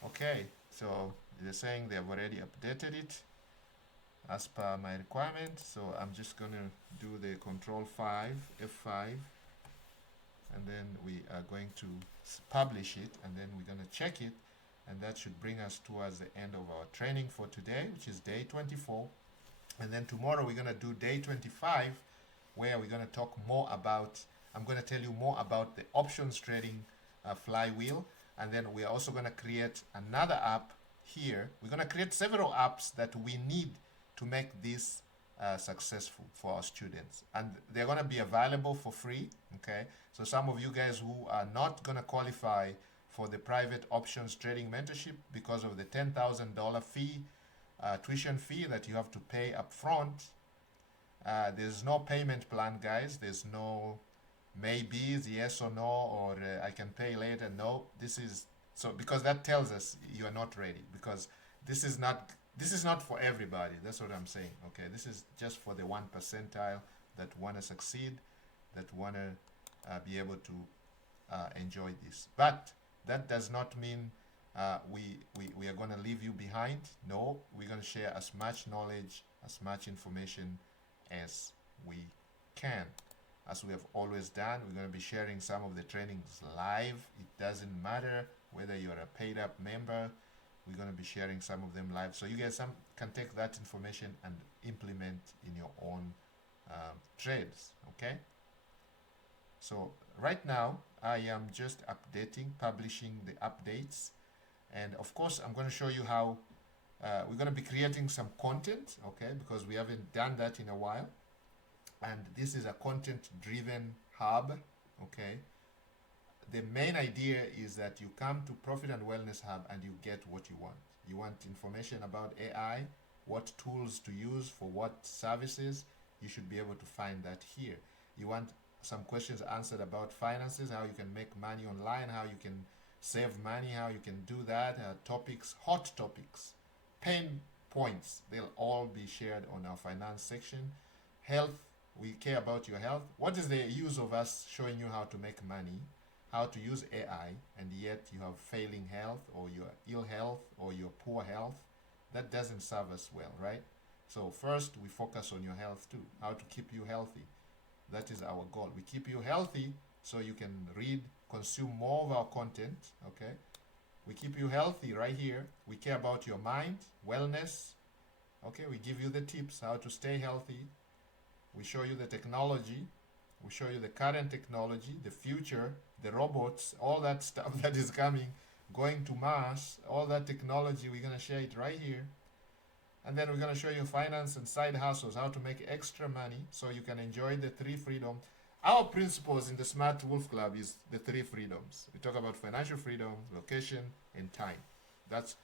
Okay, so they're saying they've already updated it as per my requirement. So I'm just going to do the control 5, F5, and then we are going to publish it, and then we're going to check it, and that should bring us towards the end of our training for today, which is day 24. And then tomorrow we're going to do day 25, where we're going to talk more about, I'm going to tell you more about the options trading flywheel. And then we are also going to create another app here. We're going to create several apps that we need to make this successful for our students. And they're going to be available for free, okay? So some of you guys who are not going to qualify for the private options trading mentorship because of the $10,000 fee, tuition fee that you have to pay up front, there's no payment plan, guys. There's no maybe yes or no, or I can pay later. No, this is so, because that tells us you are not ready, because this is not for everybody. That's what I'm saying. Okay, this is just for the 1 percentile that want to succeed, that want to be able to enjoy this. But that does not mean we are going to leave you behind. No, we're going to share as much knowledge, as much information as we can. As we have always done, we're going to be sharing some of the trainings live. It doesn't matter whether you're a paid up member. We're going to be sharing some of them live. So you guys can take that information and implement in your own trades, okay? So right now, I am just updating, publishing the updates. And of course, I'm going to show you how we're going to be creating some content, okay? Because we haven't done that in a while. And this is a content-driven hub, okay? The main idea is that you come to Profit and Wellness Hub and you get what you want. You want information about AI, what tools to use for what services. You should be able to find that here. You want some questions answered about finances, how you can make money online, how you can save money, how you can do that, topics, hot topics, pain points. They'll all be shared on our finance section. Health, we care about your health. What is the use of us showing you how to make money, how to use AI, and yet you have failing health, or your ill health, or your poor health? That doesn't serve us well, right? So first, we focus on your health too, how to keep you healthy. That is our goal. We keep you healthy so you can read, consume more of our content, okay? We keep you healthy right here. We care about your mind, wellness, okay? We give you the tips how to stay healthy. We show you the technology. We show you the current technology, the future, the robots, all that stuff that is coming, going to Mars, all that technology, we're going to share it right here. And then we're going to show you finance and side hustles, how to make extra money so you can enjoy the 3 freedom. Our principles in the Smart Wolf Club is the 3 freedoms. We talk about financial freedom, location, and time. That's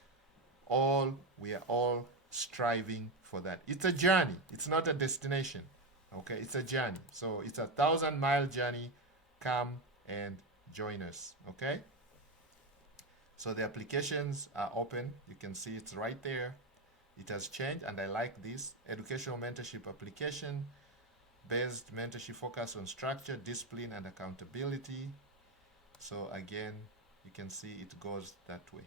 all, we are all striving for that. It's a journey. It's not a destination. Okay, it's a journey. So it's a 1,000-mile journey. Come and join us. Okay? So the applications are open. You can see it's right there. It has changed, and I like this. Educational mentorship application, based mentorship focus on structure, discipline, and accountability. So again, you can see it goes that way.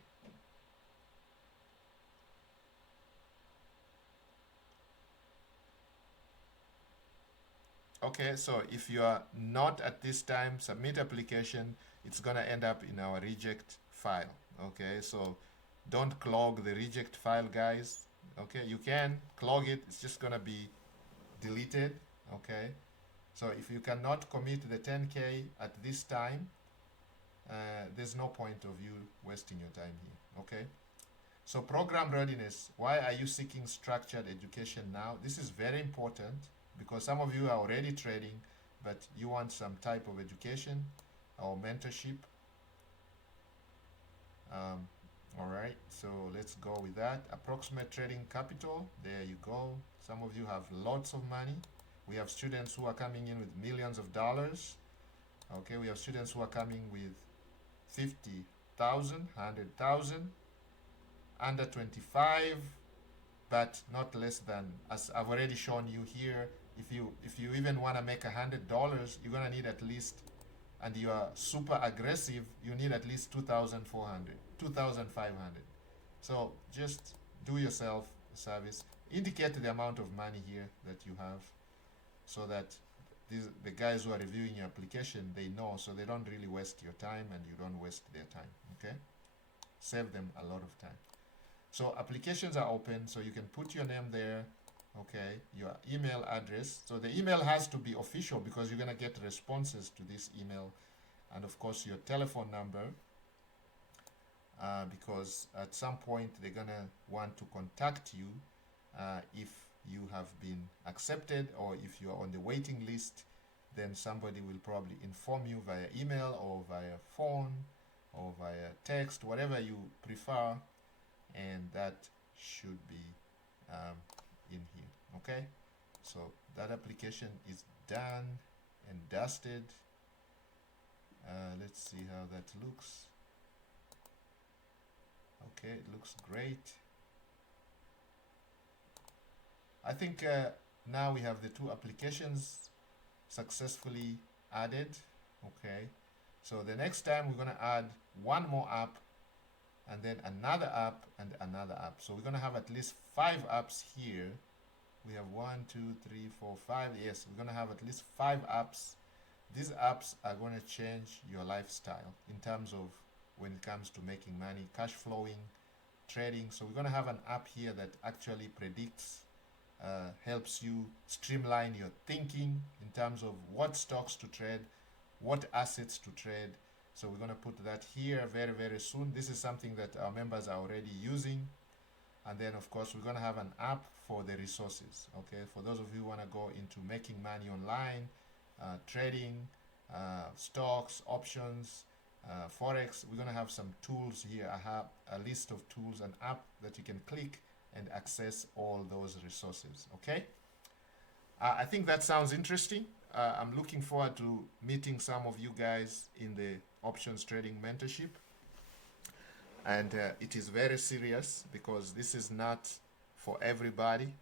Okay, so if you are not at this time, submit application, it's going to end up in our reject file. Okay, so don't clog the reject file, guys. Okay, you can clog it, it's just going to be deleted. Okay, so if you cannot commit the 10K at this time, there's no point of you wasting your time here. Okay, so program readiness. Why are you seeking structured education now? This is very important, because some of you are already trading, but you want some type of education or mentorship. All right, so let's go with that. Approximate trading capital, there you go. Some of you have lots of money. We have students who are coming in with millions of dollars. Okay, we have students who are coming with 50,000, 100,000, under 25, but not less than, as I've already shown you here, if you even want to make $100, you're gonna need at least, and you are super aggressive, you need at least 2,400, 2,500. So just do yourself a service. Indicate the amount of money here that you have, so that the guys who are reviewing your application, they know, so they don't really waste your time and you don't waste their time. Okay, save them a lot of time. So applications are open, so you can put your name there, okay, your email address. So the email has to be official because you're gonna get responses to this email, and of course your telephone number, because at some point they're gonna want to contact you if you have been accepted, or if you are on the waiting list, then somebody will probably inform you via email or via phone or via text, whatever you prefer, and that should be in here. Okay, so that application is done and dusted. Let's see how that looks. Okay, it looks great. I think now we have the two applications successfully added. Okay, so the next time we're going to add one more app, and then another app and another app. So we're going to have at least 5 apps here. We have 1, 2, 3, 4, 5. Yes, we're going to have at least 5 apps. These apps are going to change your lifestyle in terms of when it comes to making money, cash flowing, trading. So we're going to have an app here that actually predicts, helps you streamline your thinking in terms of what stocks to trade, what assets to trade. So we're going to put that here very, very soon. This is something that our members are already using. And then, of course, we're going to have an app for the resources. Okay, for those of you who want to go into making money online, trading, stocks, options, Forex, we're going to have some tools here. I have a list of tools, an app that you can click and access all those resources. Okay, I think that sounds interesting. I'm looking forward to meeting some of you guys in the options trading mentorship. And it is very serious because this is not for everybody.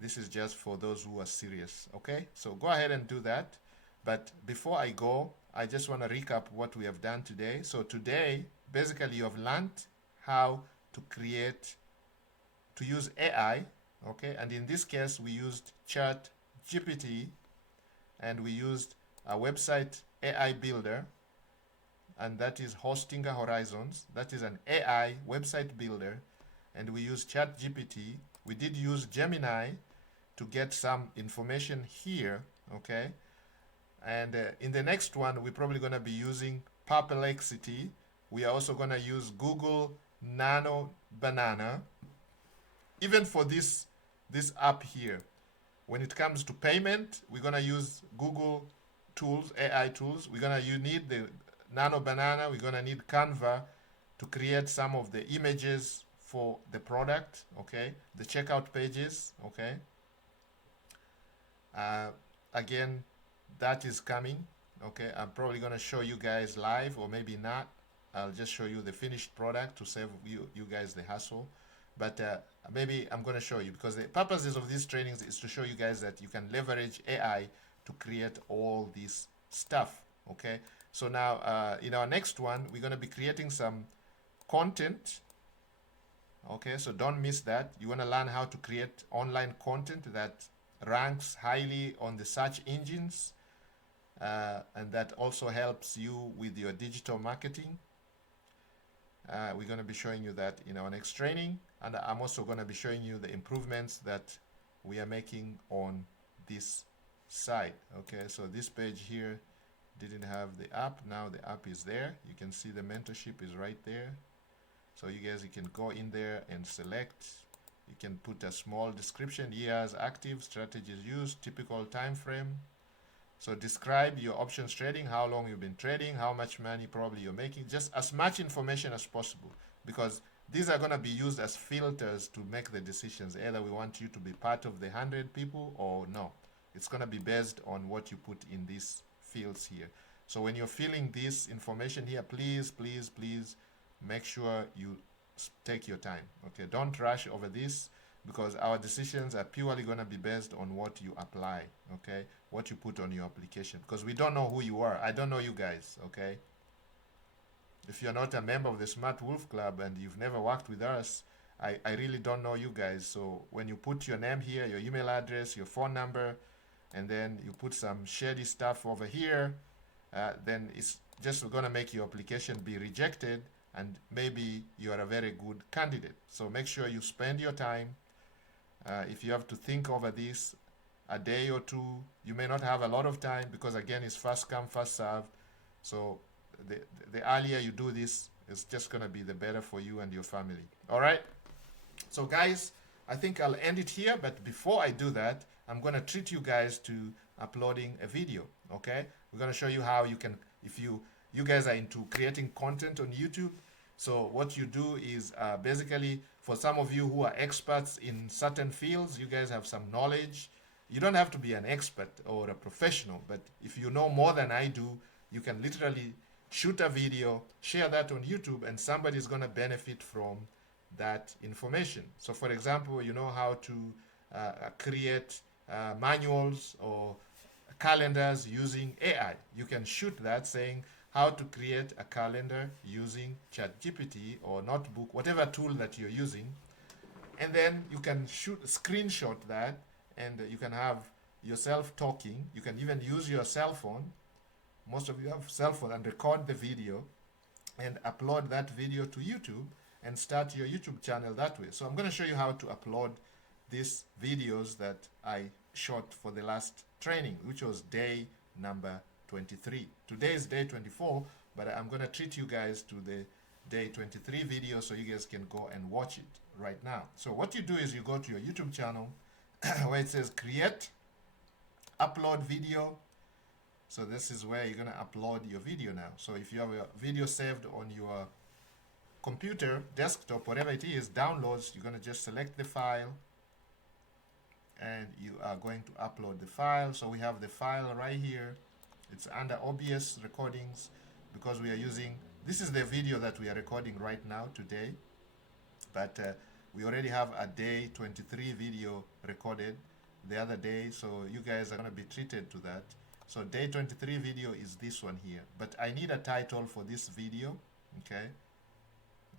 This is just for those who are serious. Okay, so go ahead and do that. But before I go, I just want to recap what we have done today. So today, basically, you have learned how to use AI. Okay, and in this case, we used ChatGPT, and we used a website AI builder, and that is Hostinger Horizons. That is an AI website builder, and we use ChatGPT. We did use Gemini to get some information here, okay? And in the next one, we're probably going to be using Perplexity. We are also going to use Google Nano Banana. Even for this app here, when it comes to payment, we're going to use Google tools, AI tools. You need the Nano Banana. We're going to need Canva to create some of the images for the product, okay? The checkout pages, okay? Again, that is coming, okay? I'm probably going to show you guys live, or maybe not. I'll just show you the finished product to save you guys the hassle. But maybe I'm going to show you, because the purposes of these trainings is to show you guys that you can leverage AI to create all this stuff, okay? So now in our next one, we're going to be creating some content, okay? So don't miss that. You want to learn how to create online content that ranks highly on the search engines, and that also helps you with your digital marketing. We're going to be showing you that in our next training, and I'm also going to be showing you the improvements that we are making on this site. Okay, so this page here didn't have the app. Now the app is there. You can see the mentorship is right there. So you guys, you can go in there and select. You can put a small description: years active, strategies used, typical time frame. So describe your options trading, how long you've been trading, how much money probably you're making, just as much information as possible, because these are going to be used as filters to make the decisions. Either we want you to be part of the 100 people or no. It's going to be based on what you put in these fields here. So when you're filling this information here, please, please, please make sure you take your time. Okay, don't rush over this, because our decisions are purely going to be based on what you apply. Okay, what you put on your application, because we don't know who you are. I don't know you guys. Okay, if you're not a member of the Smart Wolf Club and you've never worked with us, I really don't know you guys. So when you put your name here, your email address, your phone number, and then you put some shady stuff over here, then it's just going to make your application be rejected, and maybe you are a very good candidate. So make sure you spend your time. If you have to think over this a day or two, you may not have a lot of time, because again, it's first come, first served. So the earlier you do this, it's just going to be the better for you and your family. All right? So guys, I think I'll end it here. But before I do that, I'm going to treat you guys to uploading a video. Okay? We're going to show you how you can, if you guys are into creating content on YouTube. So what you do is basically, for some of you who are experts in certain fields, you guys have some knowledge. You don't have to be an expert or a professional, but if you know more than I do, you can literally shoot a video, share that on YouTube, and somebody's going to benefit from that information. So for example, you know how to create manuals or calendars using AI. You can shoot that saying how to create a calendar using ChatGPT or Notebook, whatever tool that you're using. And then you can screenshot that, and you can have yourself talking. You can even use your cell phone. Most of you have cell phone, and record the video and upload that video to YouTube and start your YouTube channel that way. So I'm going to show you how to upload these videos that I shot for the last training, which was day number 23. Today is day 24, but I'm going to treat you guys to the day 23 video so you guys can go and watch it right now. So what you do is you go to your YouTube channel where it says create, upload video. So this is where you're going to upload your video now. So if you have a video saved on your computer, desktop, whatever it is, downloads, you're going to just select the file and you are going to upload the file. So we have the file right here. It's under OBS recordings, because we are using, this is the video that we are recording right now today, but we already have a day 23 video recorded the other day, so you guys are going to be treated to that. So day 23 video is this one here, but I need a title for this video. Okay,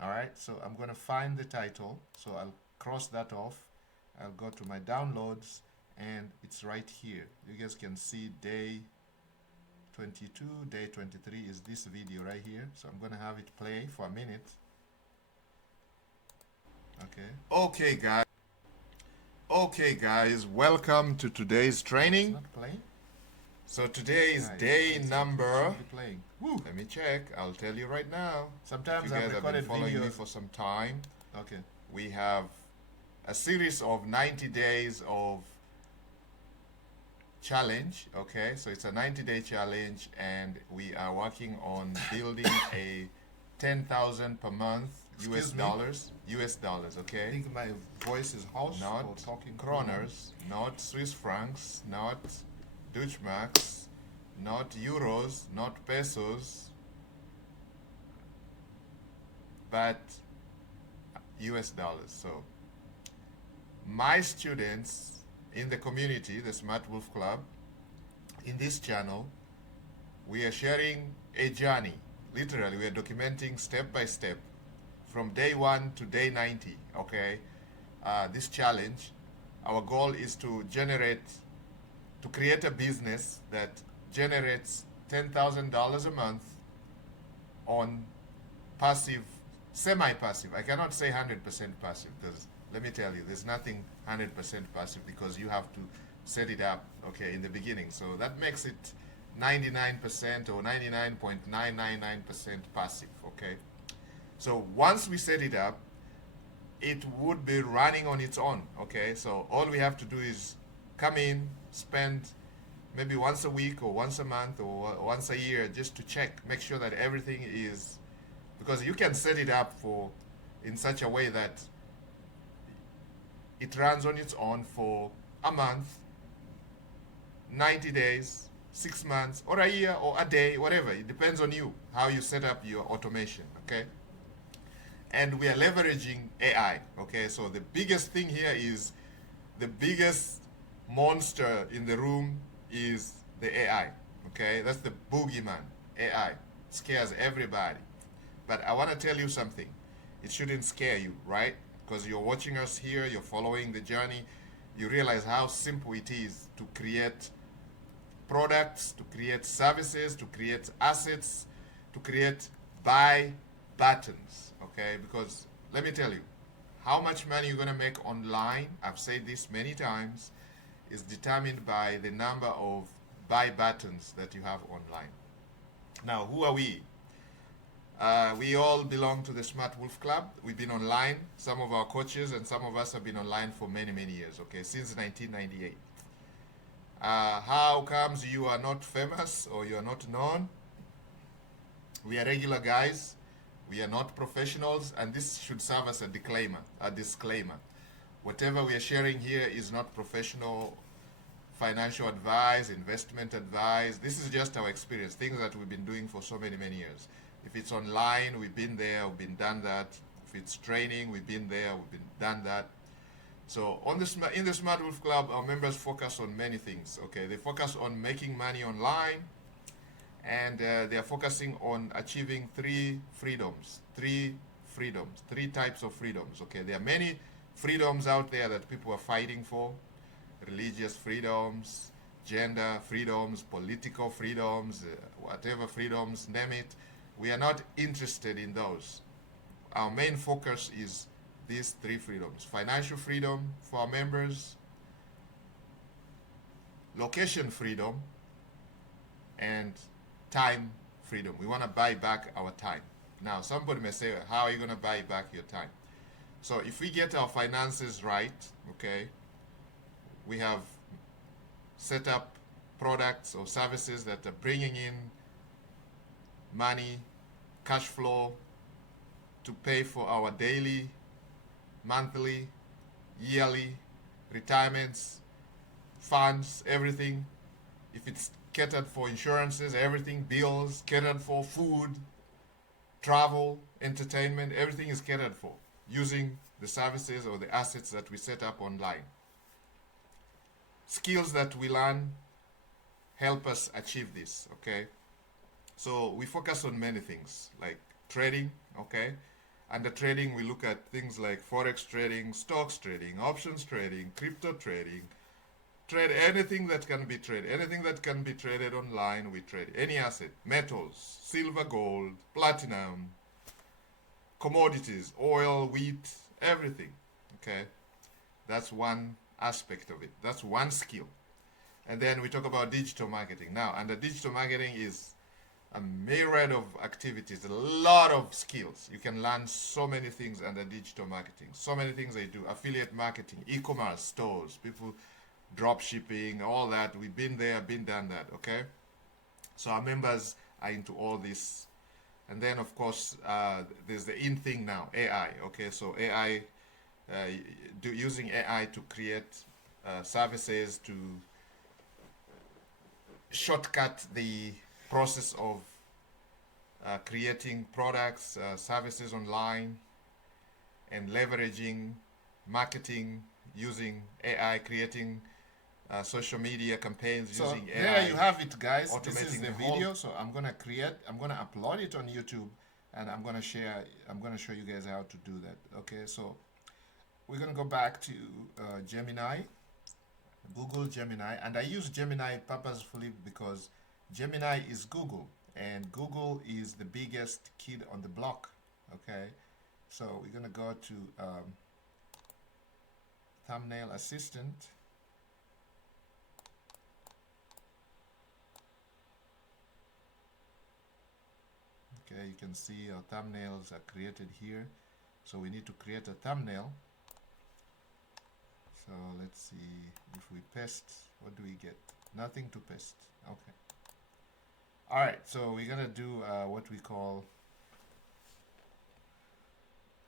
all right, so I'm going to find the title, so I'll cross that off. I'll go to my downloads, and it's right here. You guys can see day 22, day 23 is this video right here. So I'm going to have it play for a minute. Okay guys, welcome to today's training. It's not playing. So today is day number, let me check, I'll tell you right now. Sometimes you guys have been following me for some time. Okay, we have a series of 90 days of challenge. Okay, so it's a 90-day challenge, and we are working on building a 10,000 per month US dollars. Okay, I think my voice is harsh. Not talking kroners, not Swiss francs, not Deutschmarks, not euros, not pesos, but US dollars. So my students in the community, the Smart Wolf Club, in this channel, we are sharing a journey. Literally, we are documenting step by step from day 1 to day 90. Okay, this challenge, our goal is to create a business that generates $10,000 a month on passive, semi-passive. I cannot say 100% passive, because let me tell you, there's nothing 100% passive, because you have to set it up, okay, in the beginning. So that makes it 99% or 99.999% passive, okay? So once we set it up, it would be running on its own, okay? So all we have to do is come in, spend maybe once a week or once a month or once a year, just to check, make sure that everything is, because you can set it up for in such a way that it runs on its own for a month, 90 days, 6 months, or a year, or a day, whatever. It depends on you, how you set up your automation, okay? And we are leveraging AI, okay? So the biggest thing here is, the biggest monster in the room is the AI, okay? That's the boogeyman, AI. Scares everybody. But I want to tell you something. It shouldn't scare you, right? Because you're watching us here, you're following the journey, you realize how simple it is to create products, to create services, to create assets, to create buy buttons, okay? Because let me tell you, how much money you're going to make online, I've said this many times, is determined by the number of buy buttons that you have online. Now, who are we? We all belong to the Smart Wolf Club. We've been online, some of our coaches and some of us have been online for many, many years, okay, since 1998. How comes you are not famous or you are not known? We are regular guys. We are not professionals, and this should serve as a disclaimer. Whatever we are sharing here is not professional financial advice, investment advice. This is just our experience, things that we've been doing for so many, many years. If it's online, we've been there, we've been done that. If it's training, we've been there, we've been done that. So in the Smart Wolf Club, our members focus on many things. Okay, they focus on making money online, and they are focusing on achieving three types of freedoms. Okay, there are many freedoms out there that people are fighting for: religious freedoms, gender freedoms, political freedoms, whatever freedoms, name it. We are not interested in those. Our main focus is these three freedoms: financial freedom for our members, location freedom, and time freedom. We want to buy back our time. Now, somebody may say, how are you going to buy back your time? So if we get our finances right, okay, we have set up products or services that are bringing in money, cash flow, to pay for our daily, monthly, yearly retirements, funds, everything. If it's catered for insurances, everything, bills, catered for food, travel, entertainment, everything is catered for using the services or the assets that we set up online. Skills that we learn help us achieve this, okay? So we focus on many things, like trading, okay? Under trading, we look at things like forex trading, stocks trading, options trading, crypto trading. Trade anything that can be traded. Anything that can be traded online, we trade. Any asset, metals, silver, gold, platinum, commodities, oil, wheat, everything, okay? That's one aspect of it. That's one skill. And then we talk about digital marketing. Now, under digital marketing is a myriad of activities, a lot of skills. You can learn so many things under digital marketing. So many things they do. Affiliate marketing, e-commerce, stores, people, drop shipping, all that. We've been there, been done that, okay? So our members are into all this. And then, of course, there's the in thing now, AI, okay? So AI, using AI to create services to shortcut the process of creating products, services online, and leveraging marketing using AI, creating social media campaigns using AI. There you have it, guys. This is the video. So I'm gonna upload it on YouTube, and I'm gonna show you guys how to do that. Okay, so we're gonna go back to Gemini, Google Gemini, and I use Gemini purposefully because Gemini is Google, and Google is the biggest kid on the block. Okay, so we're gonna go to thumbnail assistant. Okay, you can see our thumbnails are created here. So we need to create a thumbnail. So let's see if we paste, what do we get? Nothing to paste. Okay. All right. So we're gonna do what we call.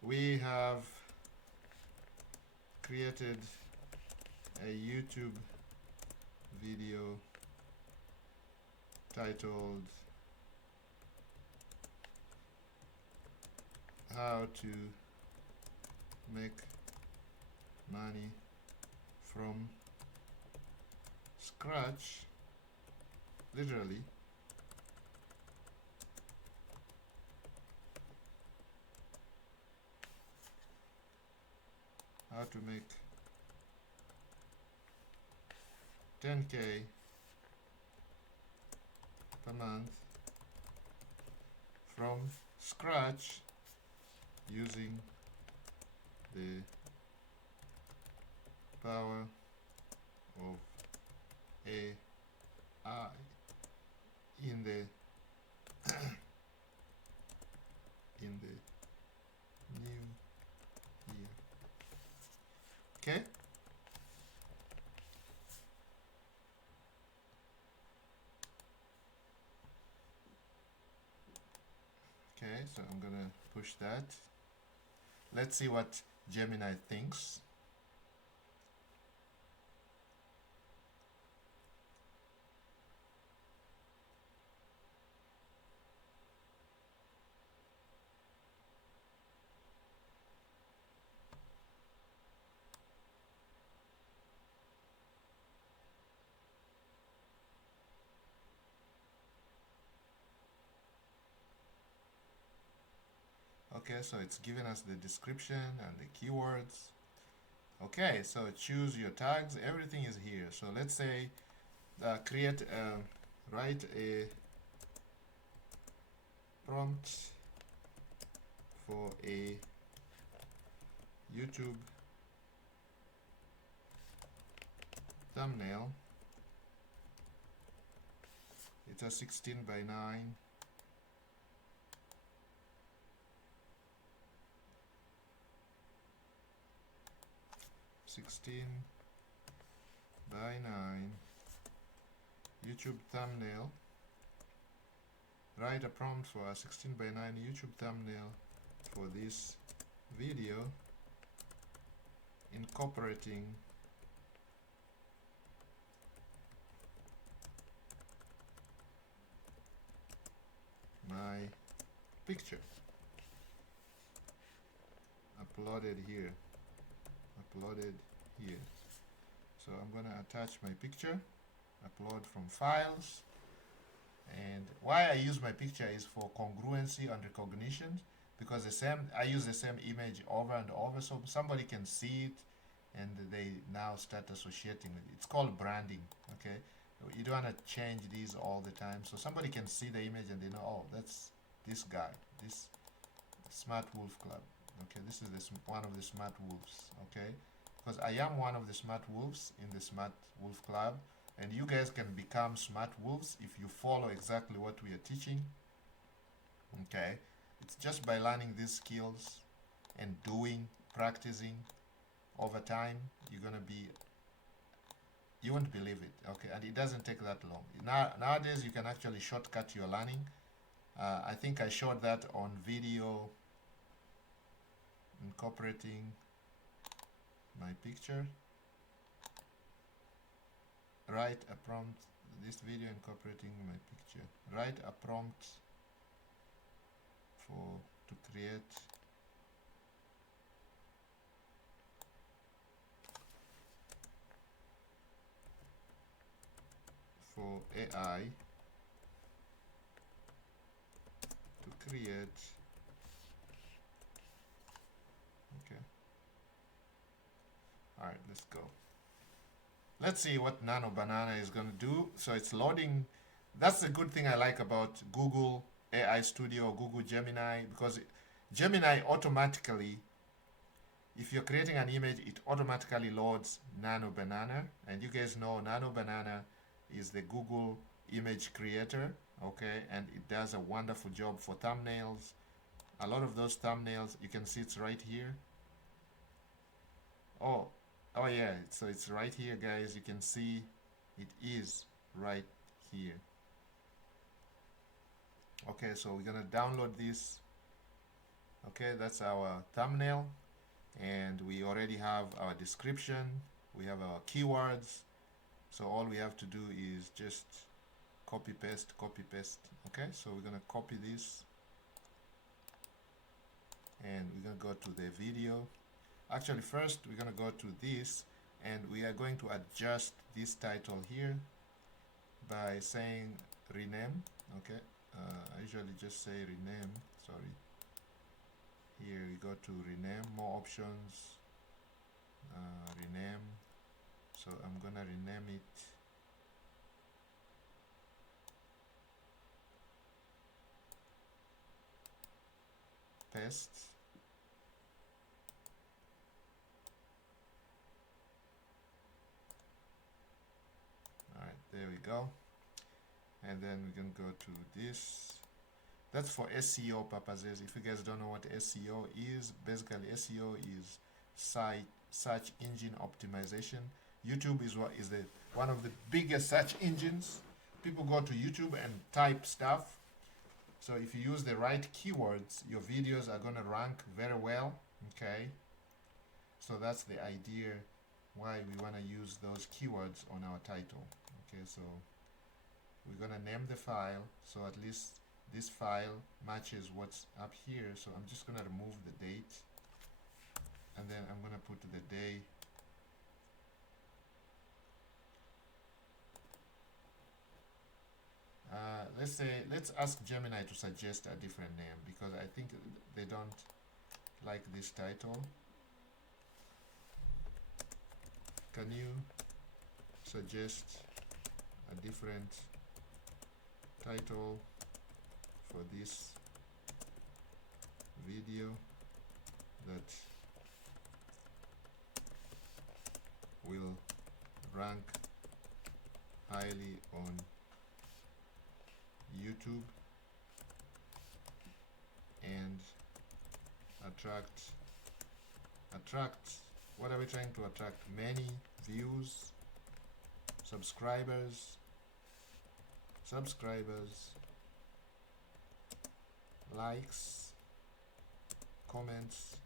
We have created a YouTube video titled "How to Make Money from Scratch," literally. How to make 10K per month from scratch using the power of AI in the in the new year. Okay. Okay, so I'm gonna push that. Let's see what Gemini thinks. Okay, so it's giving us the description and the keywords. Okay, so choose your tags. Everything is here. So let's say write a prompt for a YouTube thumbnail. It's a 16 by 9. by 9 YouTube thumbnail. Write a prompt for a 16 by 9 YouTube thumbnail for this video, incorporating my picture uploaded here. So I'm gonna attach my picture, upload from files, and why I use my picture is for congruency and recognition, because I use the same image over and over, so somebody can see it and they now start associating with it. It's called branding. Okay, you don't want to change these all the time, so somebody can see the image and they know, oh, that's this guy, this Smart Wolf Club. Okay, this is one of the Smart Wolves. Okay, because I am one of the Smart Wolves in the Smart Wolf Club, and you guys can become Smart Wolves if you follow exactly what we are teaching. Okay, it's just by learning these skills and practicing over time, you won't believe it. Okay, and it doesn't take that long. Nowadays, you can actually shortcut your learning. I think I showed that on video, incorporating my picture. Write a prompt. This video incorporating my picture. Write a prompt to create for AI to create. Okay. All right, let's go. Let's see what Nano Banana is going to do. So it's loading. That's the good thing I like about Google AI Studio, Google Gemini, because Gemini automatically, if you're creating an image, it automatically loads Nano Banana. And you guys know Nano Banana is the Google image creator, okay? And it does a wonderful job for thumbnails. A lot of those thumbnails, you can see it's right here. Oh yeah, so it's right here, guys. You can see it is right here. Okay, so we're gonna download this. Okay, that's our thumbnail, and we already have our description, we have our keywords, so all we have to do is just copy paste. Okay, so we're gonna copy this and we're gonna go to the video. Actually, first we're gonna go to this and we are going to adjust this title here by saying rename. Okay, I usually just say rename, sorry. Here we go to rename, more options, rename. So I'm gonna rename it pest. Alright, there we go. And then we can go to this. That's for SEO purposes. If you guys don't know what SEO is, basically SEO is search engine optimization. YouTube is one of the biggest search engines. People go to YouTube and type stuff. So if you use the right keywords, your videos are gonna rank very well. Okay. So that's the idea why we wanna use those keywords on our title. Okay, so we're gonna name the file so at least this file matches what's up here. So I'm just gonna remove the date and then I'm gonna put the day. Let's ask Gemini to suggest a different name because I think they don't like this title. Can you suggest a different title for this video that will rank highly on YouTube and attract, what are we trying to attract? Many views, subscribers, likes, comments,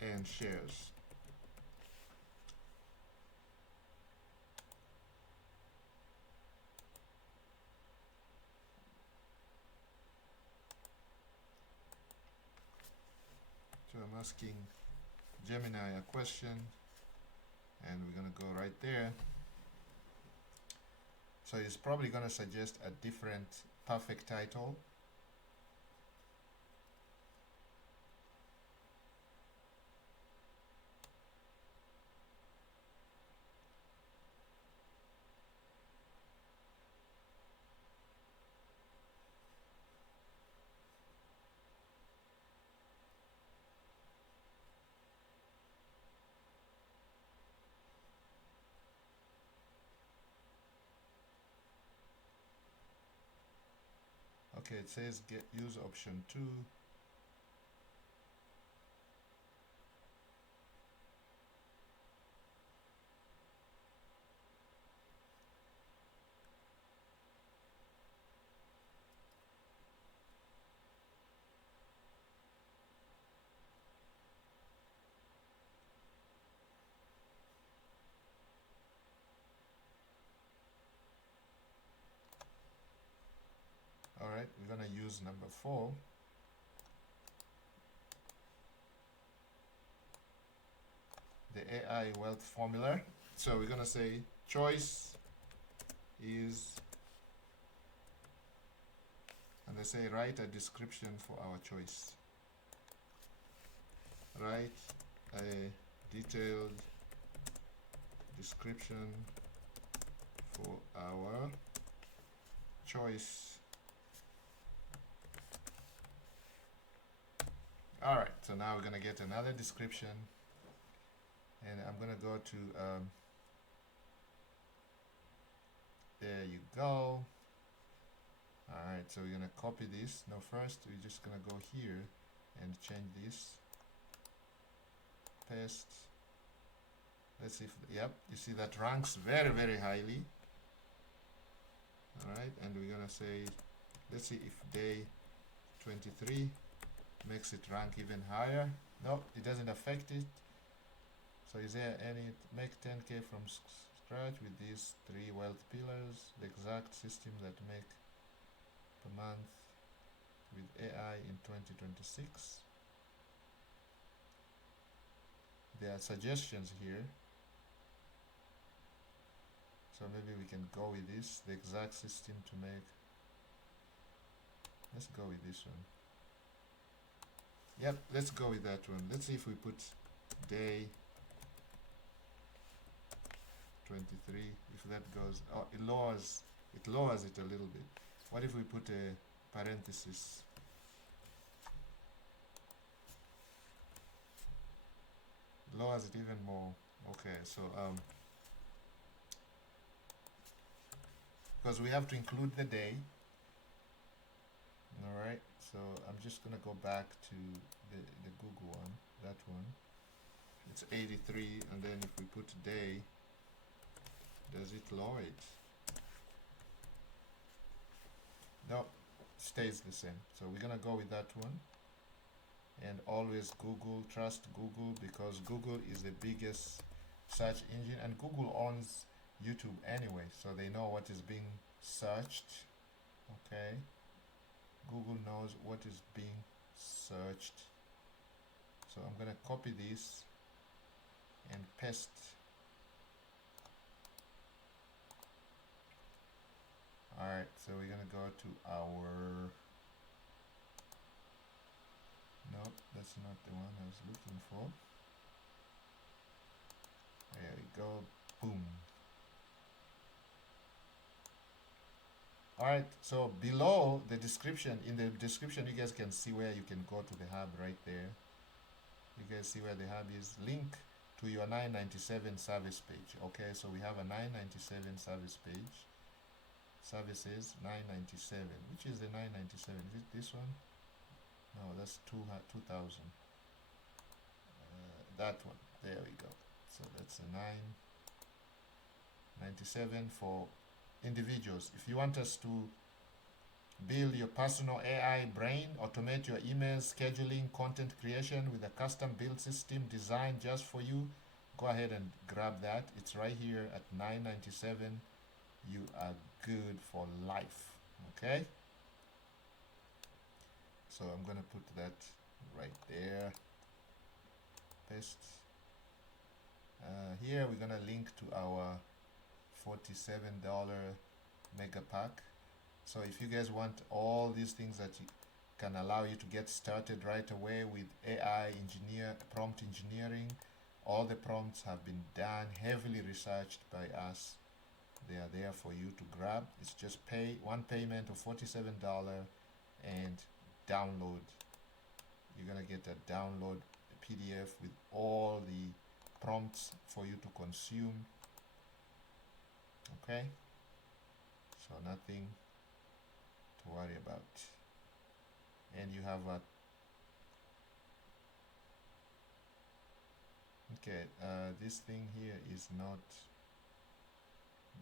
and shares. So I'm asking Gemini a question and we're gonna go right there. So it's probably gonna suggest a different perfect title. Okay, it says get use option 2. Alright, we're gonna use number 4. The AI wealth formula. So we're gonna say choice is, and they say write a description for our choice. Write a detailed description for our choice. Alright, so now we're gonna get another description and I'm gonna go to there you go. Alright, so we're gonna copy this. No, first we're just gonna go here and change this. Paste. Let's see if, yep, you see that ranks very, very highly. All right, and we're gonna say, let's see if day 23 makes it rank even higher. No, it doesn't affect it. So is there any, make 10K from scratch with these 3 wealth pillars, the exact system that make per month with AI in 2026. There are suggestions here. So maybe we can go with this, the exact system to make. Let's go with this one. Yep, let's go with that one. Let's see if we put day 23, if that goes, oh, it lowers it a little bit. What if we put a parenthesis? Lowers it even more. Okay, so because we have to include the day. All right, so I'm just gonna go back to the Google one, that one. It's 83, and then if we put day, does it lower it? No, stays the same. So we're gonna go with that one. And always Google, trust Google, because Google is the biggest search engine, and Google owns YouTube anyway, so they know what is being searched. Okay, Google knows what is being searched. So I'm gonna copy this and paste. Alright, so we're gonna go to our, nope, that's not the one I was looking for. There we go, boom. Alright, so below the description, in the description you guys can see where you can go to the hub right there. You guys see where the hub is, link to your 997 service page. Okay, so we have a 997 service page. Services 997. Which is the 997? Is it this one? No, that's 2000. That one. There we go. So that's a 997 for individuals. If you want us to build your personal AI brain, automate your emails, scheduling, content creation with a custom build system designed just for you, go ahead and grab that. It's right here at 997. You are good for life. Okay, so I'm gonna put that right there, paste. Here we're gonna link to our $47 mega pack. So if you guys want all these things that can allow you to get started right away with AI prompt engineering, all the prompts have been done, heavily researched by us. They are there for you to grab. It's just one payment of $47 and download. You're gonna get a download PDF with all the prompts for you to consume. Okay, so nothing to worry about. And you have a okay, this thing here is not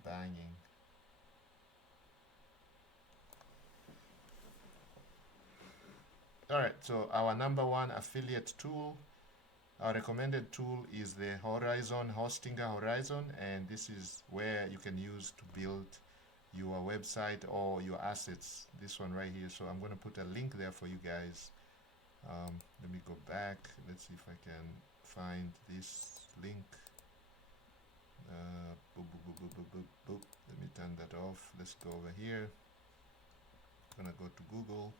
banging. All right, so our number one affiliate tool, our recommended tool is the Horizon Hostinger Horizon, and this is where you can use to build your website or your assets. This one right here. So I'm going to put a link there for you guys. Let me go back. Let's see if I can find this link. Boop, boop, boop, boop, boop, boop, boop. Let me turn that off. Let's go over here. I'm gonna go to Google,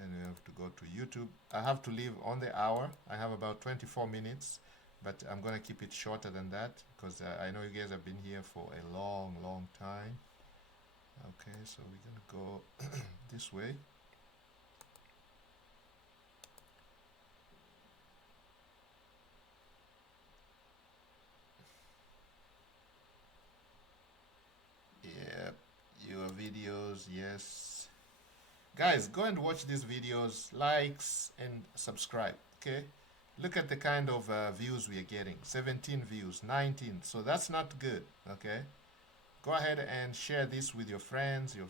and we have to go to YouTube. I have to leave on the hour. I have about 24 minutes, but I'm gonna keep it shorter than that because I know you guys have been here for a long time. Okay, so we're gonna go this way. Yep, your videos, yes. Guys, go and watch these videos, likes and subscribe, okay? Look at the kind of views we are getting. 17 views, 19, so that's not good, okay? go ahead and share this with your friends, your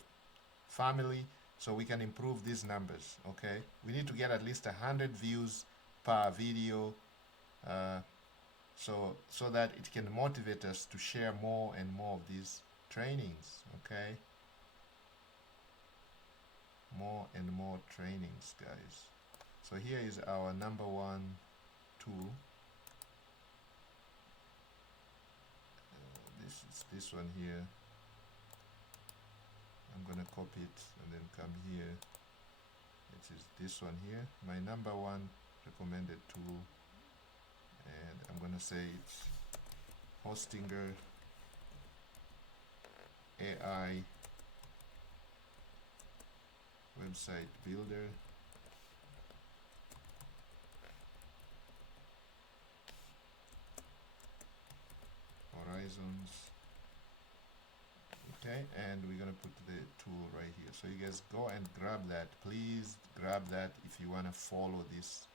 family, so we can improve these numbers. Okay, we need to get at least 100 views per video, so that it can motivate us to share more and more of these trainings. Okay, more and more trainings, guys. So here is our number one tool. This is this one here. I'm gonna copy it and then come here. It is this one here, my number one recommended tool, and I'm gonna say it's Hostinger AI website builder. Horizons. Okay, and we're gonna put the tool right here. So you guys go and grab that. Please grab that if you wanna follow this.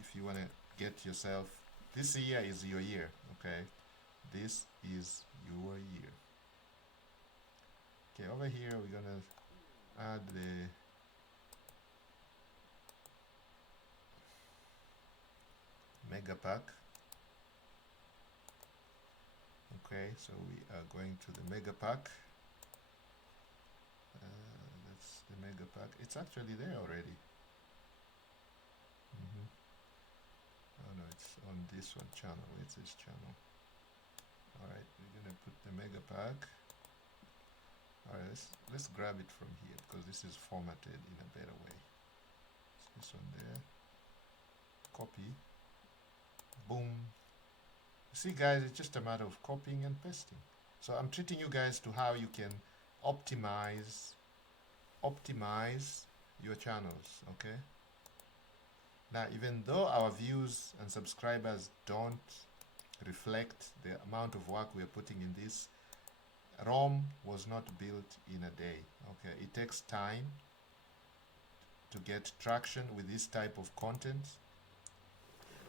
If you wanna get yourself, this year is your year. Okay, this is your year. Okay, over here we're gonna add the mega pack. Okay, so we are going to the mega pack. That's the mega pack. It's actually there already. Oh no, it's on this one channel. It's this channel. Alright, we're gonna put the mega pack. Alright, let's grab it from here because this is formatted in a better way. It's this one there. Copy. Boom. You see, guys, it's just a matter of copying and pasting. So I'm treating you guys to how you can optimize your channels. Okay, now even though our views and subscribers don't reflect the amount of work we are putting in this, Rome was not built in a day. Okay, it takes time to get traction with this type of content.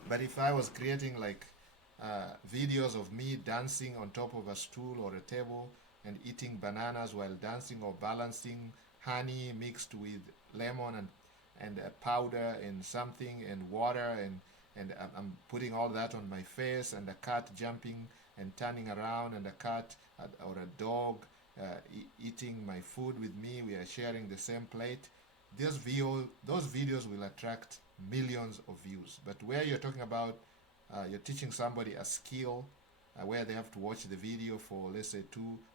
But if I was creating like videos of me dancing on top of a stool or a table and eating bananas while dancing, or balancing honey mixed with lemon and a powder and something and water, and I'm putting all that on my face, and a cat jumping and turning around, and a cat or a dog eating my food with me, we are sharing the same plate, those videos will attract millions of views. But where you're talking about you're teaching somebody a skill where they have to watch the video for, let's say,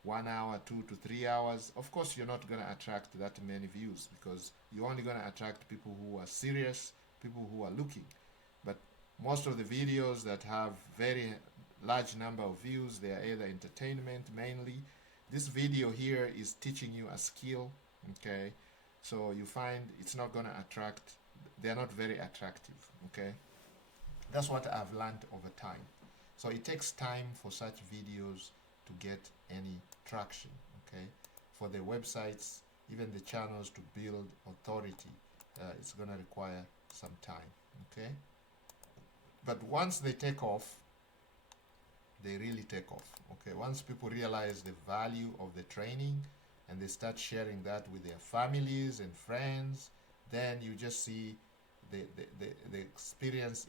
1 hour, 2 to 3 hours, of course you're not going to attract that many views, because you're only going to attract people who are serious, people who are looking. But most of the videos that have very large number of views, they are either entertainment mainly. This video here is teaching you a skill. Okay, so you find it's not going to attract, they're not very attractive. Okay, that's what I've learned over time. So it takes time for such videos to get any traction. Okay, for the websites, even the channels to build authority, it's going to require some time. Okay, but once they take off, they really take off. Okay, once people realize the value of the training and they start sharing that with their families and friends, then you just see the experience,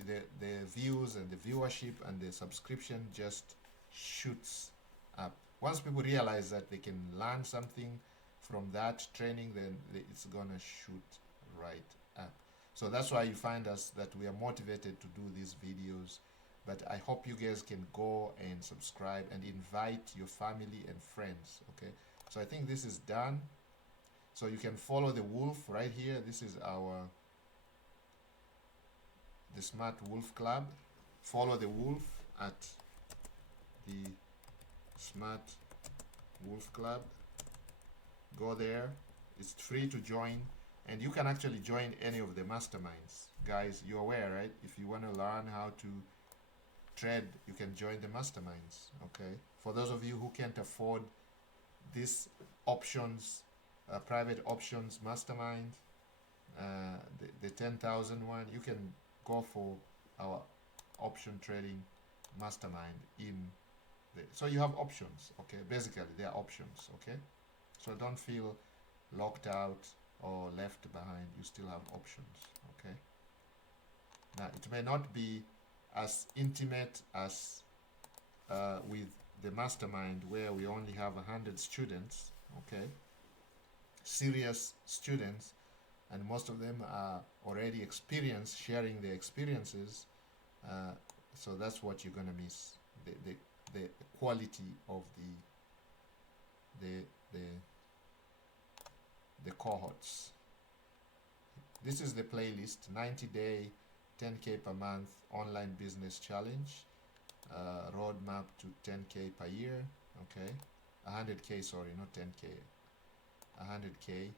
the views and the viewership and the subscription just shoots up. Once people realize that they can learn something from that training, then it's gonna shoot right up. So that's why you find us that we are motivated to do these videos. But I hope you guys can go and subscribe and invite your family and friends. Okay, so I think this is done. So you can follow the wolf right here. This is the Smart Wolf Club. Follow the wolf at the Smart Wolf Club. Go there. It's free to join, and you can actually join any of the masterminds. Guys, you're aware, right? If you want to learn how to trade, you can join the masterminds. Okay, for those of you who can't afford this options, private options mastermind, the 10,000 one, you can go for our option trading mastermind in So you have options, okay? Basically, there are options, okay? So don't feel locked out or left behind. You still have options, okay? Now, it may not be as intimate as with the mastermind where we only have 100 students, okay? Serious students, and most of them are already experienced, sharing their experiences. So that's what you're gonna miss, the quality of the the the cohorts. This is the playlist: 90-day, 10K per month online business challenge, roadmap to 10K per year. Okay, 100K, sorry, not 10K, 100K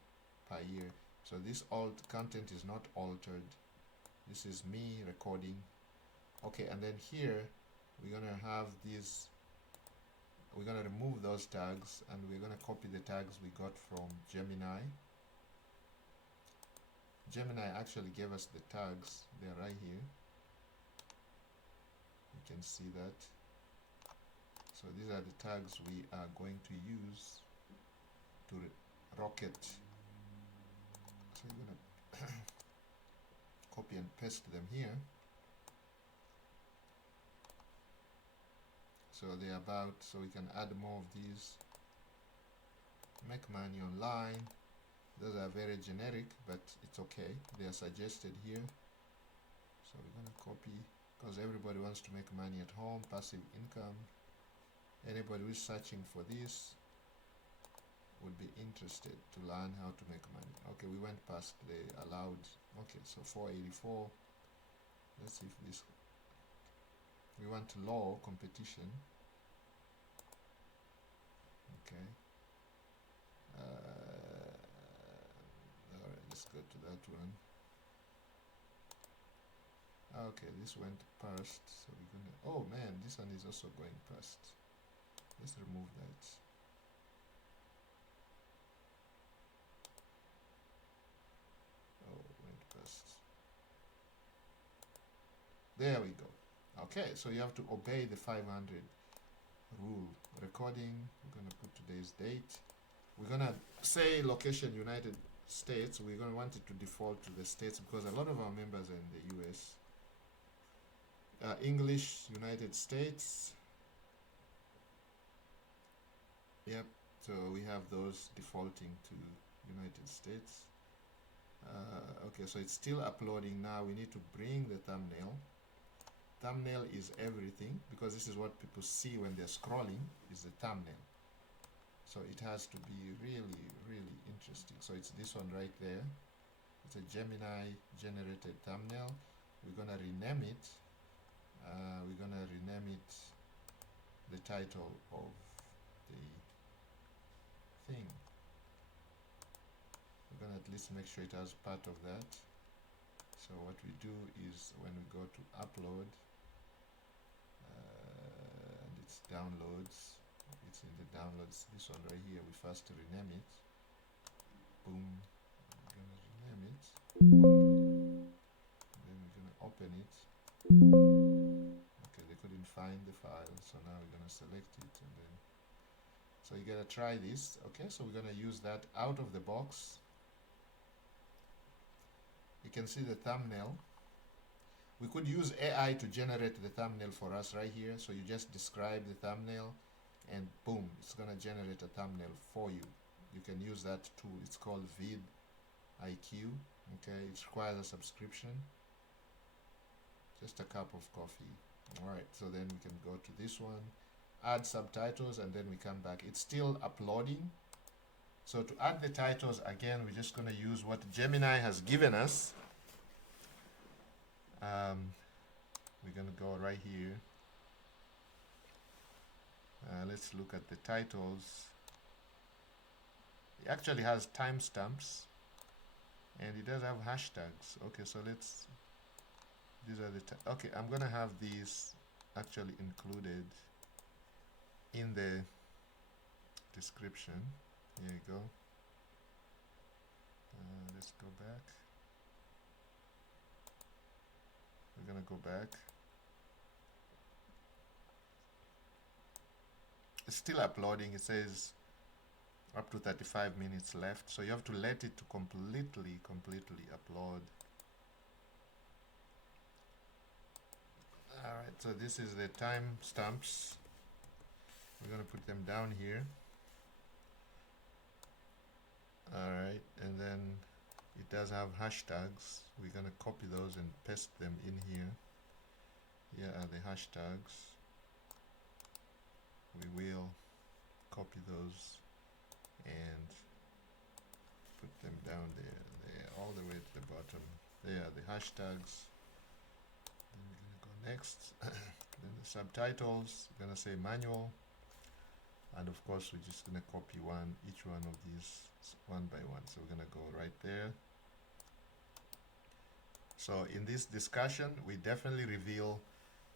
per year. So this alt content is not altered. This is me recording. Okay, and then here we're gonna have these. We're gonna remove those tags, and we're gonna copy the tags we got from Gemini. Gemini actually gave us the tags. They're right here. You can see that. So these are the tags we are going to use to rocket. So we're gonna copy and paste them here. So they're about, so we can add more of these. Make money online. Those are very generic, but it's okay. They are suggested here. So we're gonna copy, because everybody wants to make money at home, passive income. Anybody who's searching for this would be interested to learn how to make money. Okay, we went past the allowed. Okay, so 484. Let's see if this, we want low competition. Okay. Alright, let's go to that one. Okay, this went past, so we're gonna, oh man, this one is also going past. Let's remove that. Oh, went past. There we go. Okay, so you have to obey the 500 rule. Recording, we're gonna put today's date. We're gonna say location United States. We're gonna want it to default to the States because a lot of our members are in the US. English, United States. Yep, so we have those defaulting to United States. Okay, so it's still uploading now. We need to bring the thumbnail. Thumbnail is everything because this is what people see when they're scrolling, is the thumbnail. So it has to be really, really interesting. So it's this one right there. It's a Gemini generated thumbnail. We're gonna rename it. The title of the thing. We're gonna at least make sure it has part of that. So what we do is when we go to upload, and it's downloads, it's in the downloads, this one right here, we first rename it. Boom, we're gonna rename it. Then we're gonna open it. Okay, they couldn't find the file, so now we're gonna select it, and then, so you gotta try this. Okay, so we're gonna use that out of the box. You can see the thumbnail. We could use AI to generate the thumbnail for us right here. So you just describe the thumbnail and boom, it's gonna generate a thumbnail for you. You can use that tool. It's called vidIQ. Okay, it requires a subscription. Just a cup of coffee. Alright, so then we can go to this one, add subtitles, and then we come back. It's still uploading. So to add the titles, again, we're just going to use what Gemini has given us. We're going to go right here. Let's look at the titles. It actually has timestamps, and it does have hashtags. Okay, so let's, these are the, okay, I'm going to have these actually included in the description. Here you go. Let's go back. We're gonna go back. it's still uploading. It says up to 35 minutes left, so you have to let it to completely upload. All right, so this is the time stamps. We're gonna put them down here. All right, and then it does have hashtags. We're gonna copy those and paste them in here. Here are the hashtags. We will copy those and put them down there, all the way to the bottom. There are the hashtags. Then we're gonna go next. Then the subtitles, we're gonna say manual. And of course, we're just gonna copy each one of these one by one. So we're gonna go right there. So in this discussion, we definitely reveal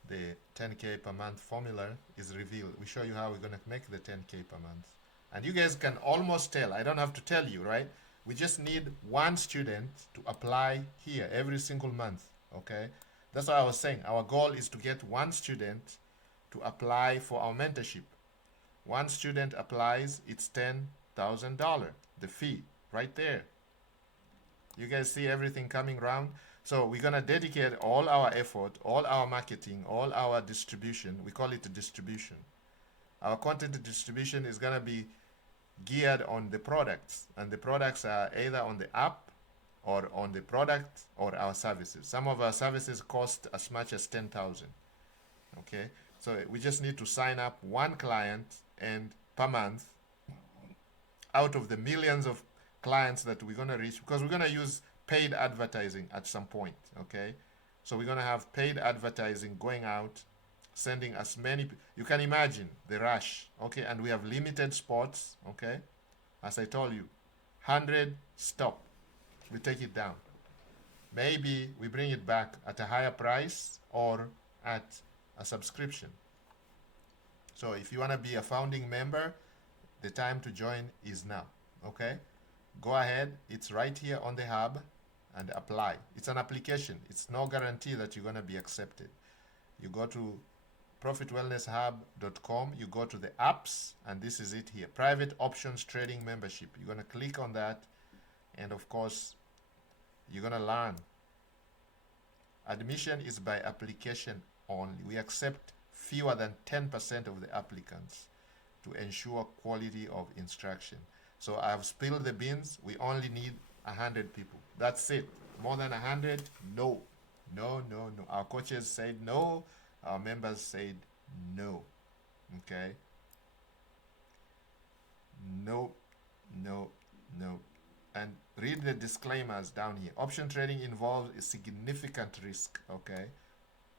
the 10K per month formula is revealed. We show you how we're gonna make the 10K per month. And you guys can almost tell, I don't have to tell you, right? We just need one student to apply here every single month, okay? That's what I was saying. Our goal is to get one student to apply for our mentorship. One student applies, it's $10,000, the fee, right there. You guys see everything coming around? So we're gonna dedicate all our effort, all our marketing, all our distribution. We call it distribution. Our content distribution is gonna be geared on the products, and the products are either on the app or on the product or our services. Some of our services cost as much as 10,000. Okay, so we just need to sign up one client and per month out of the millions of clients that we're gonna reach, because we're gonna use paid advertising at some point. Okay, so we're gonna have paid advertising going out, sending as many, you can imagine the rush. Okay, and we have limited spots. Okay, as I told you, 100 stop, we take it down. Maybe we bring it back at a higher price or at a subscription. So if you want to be a founding member, the time to join is now. Okay, go ahead, it's right here on the hub, and apply. It's an application. It's no guarantee that you're going to be accepted. You go to profitwellnesshub.com, you go to the apps, and this is it here, private options trading membership. You're going to click on that, and of course you're going to learn. Admission is by application only. We accept fewer than 10% of the applicants to ensure quality of instruction. So I've spilled the beans. We only need 100 people. That's it. More than 100? No. No, no, no. Our coaches said no. Our members said no. Okay? No, no, no. And read the disclaimers down here. Option trading involves a significant risk. Okay?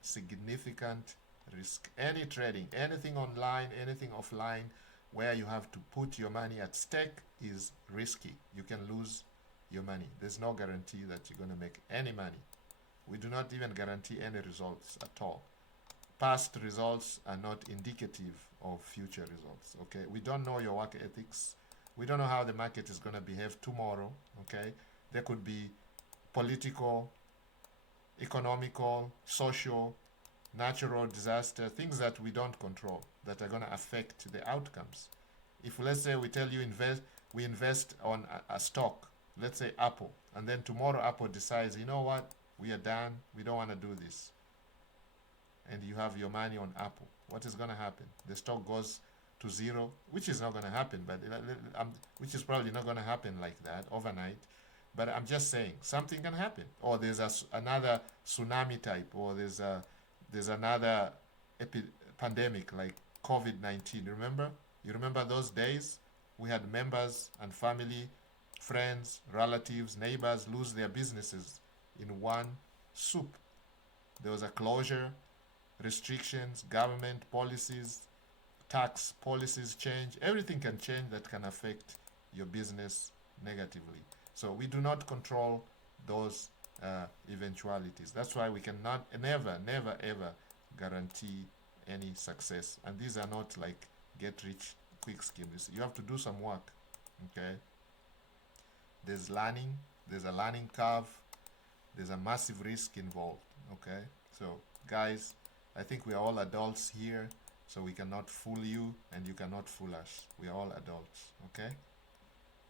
Significant risk. Any trading, anything online, anything offline, where you have to put your money at stake is risky. You can lose your money. There's no guarantee that you're going to make any money. We do not even guarantee any results at all. Past results are not indicative of future results. Okay, we don't know your work ethics. We don't know how the market is going to behave tomorrow. Okay, there could be political, economical, social, natural disaster, things that we don't control that are going to affect the outcomes. If, let's say, we tell you we invest on a stock, let's say Apple, and then tomorrow Apple decides, you know what, we are done, we don't want to do this, and you have your money on Apple, what is going to happen? The stock goes to zero, which is not going to happen, but which is probably not going to happen like that overnight. But I'm just saying something can happen, or there's another tsunami type, or there's another pandemic like COVID-19. You remember those days? We had members and family, friends, relatives, neighbors lose their businesses in one swoop. There was a closure, restrictions, government policies, tax policies change. Everything can change that can affect your business negatively. So we do not control those eventualities. That's why we cannot, never, ever guarantee any success. And these are not like get rich quick schemes. You have to do some work. Okay. There's learning. There's a learning curve. There's a massive risk involved. Okay. So guys, I think we are all adults here. So we cannot fool you and you cannot fool us. We are all adults, okay?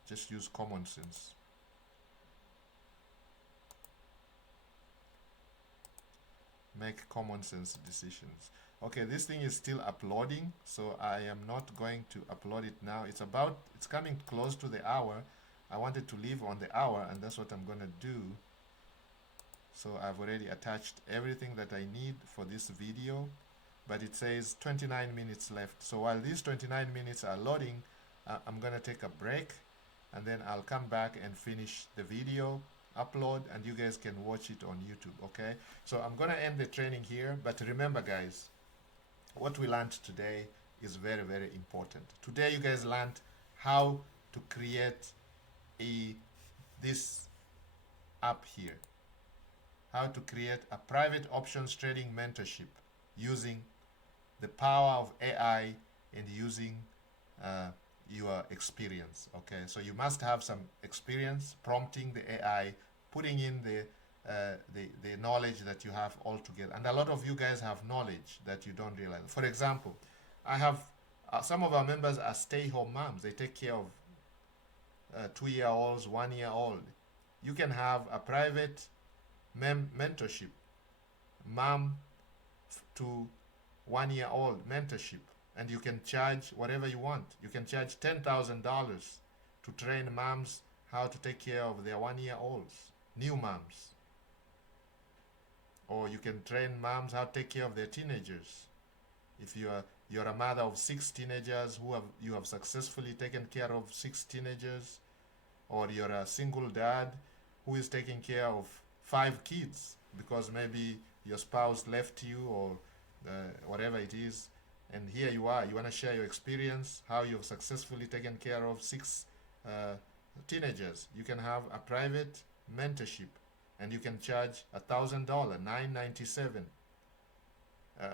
Just use common sense. Make common sense decisions. Okay, this thing is still uploading, so I am not going to upload it now. It's coming close to the hour. I wanted to leave on the hour, and that's what I'm gonna do. So I've already attached everything that I need for this video, but it says 29 minutes left. So while these 29 minutes are loading, I'm gonna take a break, and then I'll come back and finish the video, upload, and you guys can watch it on YouTube, okay? So I'm gonna end the training here, but remember guys, what we learned today is very, very important. Today you guys learned how to create this app here, how to create a private options trading mentorship using the power of AI and using your experience. Okay, so you must have some experience prompting the AI, putting in the knowledge that you have all together. And a lot of you guys have knowledge that you don't realize. For example, I have some of our members are stay-home moms. They take care of 2-year-olds, 1-year-old. You can have a private mentorship, mom to 1-year-old mentorship, and you can charge whatever you want. You can charge $10,000 to train moms how to take care of their 1-year-olds, new moms. Or you can train moms how to take care of their teenagers. If you're a mother of 6 teenagers you have successfully taken care of 6 teenagers, or you're a single dad who is taking care of 5 kids because maybe your spouse left you or whatever it is, and here you are, you want to share your experience, how you've successfully taken care of 6 teenagers. You can have a private mentorship and you can charge $1,000, $997,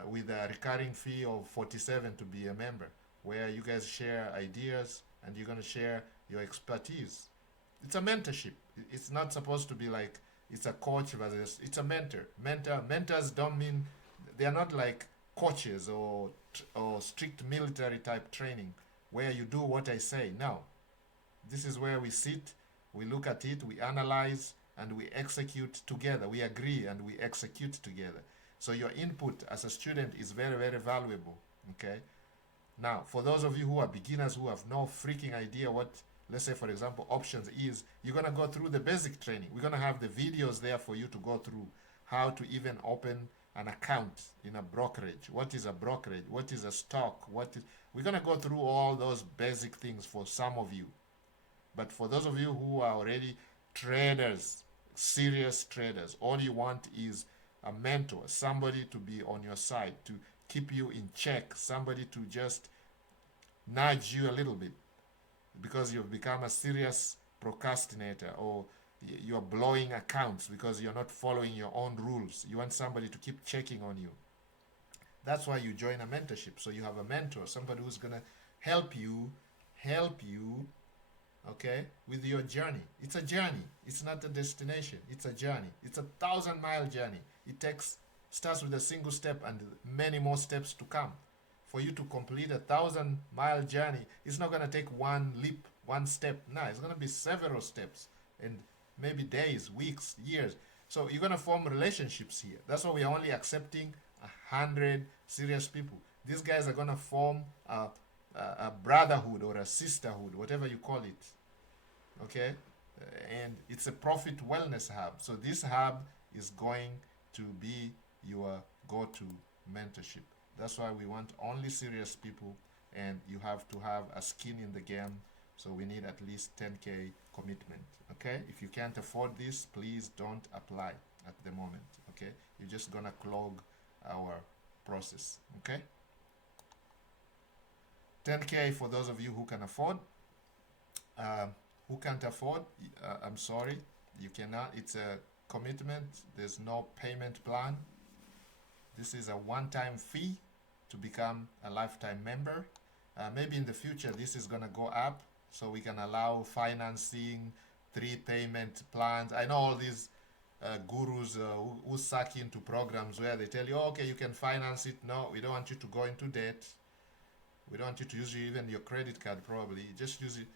with a recurring fee of $47 to be a member, where you guys share ideas and you're going to share your expertise. It's a mentorship. It's not supposed to be like it's a coach versus it's a mentor. Mentors don't mean, they are not like coaches or strict military type training where you do what I say. No, this is where we sit, we look at it, we analyze, and we execute together. We agree and we execute together. So your input as a student is very, very valuable. Okay. Now, for those of you who are beginners who have no freaking idea what, let's say for example, options is, you're gonna go through the basic training. We're gonna have the videos there for you to go through how to even open an account in a brokerage. What is a brokerage? What is a stock? We're gonna go through all those basic things for some of you. But for those of you who are already traders, serious traders, all you want is a mentor, somebody to be on your side, to keep you in check, somebody to just nudge you a little bit because you've become a serious procrastinator, or you're blowing accounts because you're not following your own rules. You want somebody to keep checking on you. That's why you join a mentorship. So you have a mentor, somebody who's going to help you, okay, with your journey. It's a journey. It's not a destination. It's a journey. It's a 1,000-mile journey. It starts with a single step and many more steps to come. For you to complete a 1,000-mile journey, it's not going to take one leap, one step. No, it's going to be several steps and maybe days, weeks, years. So you're going to form relationships here. That's why we are only accepting 100 serious people. These guys are going to form a brotherhood or a sisterhood, whatever you call it. Okay? And it's a profit wellness hub. So this hub is going to be your go-to mentorship. That's why we want only serious people, and you have to have a skin in the game. So we need at least 10K commitment. Okay? If you can't afford this, please don't apply at the moment. Okay? You're just gonna clog our process. Okay? 10K for those of you who can afford. Who can't afford, I'm sorry, you cannot. It's a commitment. There's no payment plan. This is a one-time fee to become a lifetime member. Maybe in the future this is going to go up so we can allow financing, 3 payment plans. I know all these gurus who suck into programs where they tell you, oh, okay, you can finance it. No, we don't want you to go into debt. We don't want you to use even your credit card, probably. Just use it.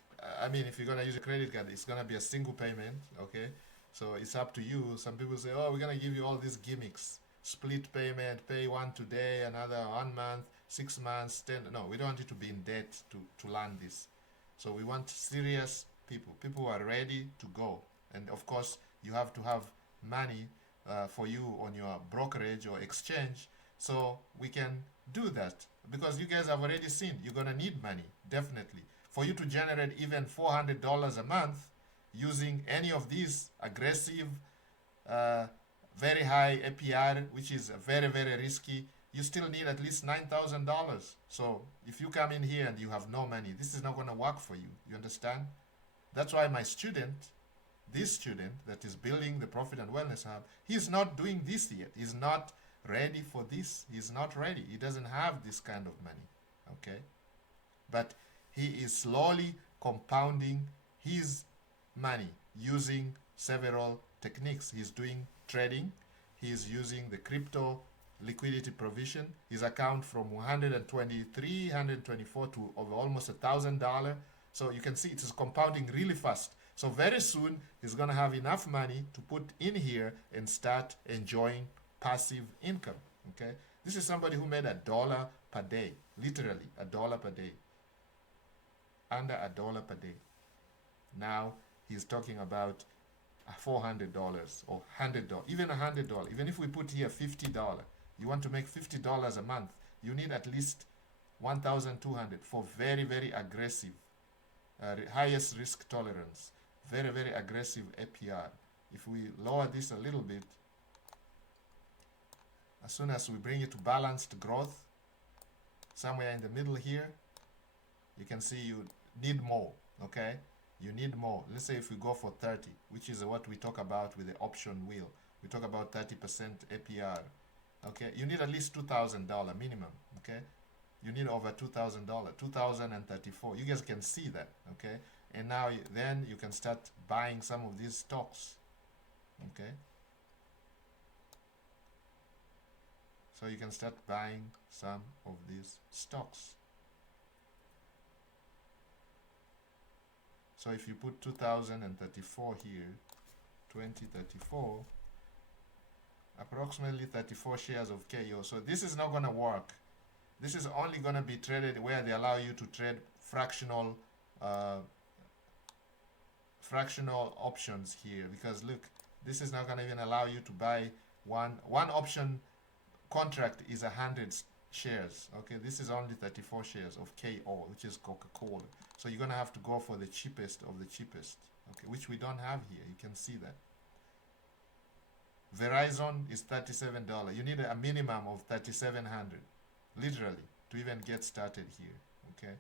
I mean, if you're going to use a credit card, it's going to be a single payment, okay? So it's up to you. Some people say, oh, we're going to give you all these gimmicks. Split payment, pay one today, another 1 month, 6 months, 10. No, we don't want you to be in debt to learn this. So we want serious people who are ready to go. And of course, you have to have money for you on your brokerage or exchange, so we can do that, because you guys have already seen you're going to need money, definitely. For you to generate even $400 a month using any of these aggressive, uh, very high APR, which is very, very risky, you still need at least $9,000. So if you come in here and you have no money, this is not going to work for you. You understand? That's why my student, this student that is building the Profit and Wellness Hub, he's not doing this yet. He's not ready for this. He's not ready. He doesn't have this kind of money. Okay? But he is slowly compounding his money using several techniques. He's doing trading. He's using the crypto liquidity provision. His account from 123, 124 to over almost $1,000. So you can see it is compounding really fast. So very soon he's going to have enough money to put in here and start enjoying passive income. Okay, this is somebody who made $1 per day, literally $1 per day, under $1 per day. Now he's talking about $400 or $100, even $100. Even if we put here $50, you want to make $50 a month, you need at least 1,200 for very, very aggressive, highest risk tolerance, very, very aggressive APR. If we lower this a little bit, as soon as we bring it to balanced growth, somewhere in the middle here, you can see you need more, okay? You need more. Let's say if we go for 30, which is what we talk about with the option wheel. We talk about 30% APR, okay? You need at least $2,000 minimum, okay? You need over $2,000, 2,034. You guys can see that, okay? And now then you can start buying some of these stocks, okay? So you can start buying some of these stocks. So if you put 2034 here, 2034, approximately 34 shares of KO. So this is not going to work. This is only going to be traded where they allow you to trade fractional options here, because look, this is not going to even allow you to buy one option contract is 100 shares. Okay, this is only 34 shares of KO, which is Coca-Cola. So you're gonna have to go for the cheapest of the cheapest, okay, which we don't have here. You can see that. Verizon is $37. You need a minimum of 3,700, literally, to even get started here. Okay,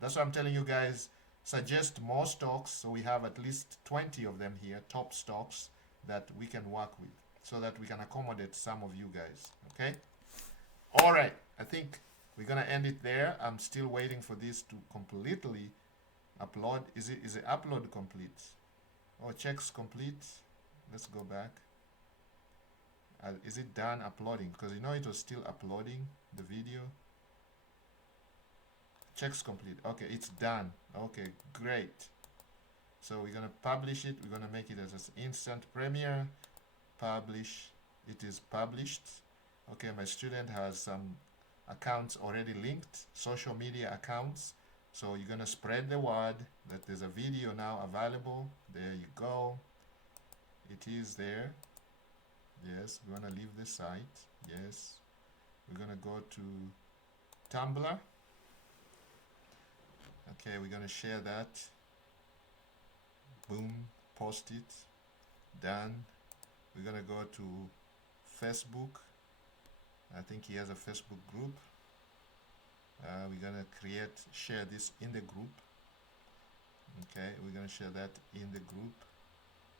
that's why I'm telling you guys, suggest more stocks, so we have at least 20 of them here, top stocks that we can work with, so that we can accommodate some of you guys. Okay, all right, I think we're gonna end it there. I'm still waiting for this to completely upload. Is it upload complete? Oh, checks complete. Let's go back. Is it done uploading? Because you know it was still uploading the video. Checks complete. Okay, it's done. Okay, great. So we're gonna publish it. We're gonna make it as an instant premiere. Publish. It is published. Okay, my student has some accounts already linked, social media accounts. So you're gonna spread the word that there's a video now available. There you go. It is there. Yes, we're gonna leave the site. Yes, we're gonna go to Tumblr. Okay, we're gonna share that. Boom, post it. Done. We're gonna go to Facebook. I think he has a Facebook group. We're gonna share this in the group. Okay, we're gonna share that in the group,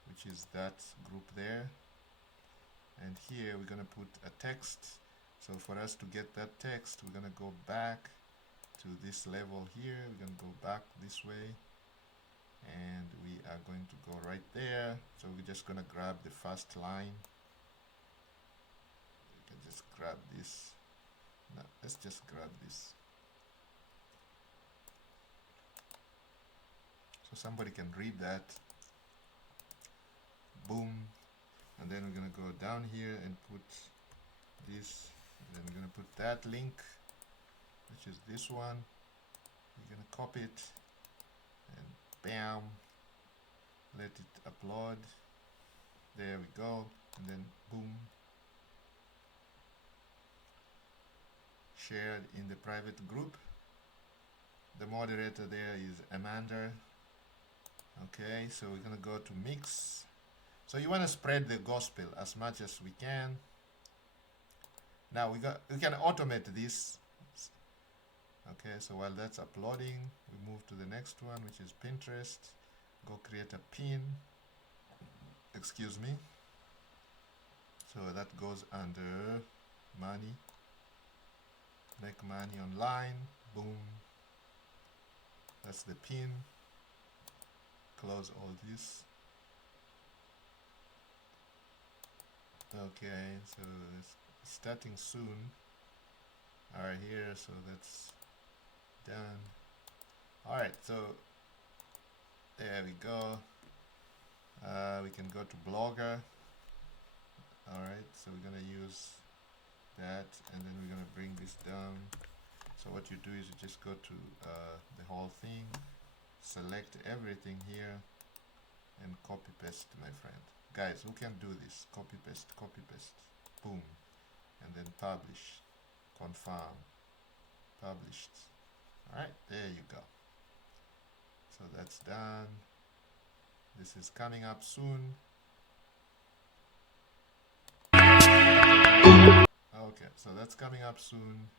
which is that group there. And here we're gonna put a text. So for us to get that text, we're gonna go back to this level here. We're gonna go back this way. and we are going to go right there. So we're just gonna grab the first line. You can just grab this. No, let's just grab this. So somebody can read that. Boom. And then we're gonna go down here and put this. And then we're gonna put that link, which is this one. We're gonna copy it and bam, let it upload. There we go. And then boom, shared in the private group. The moderator there is Amanda. Okay, so we're gonna go to mix. So you want to spread the gospel as much as we can. Now we can automate this. Okay, so while that's uploading, we move to the next one, which is Pinterest. Go create a pin. Excuse me. So that goes under money. Make money online. Boom. That's the pin. Close all this. Okay, so it's starting soon. Alright, here, so that's done. Alright, so there we go. We can go to Blogger. Alright, so we're gonna use that, and then we're gonna bring this down. So what you do is you just go to the whole thing, select everything here, and copy paste, my friend. Guys, who can do this? Copy paste, boom, and then publish, confirm, published. Alright, there you go. So that's done. This is coming up soon. Okay, so that's coming up soon.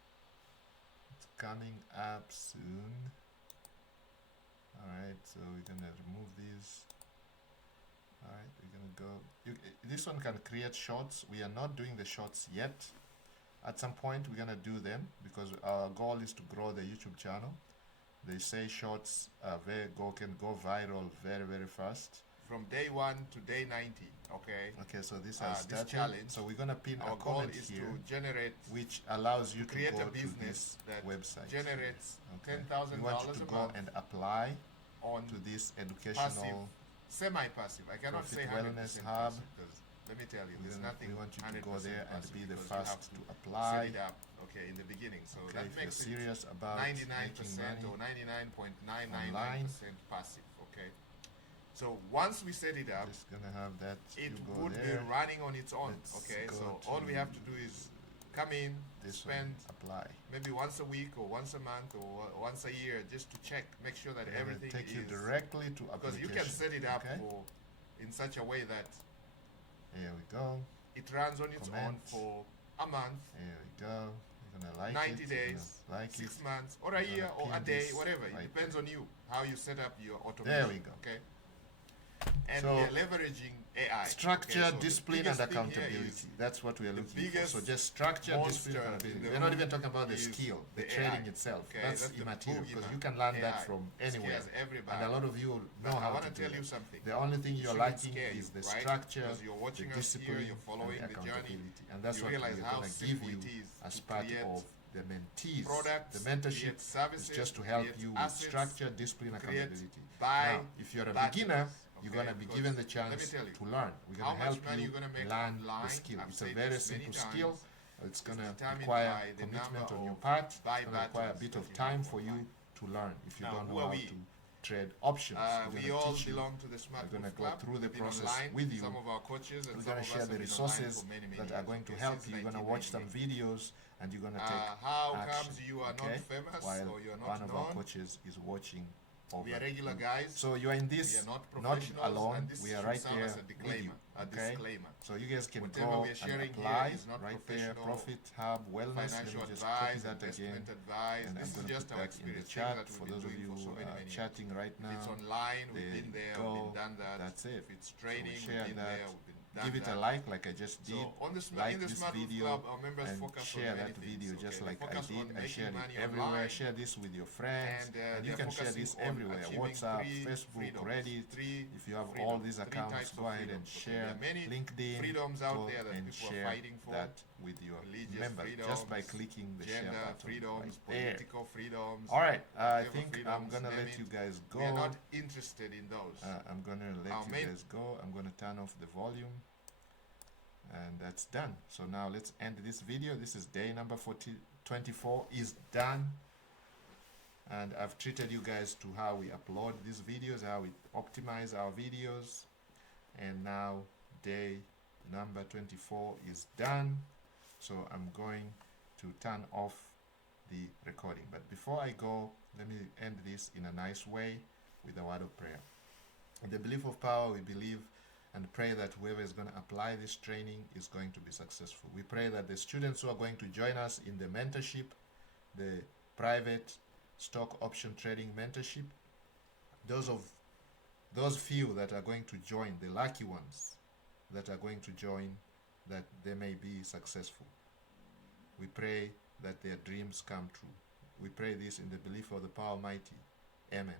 It's coming up soon. Alright, so we're gonna remove these. Alright, we're gonna go. This one can create shorts. We are not doing the shorts yet. At some point, we're gonna do them because our goal is to grow the YouTube channel. They say shorts can go viral very, very fast. From day 1 to day 90. Okay. Okay, so this has started. This challenge. So we're gonna pin a comment here, to generate, which allows you to create a business that website generates $10,000. We want you to go and apply on to this educational, semi-passive. I cannot say wellness hub. Because let me tell you, there's nothing. We want you to go there and be the first to apply. Set it up, okay, in the beginning. So that makes it serious about 99% or 99.999% passive. Okay. So once we set it up, just gonna have that. It would be running on its own. Okay. So all we have to do is come in, spend, apply, maybe once a week or once a month or once a year, just to check, make sure that everything take you directly to application. Because you can set it up in such a way that. Here we go. It runs on its own for a month. Here we go. You're gonna like 90 days, like 6 months, or a year, or a day, whatever. It depends on you, how you set up your automation. There we go. Okay. And so we are leveraging AI. Structure, discipline, and accountability. That's what we are looking for. So just structure, discipline, and accountability. We're not even talking about the skill, the trading itself. That's immaterial because you can learn that from anywhere. And a lot of you know how to do it. The only thing you're lacking is the structure, the discipline, and the accountability. And that's what we're going to give you as part of the mentees. The mentorship is just to help you with structure, discipline, accountability. Now, if you're a beginner, you're going to be given the chance to learn. We're going to help you learn the skill. It's a very simple skill. It's going to require commitment on your part. It's going to require a bit of time for you to learn if you don't know how to trade options. We all belong to the Smart We're going to go through the process with you. Some of our coaches and we're going to share the resources that are going to help you. You're going to watch some videos and you're going to take how action. Comes you are not famous while or you're not one of our coaches is watching. We are regular guys. So you are in this, we are not alone. We are right there with you. Okay? So you guys can go and apply right there. Profit Hub, Wellness. Let me just copy that again. And I'm going to put that in the chat for those of you chatting right now. It's online. We've been there. We've done that. That's it. If it's trading, we've been there. We've been give it a like I just did. So on Like in the this Smart Move video Club, our members and focus share on many that things. video Okay, just they like I focus did. on I making shared it money everywhere. online, Share this with your friends, and you they're can share focusing this on everywhere. achieving WhatsApp, Facebook, Reddit. If you have all these three accounts, types go of ahead and freedoms. Okay, there share. are many LinkedIn, freedoms out go there that and people are share fighting for. that with your Religious members just by freedoms, clicking the share gender button freedoms, right there. political freedoms. All right, I whatever think I'm freedoms, gonna name let it. you guys go. We are not interested in those. I'm gonna let Our you main guys go. I'm gonna turn off the volume, and that's done. So now let's end this video. This is day number 24 is done, and I've treated you guys to how we upload these videos, how we optimize our videos, and now day number 24 is done. So I'm going to turn off the recording, but before I go, let me end this in a nice way with a word of prayer. In the belief of power, we believe and pray that whoever is going to apply this training is going to be successful. We pray that the students who are going to join us in the mentorship, the private stock option trading mentorship, those few that are going to join, the lucky ones that are going to join, that they may be successful. We pray that their dreams come true. We pray this in the belief of the power Almighty. Amen.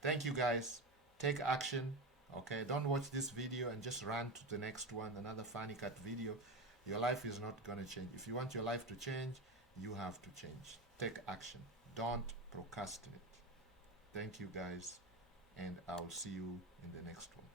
Thank you guys. Take action. Okay, don't watch this video and just run to the next one, another funny cut video. Your life is not going to change. If you want your life to change, you have to change. Take action. Don't procrastinate. Thank you guys, and I'll see you in the next one.